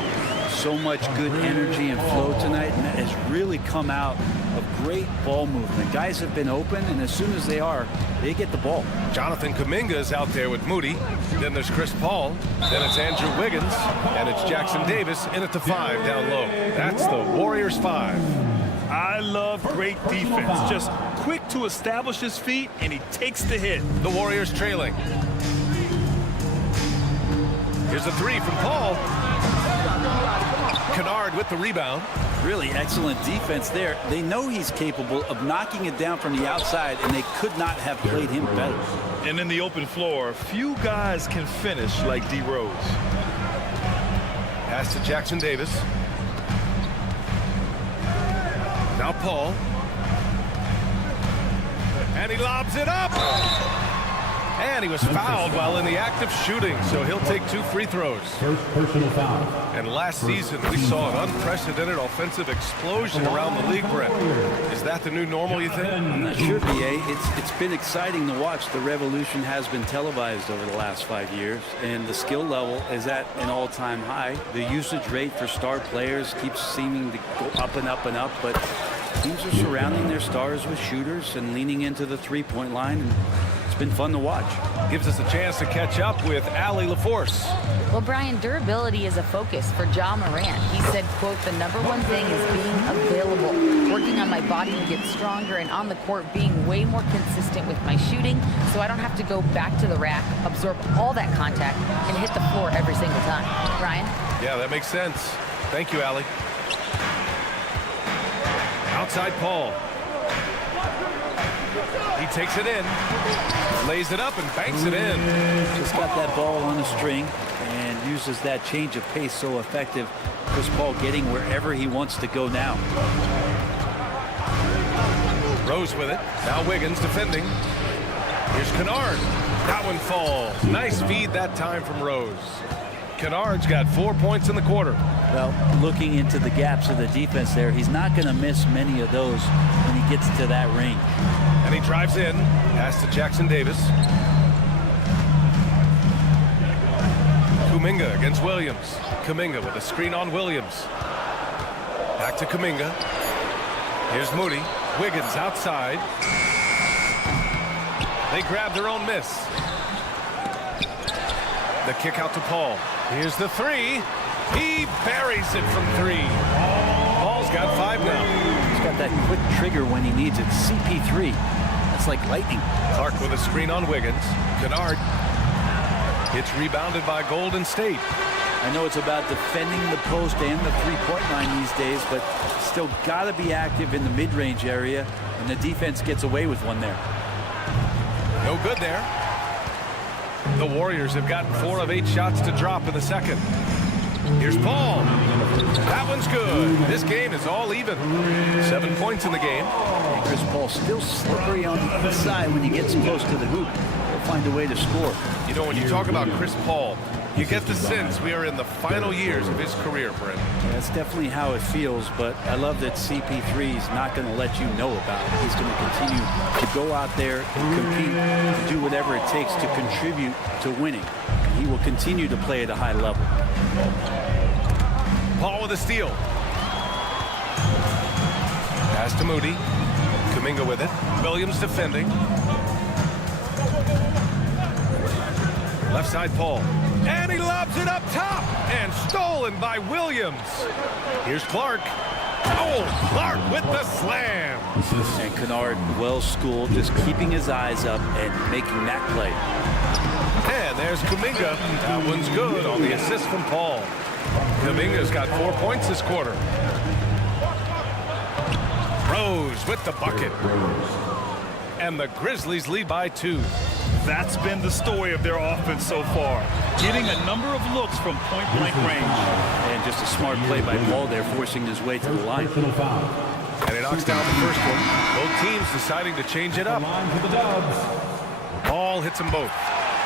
So much good energy and flow tonight, and that has really come out of great ball movement. Guys have been open, and as soon as they are, they get the ball. Jonathan Kuminga is out there with Moody. Then there's Chris Paul. Then it's Andrew Wiggins. And it's Jackson Davis in at the 5 down low. That's the Warriors 5. I love great defense. Just quick to establish his feet, and he takes the hit. The Warriors trailing. Here's a 3 from Paul. Kennard with the rebound. Really excellent defense there. They know he's capable of knocking it down from the outside, and they could not have played him better. And in the open floor, few guys can finish like D. Rose. Pass to Jackson Davis. Now Paul. And he lobs it up. And he was fouled while in the act of shooting, so he'll take 2 free throws. First personal foul. And last season, we saw an unprecedented offensive explosion around the league, Brett. Is that the new normal, you think? I'm not sure, BA. It's been exciting to watch. The revolution has been televised over the last 5 years, and the skill level is at an all-time high. The usage rate for star players keeps seeming to go up and up and up, but teams are surrounding their stars with shooters and leaning into the three-point line, and it's been fun to watch. Gives us a chance to catch up with Allie LaForce. Well, Brian, durability is a focus for Ja Morant. He said, quote, the #1 thing is being available, working on my body to get stronger, and on the court being way more consistent with my shooting so I don't have to go back to the rack, absorb all that contact, and hit the floor every single time. Brian? Yeah, that makes sense. Thank you, Allie. Outside Paul. He takes it in, lays it up, and banks it in. Just got that ball on a string and uses that change of pace so effective. Chris Paul getting wherever he wants to go now. Rose with it. Now Wiggins defending. Here's Kennard. That one falls. Nice feed that time from Rose. Kennard's got 4 points in the quarter. Well, looking into the gaps of the defense there, he's not going to miss many of those when he gets to that range. And he drives in. Pass to Jackson Davis. Kuminga against Williams. Kuminga with a screen on Williams. Back to Kuminga. Here's Moody. Wiggins outside. They grab their own miss. The kick out to Paul. Here's the 3. He buries it from 3. Paul's got 5 now. He's got that quick trigger when he needs it. CP3. That's like lightning. Clark with a screen on Wiggins. Kennard. It's rebounded by Golden State. I know it's about defending the post and the three-point line these days, but still got to be active in the mid-range area, and the defense gets away with one there. No good there. The Warriors have gotten 4 of 8 shots to drop in the second. Here's Paul. That one's good. This game is all even. 7 points in the game. And Chris Paul still slippery on the inside when he gets close to the hoop. He'll find a way to score. You know, when you talk about Chris Paul, you get the sense we are in the final years of his career, Brent. Yeah, that's definitely how it feels, but I love that CP3 is not going to let you know about it. He's going to continue to go out there and compete, to do whatever it takes to contribute to winning. And he will continue to play at a high level. Paul with a steal. Pass to Moody. Kuminga with it. Williams defending. Left side Paul. And he lobs it up top. And stolen by Williams. Here's Clark. Oh, Clark with the slam. And Kennard, well schooled, just keeping his eyes up and making that play. And there's Kuminga. That one's good on the assist from Paul. Kuminga's got 4 points this quarter. Rose with the bucket. And the Grizzlies lead by 2. That's been the story of their offense so far. Getting a number of looks from point-blank range. And just a smart play by Paul there, forcing his way to the line. And he knocks down the first one. Both teams deciding to change it up. Paul hits them both.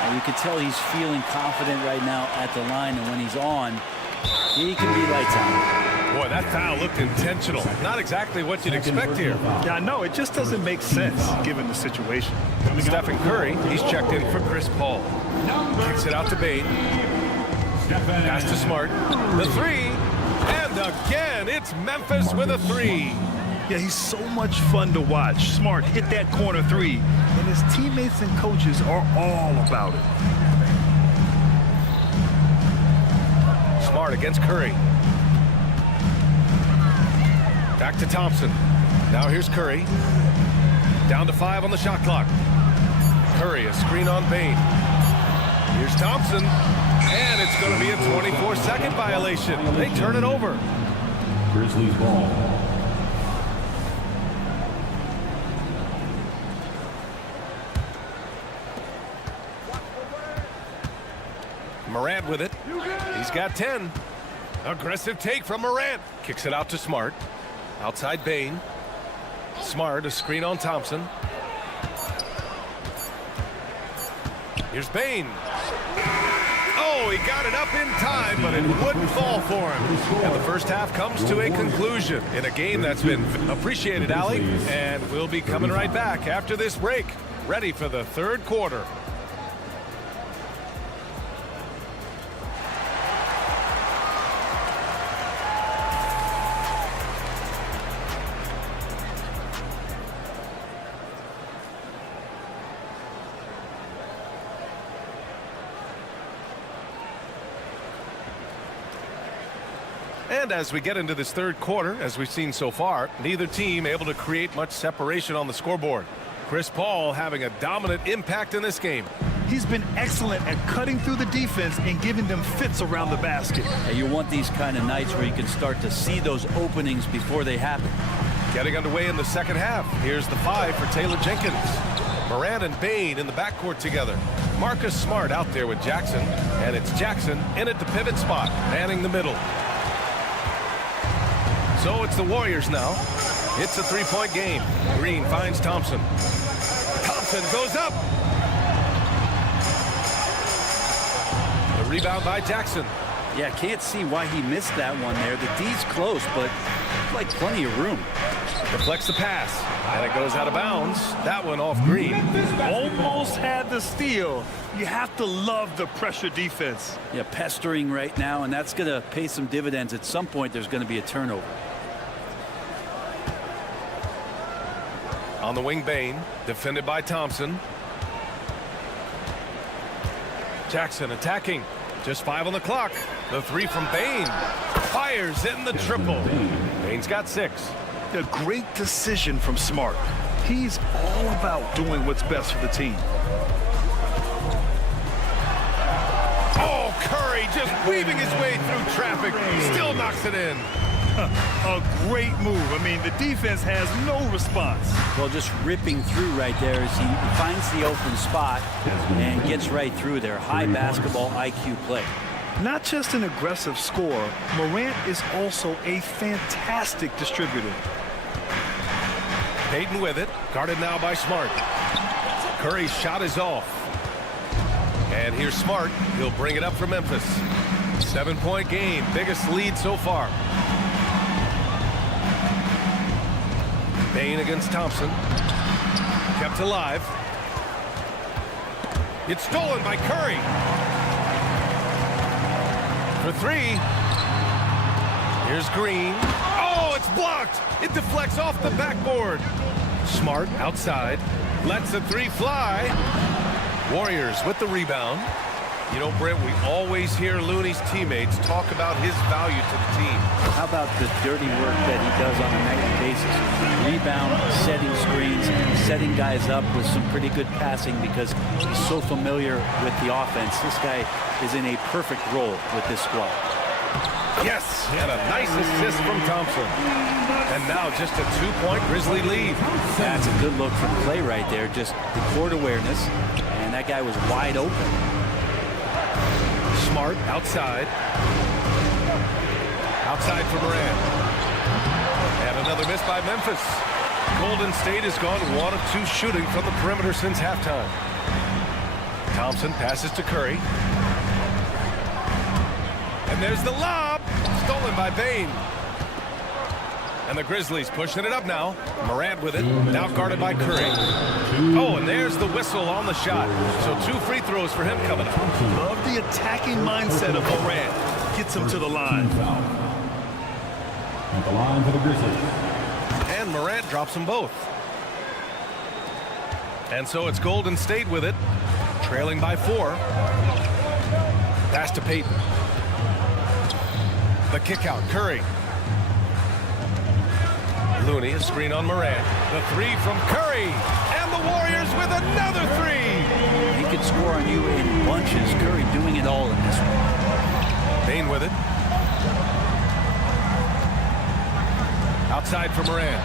And you can tell he's feeling confident right now at the line, and when he's on, he can be lights out. Boy, that foul looked intentional. Not exactly what you'd expect here. Yeah, no, it just doesn't make sense given the situation. Stephen Curry, he's checked in for Chris Paul. Kicks it out to Bane. Pass to Smart. The 3. And again, it's Memphis with a 3. Yeah, he's so much fun to watch. Smart hit that corner 3, and his teammates and coaches are all about it. Smart against Curry. Back to Thompson. Now here's Curry. Down to 5 on the shot clock. Curry, a screen on Bane. Here's Thompson. And it's going to be a 24-second violation. They turn it over. Grizzlies ball. Morant with it. He's got 10. Aggressive take from Morant. Kicks it out to Smart. Outside Bane. Smart, a screen on Thompson. Here's Bane. Oh, he got it up in time, but it wouldn't fall for him. And the first half comes to a conclusion in a game that's been appreciated, Allie. And we'll be coming right back after this break, ready for the third quarter. And as we get into this third quarter, as we've seen so far, neither team able to create much separation on the scoreboard. Chris Paul having a dominant impact in this game. He's been excellent at cutting through the defense and giving them fits around the basket. And you want these kind of nights where you can start to see those openings before they happen. Getting underway in the second half. Here's the 5 for Taylor Jenkins. Morant and Bane in the backcourt together. Marcus Smart out there with Jackson. And it's Jackson in at the pivot spot, manning the middle. So it's the Warriors now. It's a 3-point game. Green finds Thompson. Thompson goes up. The rebound by Jackson. Yeah, can't see why he missed that one there. The D's close, but like plenty of room. Deflects the pass, and it goes out of bounds. That one off Green. Almost had the steal. You have to love the pressure defense. Yeah, pestering right now, and that's going to pay some dividends. At some point, there's going to be a turnover. On the wing, Bane, defended by Thompson. Jackson attacking. Just 5 on the clock. The 3 from Bane. Fires in the triple. Bane's got 6. A great decision from Smart. He's all about doing what's best for the team. Oh, Curry just weaving his way through traffic. Still knocks it in. A great move. I mean, the defense has no response. Well, just ripping through right there as he finds the open spot and gets right through there. High basketball IQ play. Not just an aggressive scorer, Morant is also a fantastic distributor. Payton with it, guarded now by Smart. Curry's shot is off. And here's Smart. He'll bring it up for Memphis. 7-point game, biggest lead so far. Bane against Thompson. Kept alive. It's stolen by Curry. For three. Here's Green. Oh, it's blocked. It deflects off the backboard. Smart outside. Lets the three fly. Warriors with the rebound. You know, Brent, we always hear Looney's teammates talk about his value to the team. How about the dirty work that he does on a nightly basis? Rebound, setting screens, setting guys up with some pretty good passing because he's so familiar with the offense. This guy is in a perfect role with this squad. Yes, and a nice assist from Thompson. And now just a 2-point Grizzly lead. That's a good look from Clay right there. Just the court awareness, and that guy was wide open. Smart outside. Outside for Morant. And another miss by Memphis. Golden State has gone 1 of 2 shooting from the perimeter since halftime. Thompson passes to Curry. And there's the lob. Stolen by Bane. And the Grizzlies pushing it up now. Morant with it. Now guarded by Curry. Oh, and there's the whistle on the shot. So 2 free throws for him coming up. Love the attacking mindset of Morant. Gets him to the line. At the line for the Grizzlies. And Morant drops them both. And so it's Golden State with it. Trailing by 4. Pass to Payton. The kick out, Curry. Looney, a screen on Morant. The 3 from Curry. And the Warriors with another 3. He could score on you in bunches. Curry doing it all in this one. Bane with it. Outside for Morant.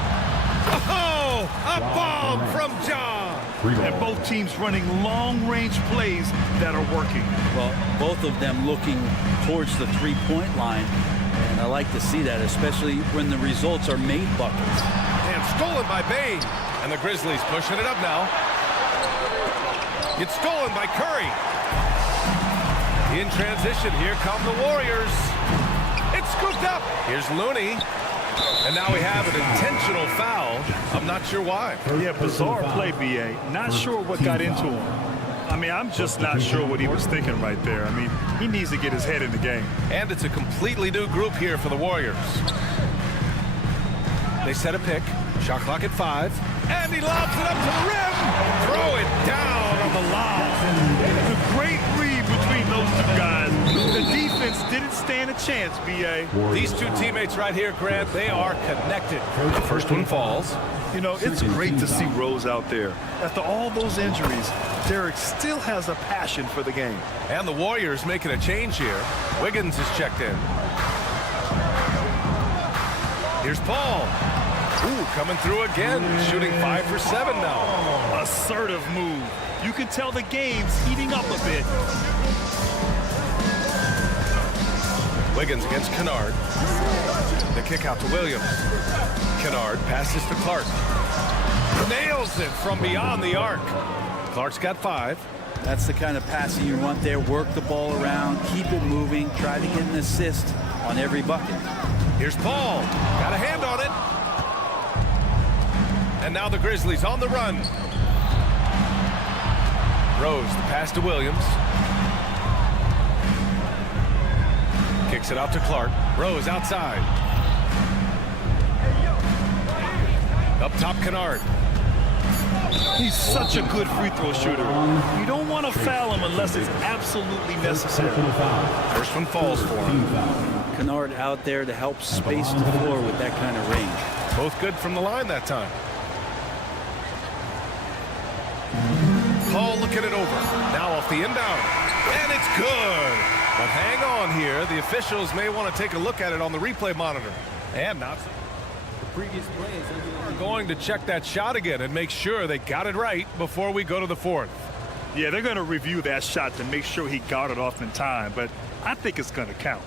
Oh, a bomb from John. And both teams running long-range plays that are working. Well, both of them looking towards the three-point line. And I like to see that, especially when the results are made buckets. And stolen by Bane. And the Grizzlies pushing it up now. It's stolen by Curry. In transition, here come the Warriors. It's scooped up. Here's Looney. And now we have an intentional foul. I'm not sure why. Yeah, bizarre play, B.A. Not sure what got into him. I mean, I'm just not sure what he was thinking right there. I mean, he needs to get his head in the game. And it's a completely new group here for the Warriors. They set a pick. Shot clock at 5. And he lobs it up to the rim. Throw it down on the lob. It's a great read between those 2 guys. The defense didn't stand a chance, B.A. These 2 teammates right here, Grant, they are connected. The first one falls. You know, it's great to see Rose out there. After all those injuries, Derek still has a passion for the game. And the Warriors making a change here. Wiggins is checked in. Here's Paul. Ooh, coming through again. Shooting 5 for 7 now. Assertive move. You can tell the game's heating up a bit. Wiggins against Kennard. The kick out to Williams. Kennard passes to Clark. Nails it from beyond the arc. Clark's got 5. That's the kind of passing you want there. Work the ball around, keep it moving, try to get an assist on every bucket. Here's Paul. Got a hand on it. And now the Grizzlies on the run. Rose, the pass to Williams. Kicks it out to Clark. Rose outside. Up top, Kennard. He's such a good free throw shooter. You don't want to foul him unless it's absolutely necessary. First one falls for him. Kennard out there to help space the floor with that kind of range. Both good from the line that time. Paul looking it over. Now off the inbound. And it's good. But hang on here. The officials may want to take a look at it on the replay monitor. And not so. The previous play is We're going to check that shot again and make sure they got it right before we go to the fourth. Yeah, they're going to review that shot to make sure he got it off in time, but I think it's going to count.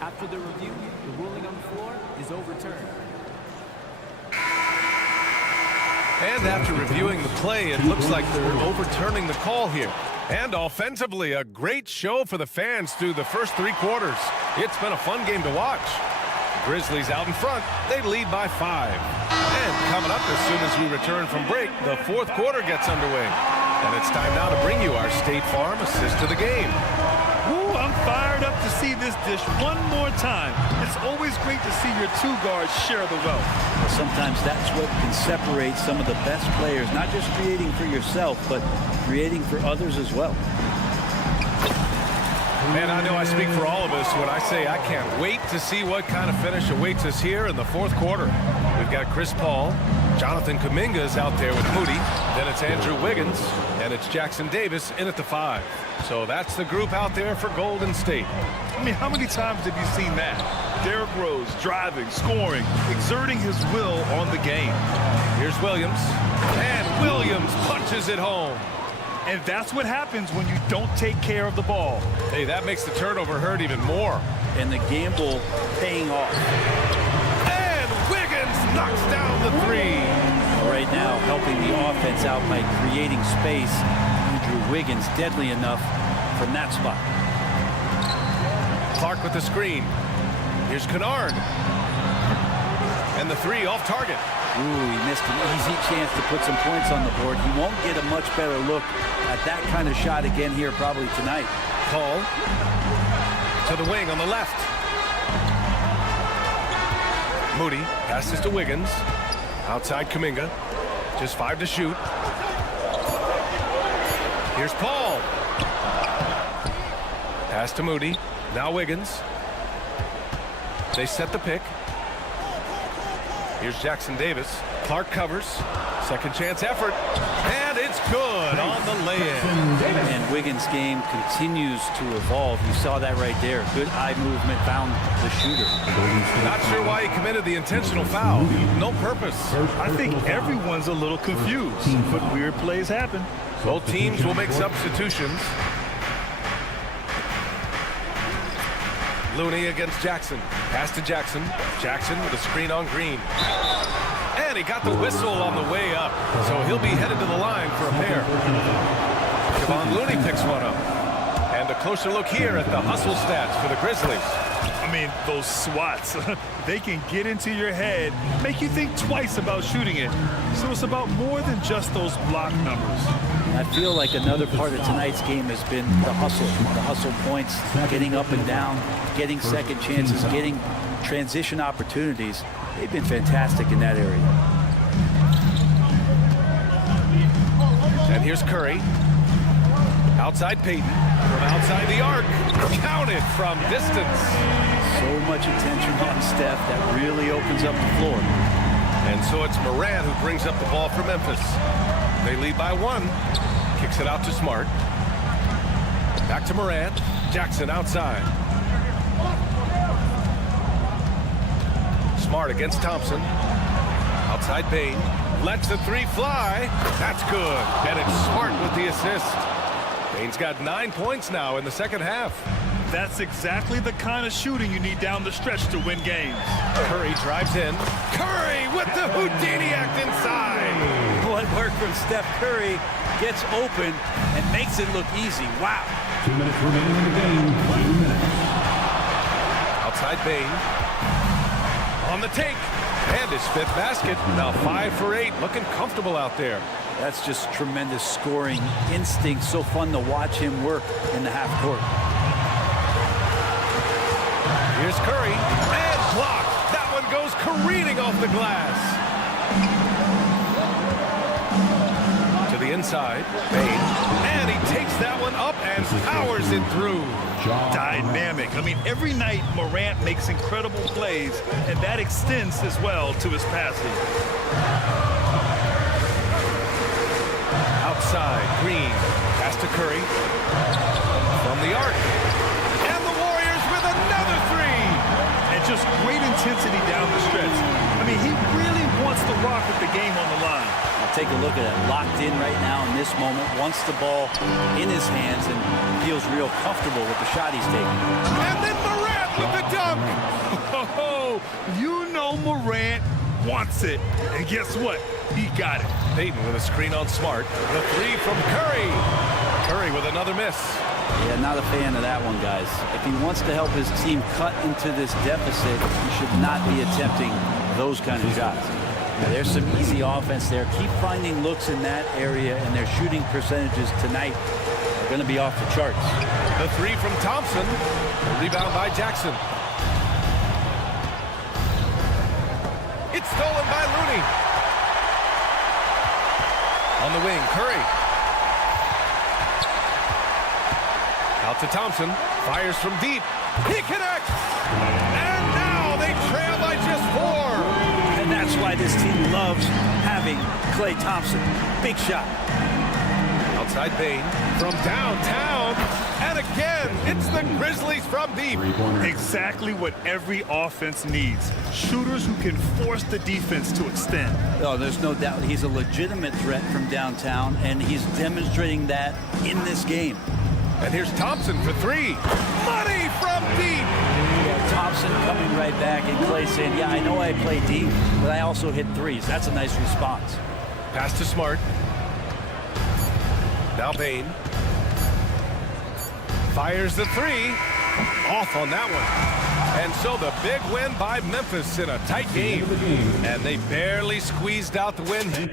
After the review, the ruling on the floor is overturned. And after reviewing the play, it looks like they're overturning the call here. And offensively, a great show for the fans through the first 3 quarters. It's been a fun game to watch. Grizzlies out in front. They lead by 5. And coming up as soon as we return from break, the fourth quarter gets underway. And it's time now to bring you our State Farm assist to the game. Ooh, I'm fired up to see this dish one more time. It's always great to see your 2 guards share the wealth. Well, sometimes that's what can separate some of the best players, not just creating for yourself, but creating for others as well. Man, I know I speak for all of us when I say I can't wait to see what kind of finish awaits us here in the fourth quarter. We've got Chris Paul, Jonathan Kuminga is out there with Moody, then it's Andrew Wiggins, and it's Jackson Davis in at the 5. So that's the group out there for Golden State. I mean, how many times have you seen that? Derrick Rose driving, scoring, exerting his will on the game. Here's Williams, and Williams punches it home. And that's what happens when you don't take care of the ball. Hey, that makes the turnover hurt even more. And the gamble paying off. And Wiggins knocks down the 3. Right now, helping the offense out by creating space. Andrew Wiggins, deadly enough from that spot. Clark with the screen. Here's Kennard. And the 3 off target. Ooh, he missed an easy chance to put some points on the board. He won't get a much better look at that kind of shot again here probably tonight. Call to the wing on the left. Moody passes to Wiggins. Outside Kuminga. Just 5 to shoot. Here's Paul. Pass to Moody. Now Wiggins. They set the pick. Here's Jackson Davis. Clark covers. Second chance effort. And it's good on the lay-in. And Wiggins' game continues to evolve. You saw that right there. Good eye movement, found the shooter. Not sure why he committed the intentional foul. No purpose. I think everyone's a little confused, but weird plays happen. Both teams will make substitutions. Looney against Jackson. Pass to Jackson. Jackson with a screen on Green. And he got the whistle on the way up. So he'll be headed to the line for a pair. Kevon Looney picks one up. And a closer look here at the hustle stats for the Grizzlies. I mean, those swats, they can get into your head, make you think twice about shooting it. So it's about more than just those block numbers. I feel like another part of tonight's game has been the hustle points, getting up and down, getting second chances, getting transition opportunities. They've been fantastic in that area. And here's Curry. Outside Payton. From outside the arc. Counted from distance. So much attention on Steph that really opens up the floor. And so it's Morant who brings up the ball for Memphis. They lead by 1. Kicks it out to Smart. Back to Morant. Jackson outside. Smart against Thompson. Outside Bain. Lets the 3 fly. That's good. And it's Smart with the assist. Bain's got 9 points now in the second half. That's exactly the kind of shooting you need down the stretch to win games. Curry drives in. Curry with the Houdini act inside. What work from Steph Curry, gets open and makes it look easy. Wow. 2 minutes remaining in the game. 2 minutes. Outside Bain. On the take. And his 5th basket. Now 5 for 8. Looking comfortable out there. That's just tremendous scoring instinct. So fun to watch him work in the half court. Here's Curry. And blocked. That one goes careening off the glass. To the inside. Bain. And he takes that one up and powers it through. Dynamic. I mean, every night Morant makes incredible plays, and that extends as well to his passing. Outside, Green. Pass to Curry. From the arc. and just great intensity down the stretch. I mean, he really wants to rock with the game on the line. Take a look at it. Locked in right now in this moment. Wants the ball in his hands and feels real comfortable with the shot he's taking. And then Morant with the dunk. Oh, you know Morant wants it. And guess what? He got it. Payton with a screen on Smart. The three from Curry. Curry with another miss. Yeah, not a fan of that one, guys. If he wants to help his team cut into this deficit, he should not be attempting those kind of shots. Now, there's some easy offense there. Keep finding looks in that area, and their shooting percentages tonight are going to be off the charts. The three from Thompson. Rebound by Jackson. It's stolen by Looney. On the wing, Curry. Out to Thompson. Fires from deep. He connects! And now they trail by just 4. And that's why this team loves having Klay Thompson. Big shot. Outside Bane from downtown. And again, it's the Grizzlies from deep. Exactly what every offense needs. Shooters who can force the defense to extend. Oh, there's no doubt he's a legitimate threat from downtown, and he's demonstrating that in this game. And here's Thompson for 3. Money from deep. Yeah, Thompson coming right back, and Klay saying, yeah, I know I play deep, but I also hit threes. That's a nice response. Pass to Smart. Now Bane. Fires the 3. Off on that one. And so the big win by Memphis in a tight game. And they barely squeezed out the win.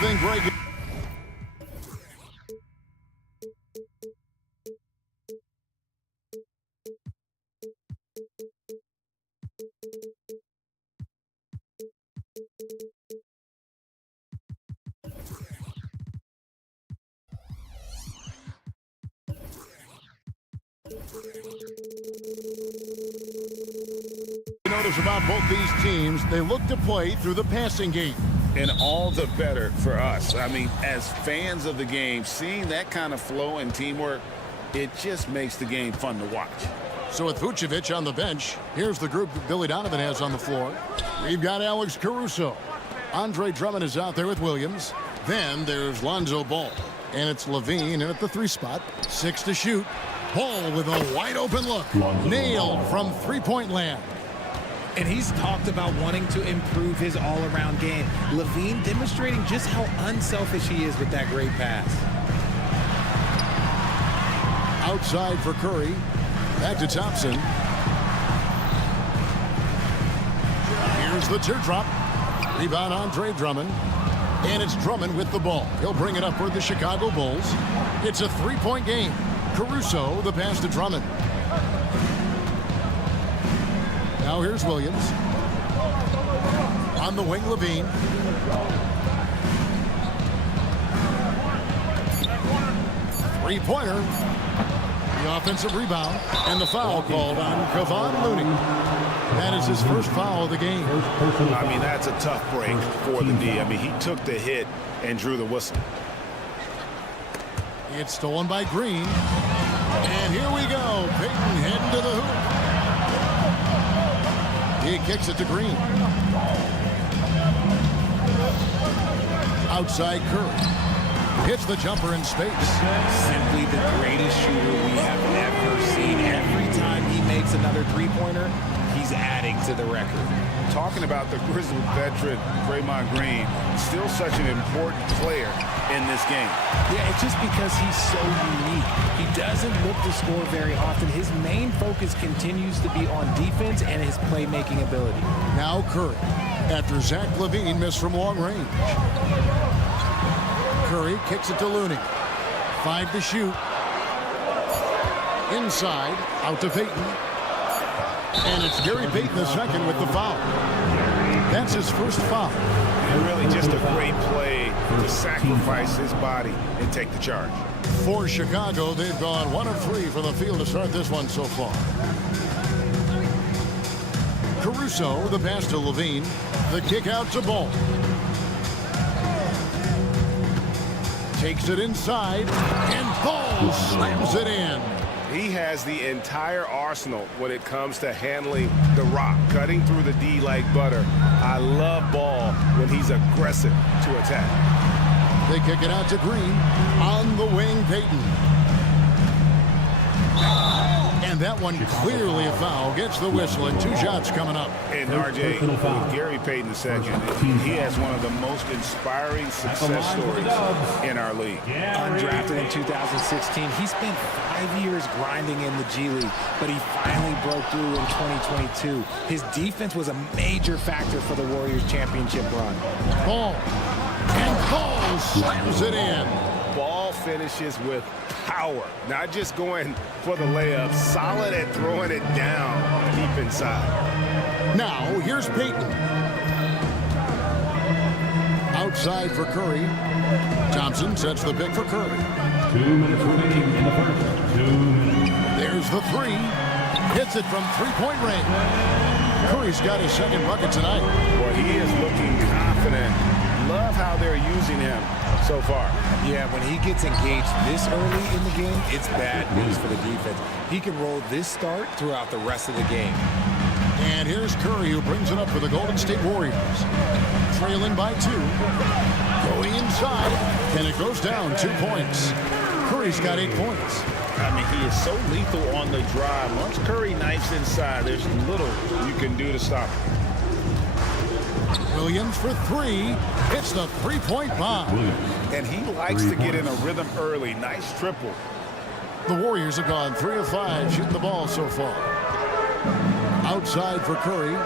Thing Greg. Notice about both these teams, they look to play through the passing game. And all the better for us. I mean, as fans of the game, seeing that kind of flow and teamwork, it just makes the game fun to watch. So with Vucevic on the bench, here's the group that Billy Donovan has on the floor. We've got Alex Caruso. Andre Drummond is out there with Williams. Then there's Lonzo Ball. And it's Levine in at the 3 spot. 6 to shoot. Ball with a wide open look. Nailed from three-point land. And he's talked about wanting to improve his all-around game. Levine demonstrating just how unselfish he is with that great pass. Outside for Curry. Back to Thompson. Here's the teardrop. Rebound Andre Drummond. And it's Drummond with the ball. He'll bring it up for the Chicago Bulls. It's a 3-point game. Caruso, the pass to Drummond. Now here's Williams. On the wing, Levine. Three-pointer. The offensive rebound. And the foul called on Kevon Looney. That is his first foul of the game. I mean, that's a tough break for the D. I mean, he took the hit and drew the whistle. It's stolen by Green. And here we go. Payton heading to the hoop. He kicks it to Green. Outside Curry. Hits the jumper in space. Simply the greatest shooter we have ever seen. Every time he makes another three-pointer, he's adding to the record. Talking about the Grizzlies veteran, Draymond Green, still such an important player in this game. Yeah, it's just because he's so unique. He doesn't look to score very often. His main focus continues to be on defense and his playmaking ability. Now Curry, after Zach LaVine missed from long range. Curry kicks it to Looney. 5 to shoot. Inside, out to Payton. And it's Gary Payton the second with the foul. That's his first foul. And really just a great play to sacrifice his body and take the charge. For Chicago, they've gone 1 of 3 from the field to start this one so far. Caruso, the pass to Levine. The kick out to Ball. Takes it inside, and Ball slams it in. He has the entire arsenal when it comes to handling the rock, cutting through the D like butter. I love Ball when he's aggressive to attack. They kick it out to Green. On the wing, Payton. And that one clearly a foul. Gets the whistle, and 2 shots coming up. And RJ, with Gary Payton II, he has one of the most inspiring success stories in our league. Undrafted in 2016, he spent 5 years grinding in the G League, but he finally broke through in 2022. His defense was a major factor for the Warriors championship run. Ball. And Ball slams it in. Ball finishes with power, not just going for the layup, solid at throwing it down deep inside. Now, here's Payton. Outside for Curry. Thompson sets the pick for Curry. 2 minutes remaining in the first. 2 minutes. There's the 3. Hits it from 3-point range. Curry's got his second bucket tonight. Well, he is looking confident. Love how they're using him so far. Yeah, when he gets engaged this early in the game, it's bad news for the defense. He can roll this start throughout the rest of the game. And here's Curry, who brings it up for the Golden State Warriors. Trailing by 2. Going inside, and it goes down 2 points. Curry's got 8 points. I mean, he is so lethal on the drive. Once Curry knifes inside, there's little you can do to stop him. Williams for 3. It's the 3-point bomb. And he likes to get in a rhythm early. Nice triple. The Warriors have gone 3 of 5 shooting the ball so far. Outside for Curry.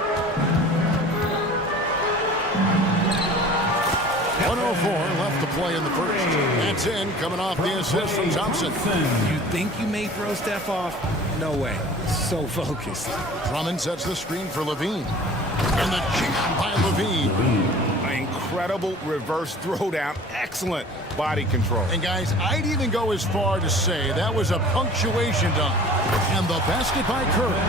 104 left to play in the first. That's in, coming off the assist from Thompson. You think you may throw Steph off? No way. So focused. Drummond sets the screen for Levine. And the jam by Levine. Incredible reverse throwdown. Excellent body control. And guys, I'd even go as far to say that was a punctuation dunk. And the basket by Curry.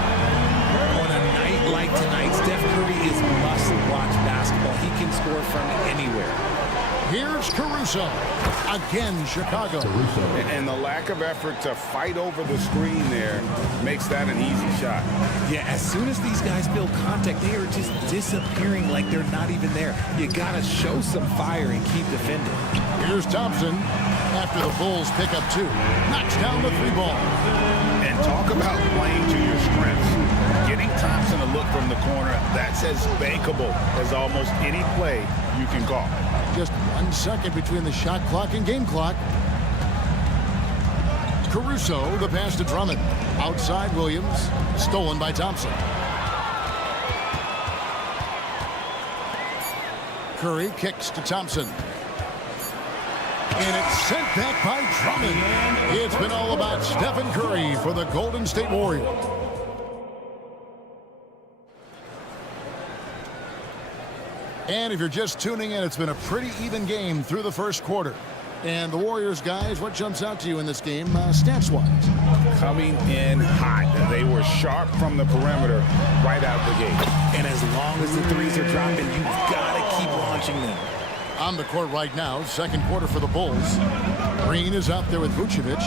On a night like tonight, Steph Curry is must-watch basketball. He can score from anywhere. Here's Caruso. Again, Chicago. And the lack of effort to fight over the screen there makes that an easy shot. Yeah, as soon as these guys build contact, they are just disappearing like they're not even there. You got to show some fire and keep defending. Here's Thompson. After the Bulls pick up 2. Knocks down the 3 ball. And talk about playing to your strengths. Getting Thompson a look from the corner, that's as bankable as almost any play you can call. Just 1 second between the shot clock and game clock. Caruso, the pass to Drummond. Outside Williams. Stolen by Thompson. Curry kicks to Thompson. And it's sent back by Drummond. It's been all about Stephen Curry for the Golden State Warriors. And if you're just tuning in, it's been a pretty even game through the first quarter. And the Warriors, guys, what jumps out to you in this game, stats-wise? Coming in hot. They were sharp from the perimeter right out the gate. And as long as the threes are dropping, you've got to keep launching them. On the court right now, second quarter for the Bulls. Green is out there with Vucevic.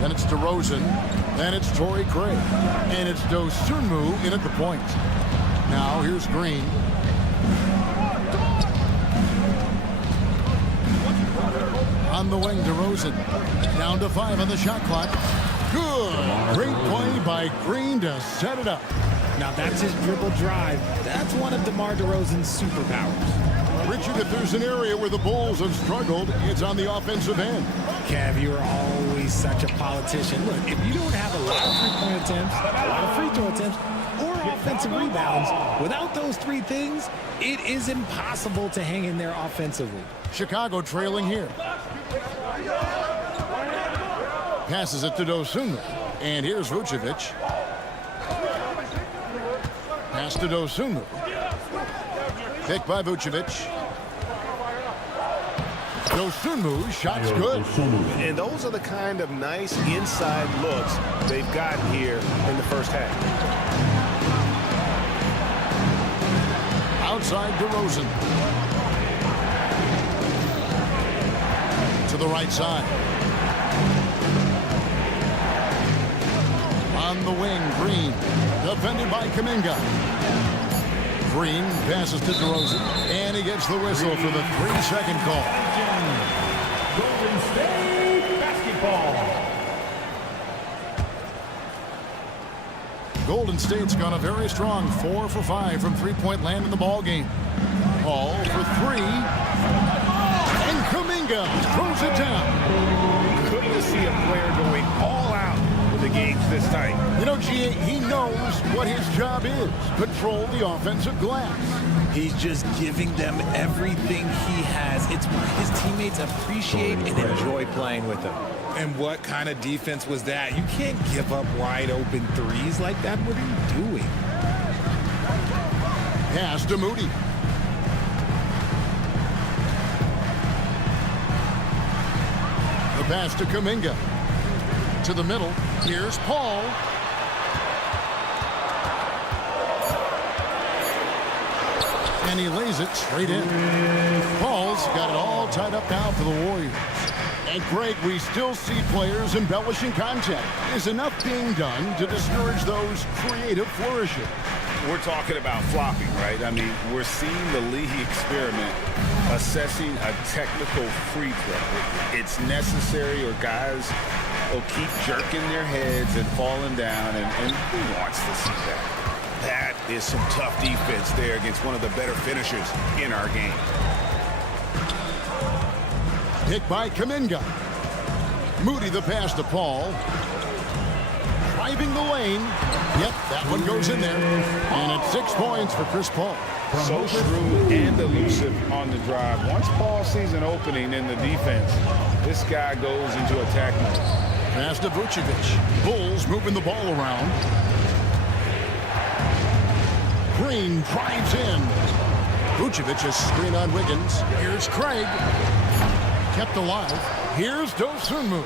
Then it's DeRozan. Then it's Torrey Craig. And it's Dosunmu in at the point. Now here's Green. On the wing, DeRozan. Down to 5 on the shot clock. Good. Great play by Green to set it up. Now that's his dribble drive. That's one of DeMar DeRozan's superpowers. Richard, if there's an area where the Bulls have struggled, it's on the offensive end. Kev, you're always such a politician. Look, if you don't have a lot of three-point attempts, a lot of free throw attempts, or offensive rebounds, without those 3 things, it is impossible to hang in there offensively. Chicago trailing here. Passes it to Dosunmu. And here's Vucevic. Pass to Dosunmu. Picked by Vucevic. Dosunmu, shot's good. And those are the kind of nice inside looks they've gotten here in the first half. Outside DeRozan. To the right side. On the wing, Green. Defended by Kuminga. Green passes to DeRozan. And he gets the whistle for the 3-second call. Golden State basketball. Golden State's gone a very strong 4 for 5 from three-point land in the ball game. Paul for 3. And Kuminga throws it down. Good to see a player going all out with the games this tight. You know, G.A., he knows what his job is. Control the offensive glass. He's just giving them everything he has. It's why his teammates appreciate and enjoy playing with him. And what kind of defense was that? You can't give up wide open threes like that. What are you doing? Pass to Moody. The pass to Kuminga. To the middle. Here's Paul. And he lays it straight in. Paul's got it all tied up now for the Warriors. And Greg, we still see players embellishing contact. Is enough being done to discourage those creative flourishes? We're talking about flopping, right? I mean, we're seeing the league experiment assessing a technical free throw. It's necessary, or guys will keep jerking their heads and falling down, and who wants to see that? That is some tough defense there against one of the better finishers in our game. Hit by Kuminga. Moody the pass to Paul. Driving the lane. Yep, that one goes in there. And it's 6 points for Chris Paul. So shrewd and elusive on the drive. Once Paul sees an opening in the defense, this guy goes into attack mode. Pass to Vucevic. Bulls moving the ball around. Green drives in. Vucevic is screen on Wiggins. Here's Craig. Kept alive. Here's Dosunmu.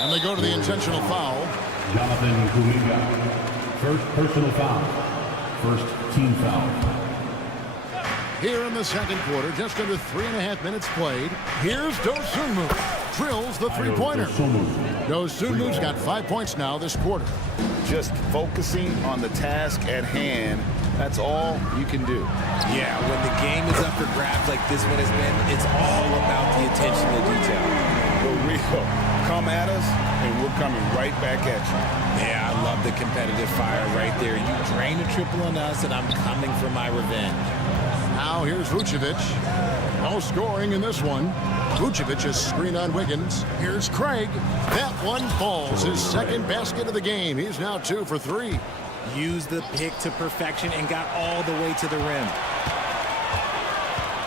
And they go to the intentional foul. Jonathan Kuminga. First personal foul. First team foul. Here in the second quarter, just under 3.5 minutes played. Here's Dosunmu. Drills the three-pointer. Dosunmu's got 5 points now this quarter. Just focusing on the task at hand. That's all you can do. Yeah, when the game is up for grabs like this one has been, it's all about the attention to detail. For real. Come at us, and we're coming right back at you. Yeah, I love the competitive fire right there. You drain a triple on us, and I'm coming for my revenge. Now here's Vucevic. No scoring in this one. Vucevic is screen on Wiggins. Here's Craig. That one falls. His second basket of the game. He's now 2 for 3. Used the pick to perfection and got all the way to the rim.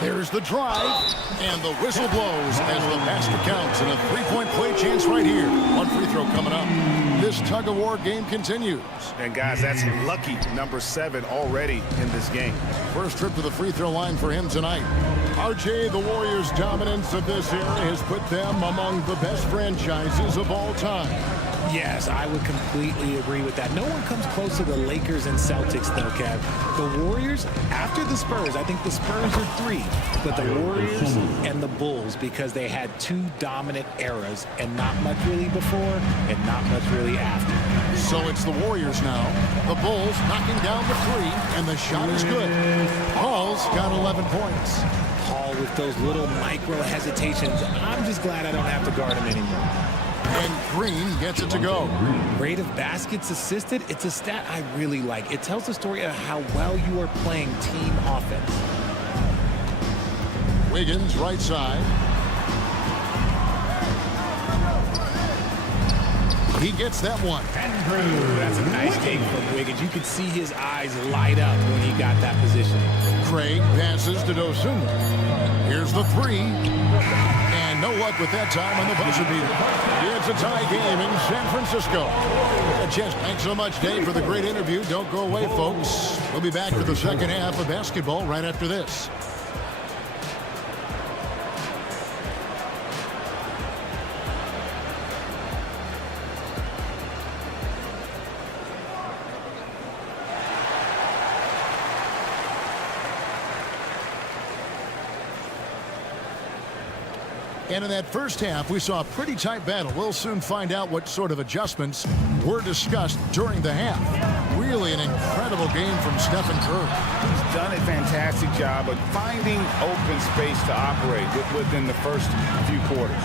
There's the drive, and the whistle blows as the basket counts, and a three-point play chance right here. One free throw coming up. This tug-of-war game continues. And guys, that's lucky number 7 already in this game. First trip to the free throw line for him tonight. RJ, the Warriors' dominance of this era has put them among the best franchises of all time. Yes, I would completely agree with that. No one comes close to the Lakers and Celtics, though, Kev. The Warriors, after the Spurs, I think the Spurs are 3, but the Warriors and the Bulls, because they had 2 dominant eras and not much really before and not much really after. So it's the Warriors now. The Bulls knocking down the 3, and the shot is good. Paul's got 11 points. Paul with those little micro hesitations. I'm just glad I don't have to guard him anymore. And Green gets it to go. Rate of baskets assisted, it's a stat I really like. It tells the story of how well you are playing team offense. Wiggins, right side. He gets that one. That's a nice take from Wiggins. You could see his eyes light up when he got that position. Craig passes to Dosunmu. Here's the 3. And no luck with that time on the buzzer beater. It's a tie game in San Francisco. Jess, thanks so much, Dave, for the great interview. Don't go away, folks. We'll be back for the second half of basketball right after this. And in that first half, we saw a pretty tight battle. We'll soon find out what sort of adjustments were discussed during the half. Really an incredible game from Stephen Curry. He's done a fantastic job of finding open space to operate within the first few quarters.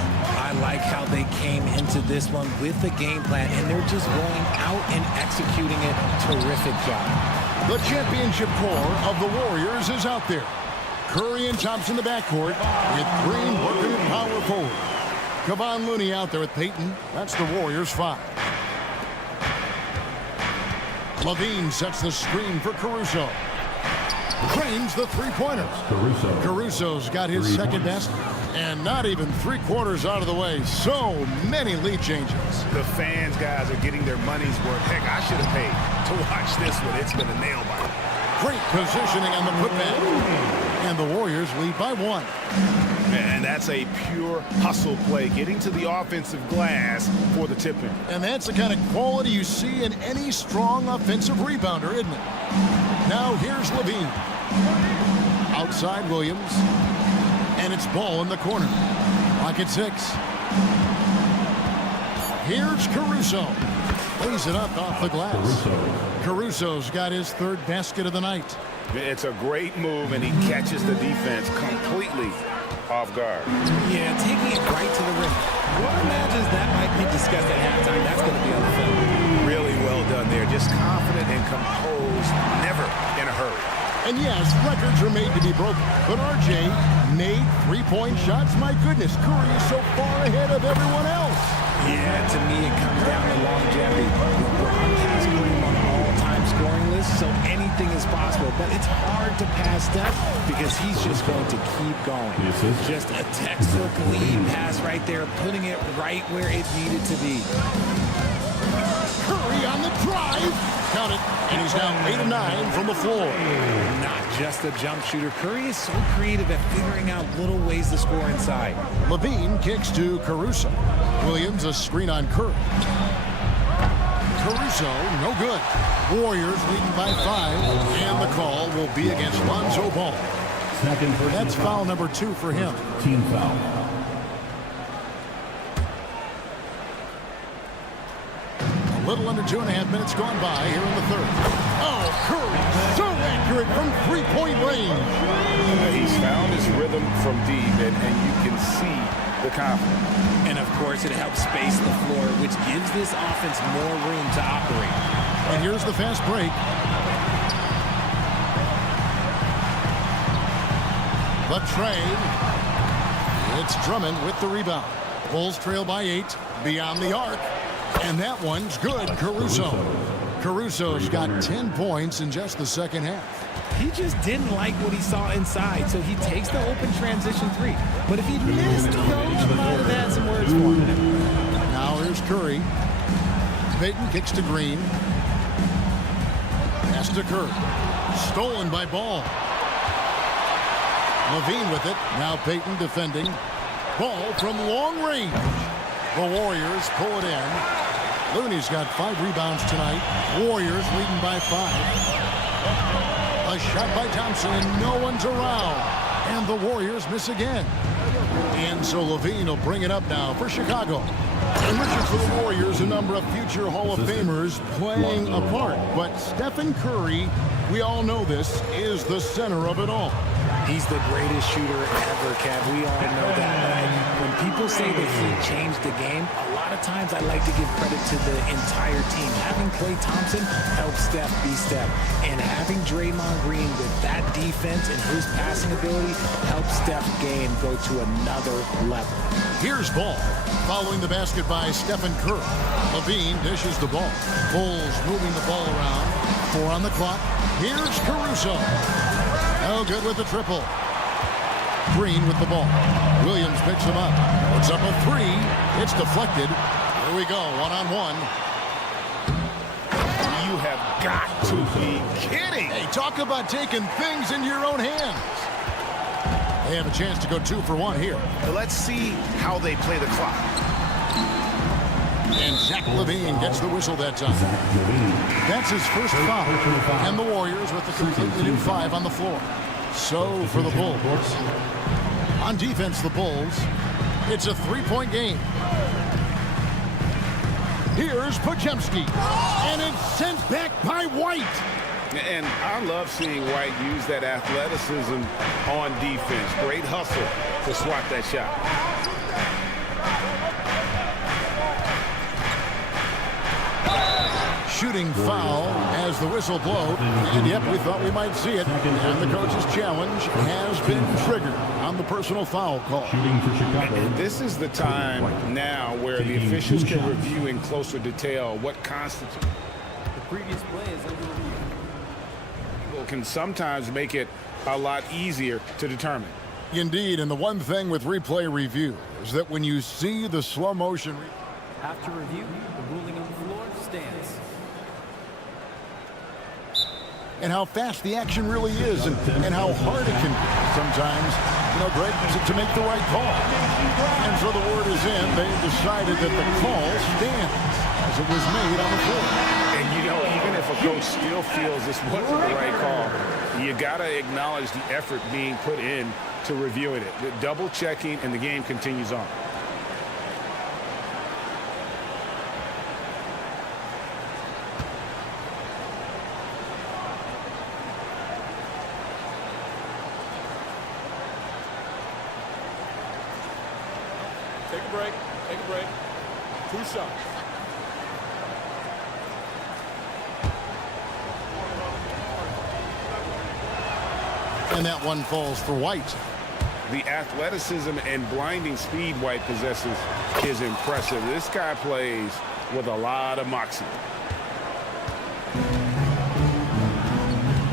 I like how they came into this one with the game plan, and they're just going out and executing it. Terrific job. The championship core of the Warriors is out there. Curry and Thompson in the backcourt with Green working at power forward. Kevon Looney out there with Payton. That's the Warriors' 5. Levine sets the screen for Caruso. Cranes the three-pointer. Caruso's got his second best, and not even 3/4 out of the way. So many lead changes. The fans, guys, are getting their money's worth. Heck, I should have paid to watch this one. It's been a nail-biter. Great positioning on the putback. And the Warriors lead by 1. And that's a pure hustle play, getting to the offensive glass for the tip-in. And that's the kind of quality you see in any strong offensive rebounder, isn't it? Now here's Levine. Outside Williams. And it's Ball in the corner. Clock at 6. Here's Caruso. Lays it up off the glass. Caruso's got his 3rd basket of the night. It's a great move, and he catches the defense completely off guard. Yeah, taking it right to the rim. One imagines that might be discussed at halftime. That's going to be on the film. Really well done there. Just confident and composed, never in a hurry. And yes, records are made to be broken. But RJ made 3-point shots. My goodness, Curry is so far ahead of everyone else. Yeah, to me, it comes down to longevity. LeBron has but it's hard to pass Steph because he's just going to keep going. Just a textbook lead pass right there, putting it right where it needed to be. Curry on the drive. Count it. And he's now 8 of 9 from the floor. Not just a jump shooter. Curry is so creative at figuring out little ways to score inside. Levine kicks to Caruso. Williams a screen on Curry. Caruso, no good. Warriors leading by 5. And the call will be against Lonzo Ball. That's foul number 2 for him. Team foul. A little under 2.5 minutes gone by here in the third. Oh, Curry, so accurate from three-point range. He's found his rhythm from deep, and you can see the confidence. And, of course, it helps space the floor, which gives this offense more room to operate. And here's the fast break. The trade. It's Drummond with the rebound. Bulls trail by 8. Beyond the arc. And that one's good. Caruso's got 10 points in just the second half. He just didn't like what he saw inside, so he takes the open transition 3. But if he'd missed, Coach might have had some words for him. Now here's Curry. Payton kicks to Green. Pass to Curry. Stolen by Ball. Levine with it. Now Payton defending. Ball from long range. The Warriors pull it in. Looney's got 5 rebounds tonight. Warriors leading by 5. A shot by Thompson and no one's around. And the Warriors miss again. And so Levine will bring it up now for Chicago. And Richard, for the Warriors, a number of future Hall of Famers playing a part. But Stephen Curry, we all know this, is the center of it all. He's the greatest shooter ever, Kev. We all know that. When people say that he changed the game, a lot of times I like to give credit to the entire team. Having Klay Thompson help Steph be Steph. And having Draymond Green with that defense and his passing ability helps Steph's game go to another level. Here's Ball. Following the basket by Stephen Curry. Levine dishes the ball. Bulls moving the ball around. 4 on the clock. Here's Caruso. No good with the triple. Green with the ball. Williams picks him up. Puts up a 3. It's deflected. Here we go, 1-on-1. You have got to be kidding. Hey, talk about taking things into your own hands. They have a chance to go 2 for 1 here. Let's see how they play the clock. And Zach LaVine gets the whistle that time. That's his first foul. And the Warriors with the completely new 5 on the floor. So for the Bulls. On defense, the Bulls. It's a 3-point game. Here's Podziemski. And it's sent back by White. And I love seeing White use that athleticism on defense. Great hustle to swat that shot. Shooting foul as the whistle blows. And yep, we thought we might see it. And the coach's challenge has been triggered on the personal foul call. And this is the time now where the officials can review in closer detail what constitutes. The previous play is under review. Can sometimes make it a lot easier to determine. Indeed, and the one thing with replay review is that when you see the slow motion. After review, the ruling on the floor stands. And how fast the action really is and how hard it can be. Sometimes, Greg, to make the right call. And so the word is in. They decided that the call stands as it was made on the floor. And, even if a coach still feels this wasn't the right call, you got to acknowledge the effort being put in to reviewing it. The double checking, and the game continues on. Take a break. 2 shots. And that one falls for White. The athleticism and blinding speed White possesses is impressive. This guy plays with a lot of moxie.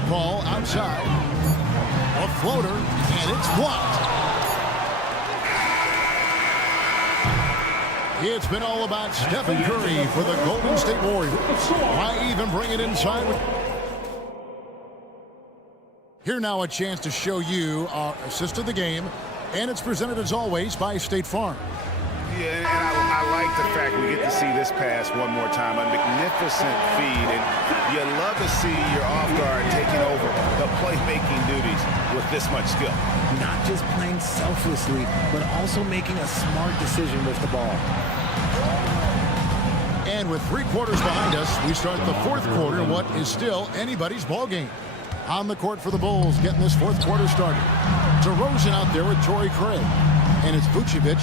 Ball out inside. A floater, and it's blocked. It's been all about Stephen Curry for the Golden State Warriors. Why even bring it inside? Here now a chance to show you our assist of the game, and it's presented as always by State Farm. Yeah, and I like the fact we get to see this pass one more time. A magnificent feed, and you love to see your off guard taking over the playmaking duties with this much skill. Not just playing selflessly, but also making a smart decision with the ball. And with 3 quarters behind us, we start the 4th quarter, what is still anybody's ball game. On the court for the Bulls, getting this 4th quarter started. DeRozan out there with Torrey Craig. And it's Vucevic.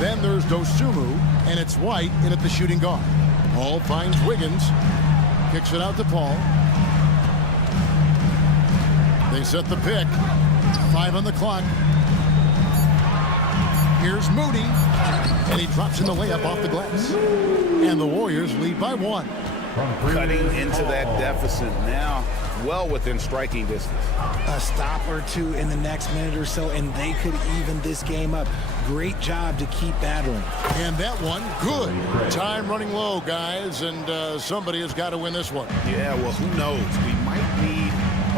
Then there's Dosunmu. And it's White in at the shooting guard. Paul finds Wiggins. Kicks it out to Paul. They set the pick. 5 on the clock. Here's Moody. And he drops in the layup off the glass. And the Warriors lead by 1. Cutting into that deficit now, well within striking distance. A stop or two in the next minute or so, and they could even this game up. Great job to keep battling. And that one, good. Time running low, guys, and somebody has got to win this one. Yeah, well, who knows? We might need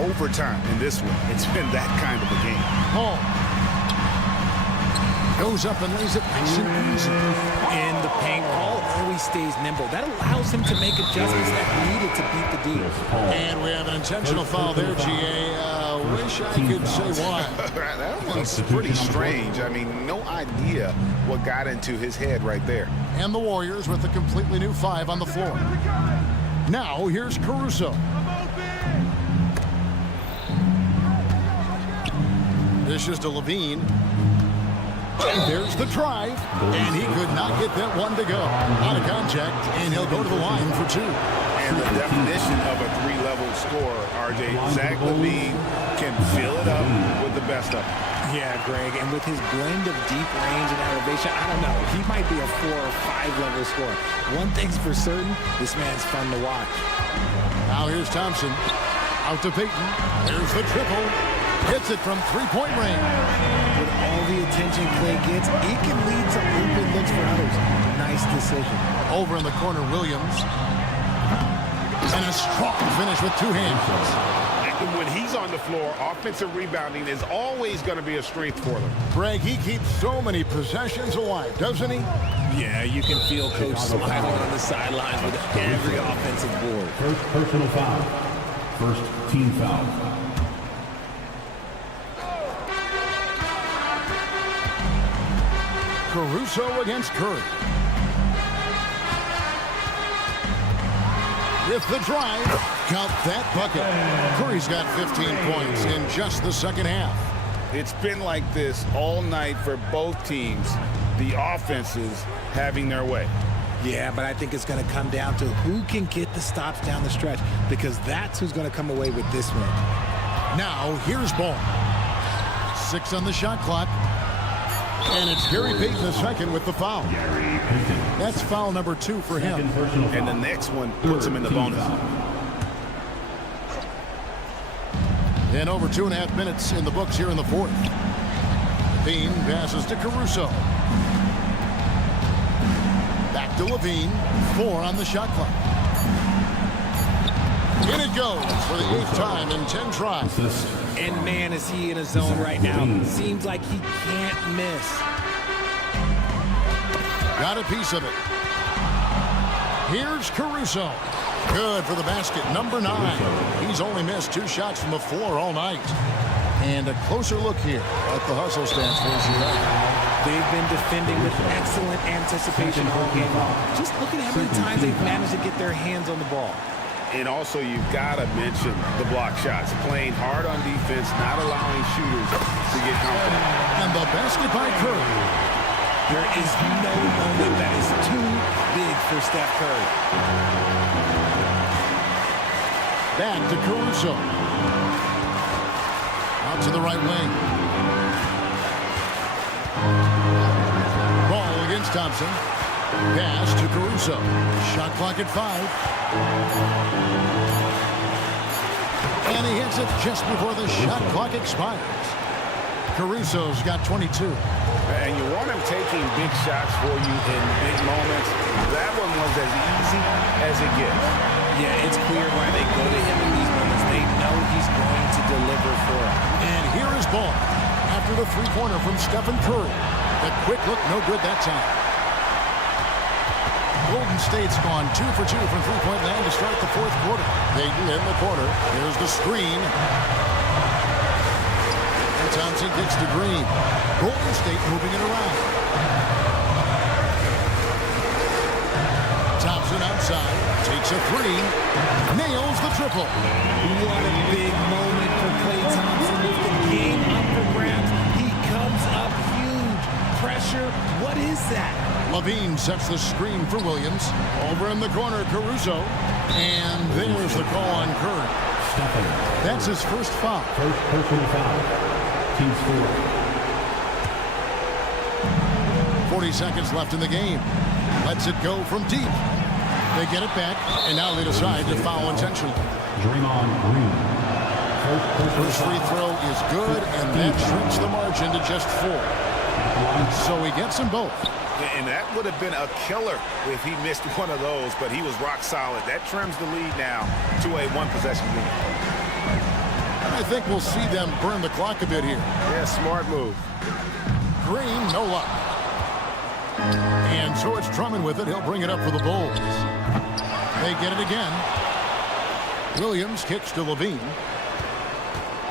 overtime in this one. It's been that kind of a game. Hall goes up and lays it nice and easy. In the paint, Paul always stays nimble. That allows him to make adjustments that needed to beat the D. And we have an intentional foul there, GA. Wish I could say why. That was pretty strange. I mean, no idea what got into his head right there. And the Warriors with a completely new 5 on the floor. Now, here's Caruso. This is to Levine. And there's the drive. And he could not get that one to go. Out of contact, and he'll go to the line for 2. And the definition of a 3-level scorer, RJ, Zach LaVine can fill it up with the best of them. Yeah, Greg, and with his blend of deep range and elevation, I don't know, he might be a 4 or 5 level scorer. One thing's for certain, this man's fun to watch. Now here's Thompson. Out to Payton. There's the triple. Hits it from 3-point range. With all the attention Clay gets, he can lead to open looks for others. Nice decision. Over in the corner, Williams. And a strong finish with 2 hands. And when he's on the floor, offensive rebounding is always going to be a strength for them. Greg, he keeps so many possessions alive, doesn't he? Yeah, you can feel Coach smiling on the sidelines with every offensive board. First personal foul. First team foul. Caruso against Curry. With the drive, count that bucket. Curry's got 15 points in just the second half. It's been like this all night for both teams. The offenses having their way. Yeah, but I think it's going to come down to who can get the stops down the stretch, because that's who's going to come away with this one. Now, here's Ball. 6 on the shot clock. And it's Gary Payton the second with the foul. That's foul number 2 for him. And the next one puts him in the bonus. And over 2.5 minutes in the books here in the 4th. Levine passes to Caruso. Back to Levine. 4 on the shot clock. In it goes for the 8th time in 10 tries. And man, is he in a zone right now. Seems like he can't miss. Got a piece of it. Here's Caruso. Good for the basket, number 9. He's only missed 2 shots from the floor all night. And a closer look here at the hustle stats for you. They've been defending with excellent anticipation all game long. Just looking at how many times they've managed to get their hands on the ball. And also, you've got to mention the block shots. Playing hard on defense, not allowing shooters to get comfortable. And the basket by Curry. There is no moment that is too big for Steph Curry. Back to Caruso. Out to the right wing. Ball against Thompson. Pass to Caruso. Shot clock at 5. And he hits it just before the shot clock expires. Caruso's got 22. And you want him taking big shots for you in big moments. That one was as easy as it gets. Yeah, it's clear why they go to him in these moments. They know he's going to deliver for them. And here is ball after the three-pointer from Stephen Curry. The quick look, no good that time. Golden State's gone 2 for 2 from three-point land to start the fourth quarter. Dayton in the corner. Here's the screen. And Thompson gets to Green. Golden State moving it around. Thompson outside. Takes a three. Nails the triple. What a big moment for Klay Thompson with the game up for grabs. He comes up huge. Pressure. What is that? Levine sets the screen for Williams. Over in the corner, Caruso. And there's the call on Curry. That's his first foul. First personal foul. Team score. 40 seconds left in the game. Lets it go from deep. They get it back, and now they decide to foul intentionally. Draymond Green. First free throw is good, and that shrinks the margin to just 4. So he gets them both. And that would have been a killer if he missed one of those, but he was rock solid. That trims the lead now to a one-possession lead. I think we'll see them burn the clock a bit here. Yeah, smart move. Green, no luck. And so it's Drummond with it. He'll bring it up for the Bulls. They get it again. Williams kicks to Levine.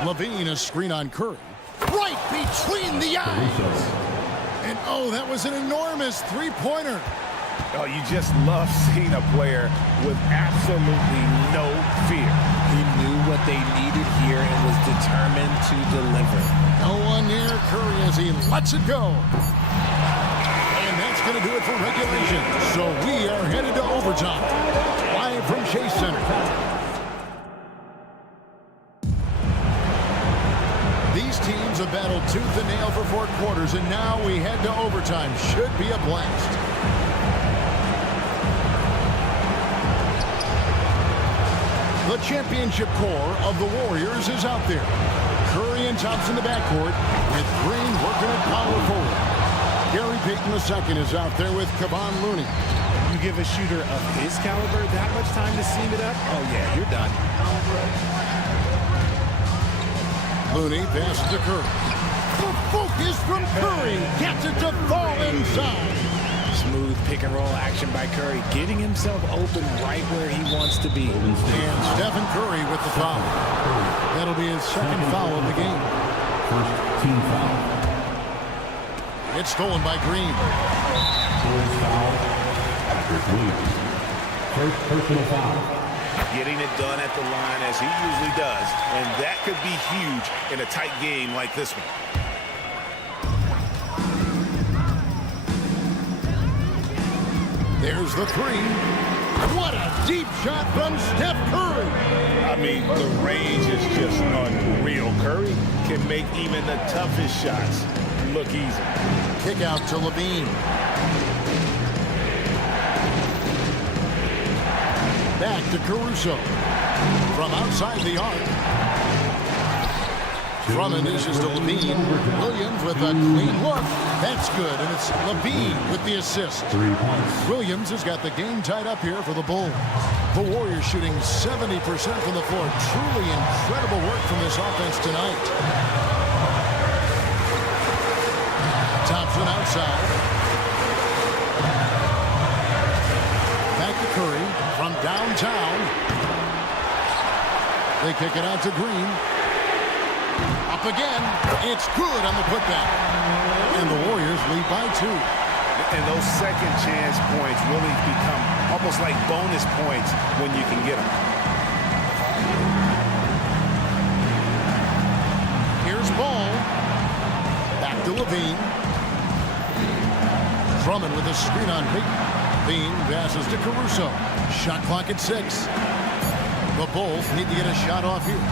Levine, a screen on Curry. Right between the eyes. And oh, that was an enormous three-pointer. Oh, you just love seeing a player with absolutely no fear. He knew what they needed here and was determined to deliver. No one near Curry as he lets it go. And that's going to do it for regulation. So we are headed to overtime. Live from Chase Center. These teams have battled tooth and nail for 4 quarters, and now we head to overtime. Should be a blast. The championship core of the Warriors is out there. Curry and Thompson in the backcourt, with Green working at power forward. Gary Payton II is out there with Kevon Looney. You give a shooter of his caliber that much time to seam it up? Oh, yeah, you're done. Looney passes to Curry. The focus from Curry gets it to fall inside. Smooth pick-and-roll action by Curry, getting himself open right where he wants to be. And Stephen Curry with the foul. That'll be his second foul of the game. First team foul. It's stolen by Green. Bulls foul. Patrick Williams. First personal foul. Getting it done at the line as he usually does, and that could be huge in a tight game like this one. There's the three. What a deep shot from Steph Curry. I mean, the range is just unreal. Curry can make even the toughest shots look easy. Kick out to Levine. Back to Caruso. From outside the arc. Drummond dishes to Levine. Williams with a clean look. That's good, and it's Levine with the assist. 3 points. Williams has got the game tied up here for the Bulls. The Warriors shooting 70% from the floor. Truly incredible work from this offense tonight. Thompson outside. Back to Curry from downtown. They kick it out to Green. Up again. It's good on the putback. And the Warriors lead by 2. And those second chance points really become almost like bonus points when you can get them. Here's ball. Back to Levine. Drummond with a screen on Payton. Levine passes to Caruso. Shot clock at 6. The Bulls need to get a shot off here.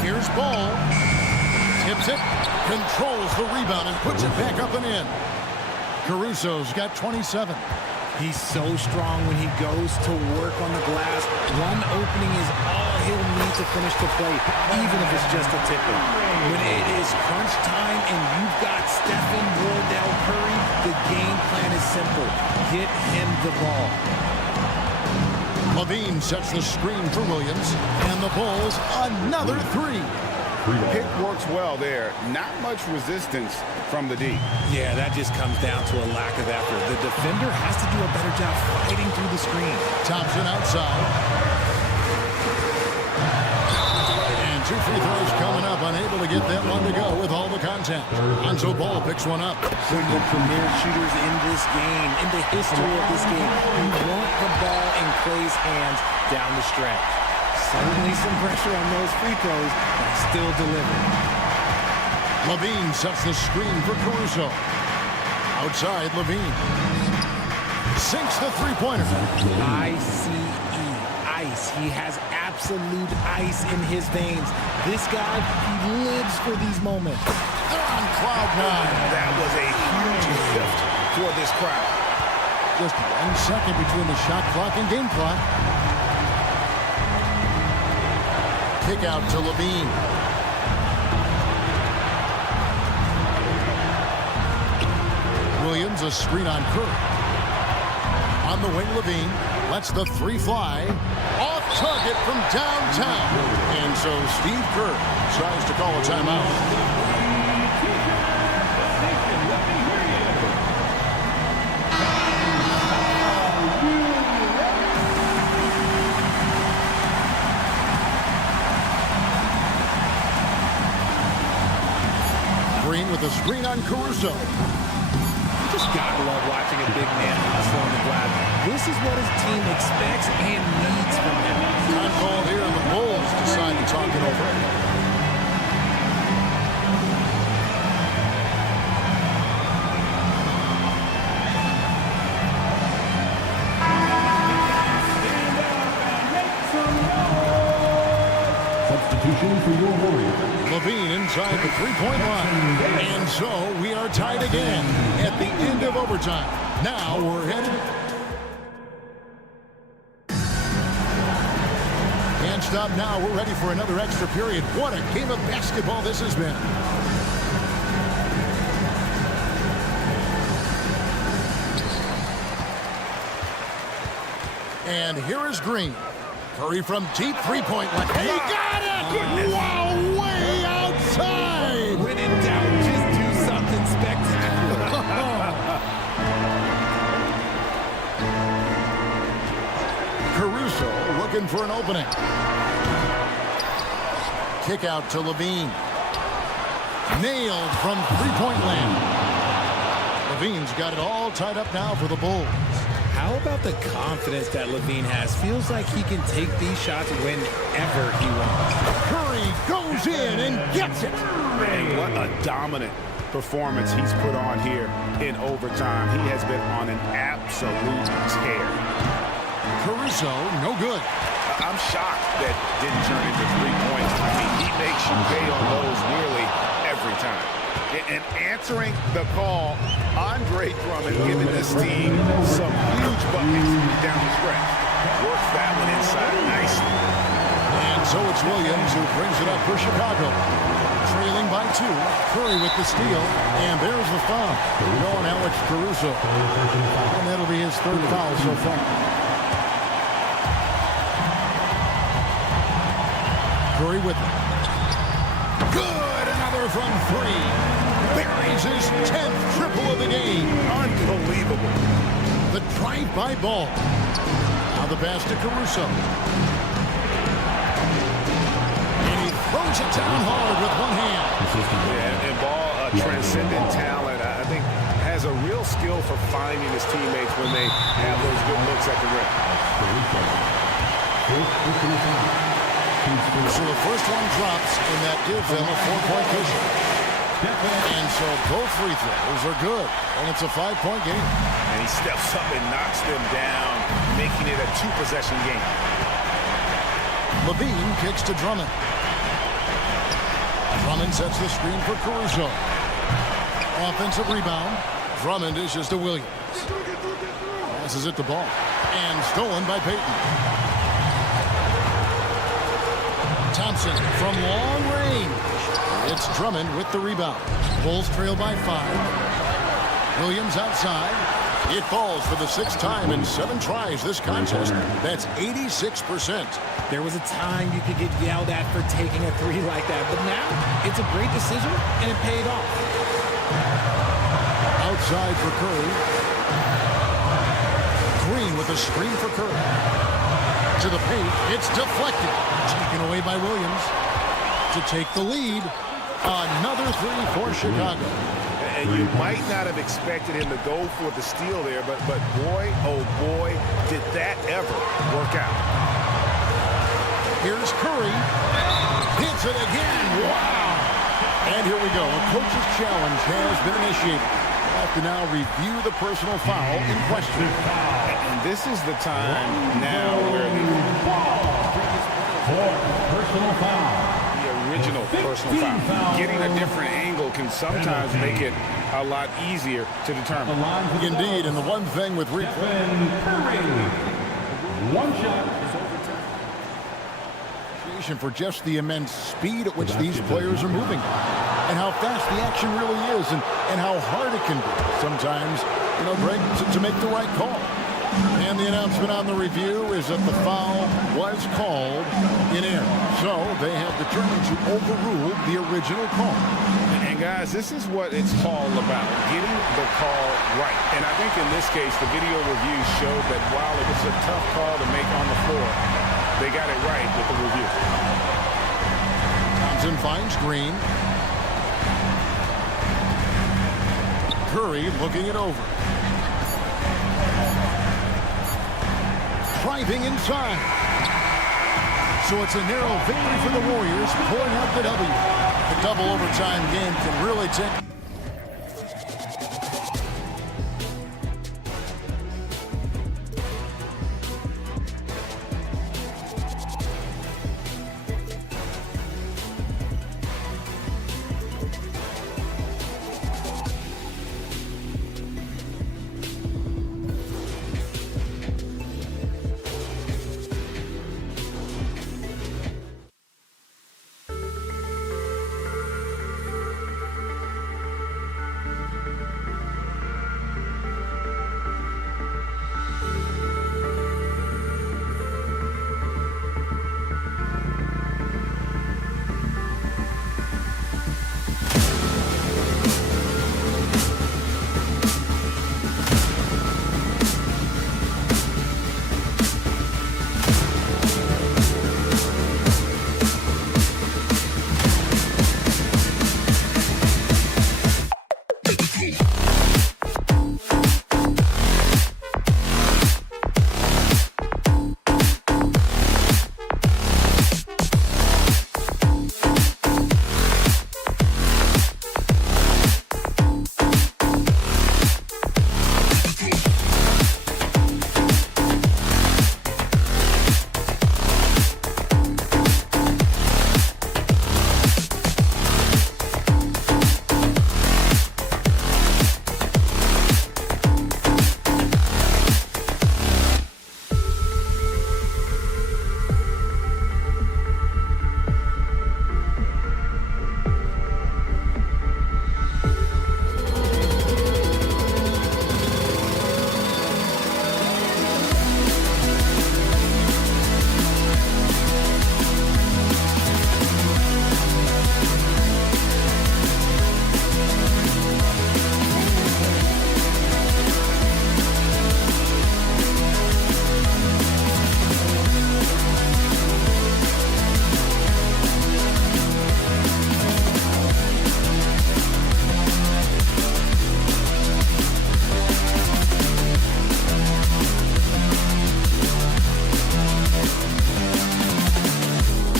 Here's ball. Tips it. Controls the rebound and puts it back up and in. Caruso's got 27. He's so strong when he goes to work on the glass. One opening is all he'll need to finish the play, even if it's just a tipper. When it is crunch time and you've got Stephen Wardell Curry, the game plan is simple. Get him the ball. Levine sets the screen for Williams, and the Bulls another three. Pick works well there. Not much resistance from the D. Yeah, that just comes down to a lack of effort. The defender has to do a better job fighting through the screen. Thompson outside. And two free throws coming up, unable to get that one to go with all the contact. Lonzo Ball picks one up. When the premier shooters in this game, in the history of this game, you want the ball in Clay's hands down the stretch. Certainly some pressure on those free throws, but still delivering. Levine sets the screen for Caruso. Outside, Levine sinks the three-pointer. I-C-E, ice. He has absolute ice in his veins. This guy, he lives for these moments. They're on cloud nine. That was a huge lift for this crowd. Just 1 second between the shot clock and game clock. Kick out to Levine. Williams, a screen on Curry. On the wing, Levine lets the three fly. Off target from downtown. And so Steve Kerr tries to call a timeout. With a screen on Caruso. You just gotta love watching a big man hustle on the glass. This is what his team expects and needs from him. Time call here, and the Bulls decide to talk it over. Substitution for your Warriors. Levine inside the three-point line. And so we are tied again at the end of overtime. Now we're headed. Can't stop now. We're ready for another extra period. What a game of basketball this has been. And here is Green. Curry from deep three-point line. He got it! Goodness. Wow, way outside! When in doubt, just do something spectacular. Caruso looking for an opening. Kick out to Levine. Nailed from three-point land. Levine's got it all tied up now for the Bulls. How about the confidence that Levine has? Feels like he can take these shots whenever he wants. Curry goes in and gets it. Man, what a dominant performance he's put on here in overtime. He has been on an absolute tear. Caruso, no good. I'm shocked that didn't turn into 3 points. I mean, he makes you pay on those nearly every time. And answering the call, Andre Drummond giving this team some huge buckets down the stretch. Works that one inside nicely. And so it's Williams who brings it up for Chicago. Trailing by 2. Curry with the steal. And there's the foul. Going Alex Caruso. And that'll be his third foul so far. Curry with it. Good! Another from 3. Buries his 10th triple of the game. Unbelievable. The drive-by ball. Now the pass to Caruso. And he throws it down hard with one hand. Yeah, and Ball, a transcendent talent, I think, has a real skill for finding his teammates when they have those good looks at the rim. So the first one drops, and that gives them a 4-point cushion. And so both free throws are good, and it's a 5-point game. And he steps up and knocks them down, making it a 2-possession game. Levine kicks to Drummond. Drummond sets the screen for Caruso. Offensive rebound. Drummond dishes to Williams. Passes it to Ball. And stolen by Payton. Thompson from long range. It's Drummond with the rebound. Bulls trail by 5. Williams outside. It falls for the 6th time in 7 tries this contest. That's 86%. There was a time you could get yelled at for taking a 3 like that, but now it's a great decision, and it paid off. Outside for Curry. Green with a screen for Curry. To the paint. It's deflected. Taken away by Williams. To take the lead. Another 3 for Chicago. And you might not have expected him to go for the steal there, but boy, oh boy, did that ever work out. Here's Curry. Hits it again. Wow. And here we go. A coach's challenge has been initiated. We'll have to now review the personal foul in question. And this is the time now where Personal foul. original personal foul. Getting a different angle can sometimes make it a lot easier to determine. Indeed, and the one thing with One shot. for just the immense speed at which these players are moving and how fast the action really is and how hard it can be sometimes, Greg, to make the right call. And the announcement on the review is that the foul was called in error. So they have determined to overrule the original call. And guys, this is what it's all about, getting the call right. And I think in this case, the video review showed that while it was a tough call to make on the floor, they got it right with the review. Thompson finds Green. Curry looking it over. Driving inside. So it's a narrow victory for the Warriors, pulling out the W. The double overtime game can really take...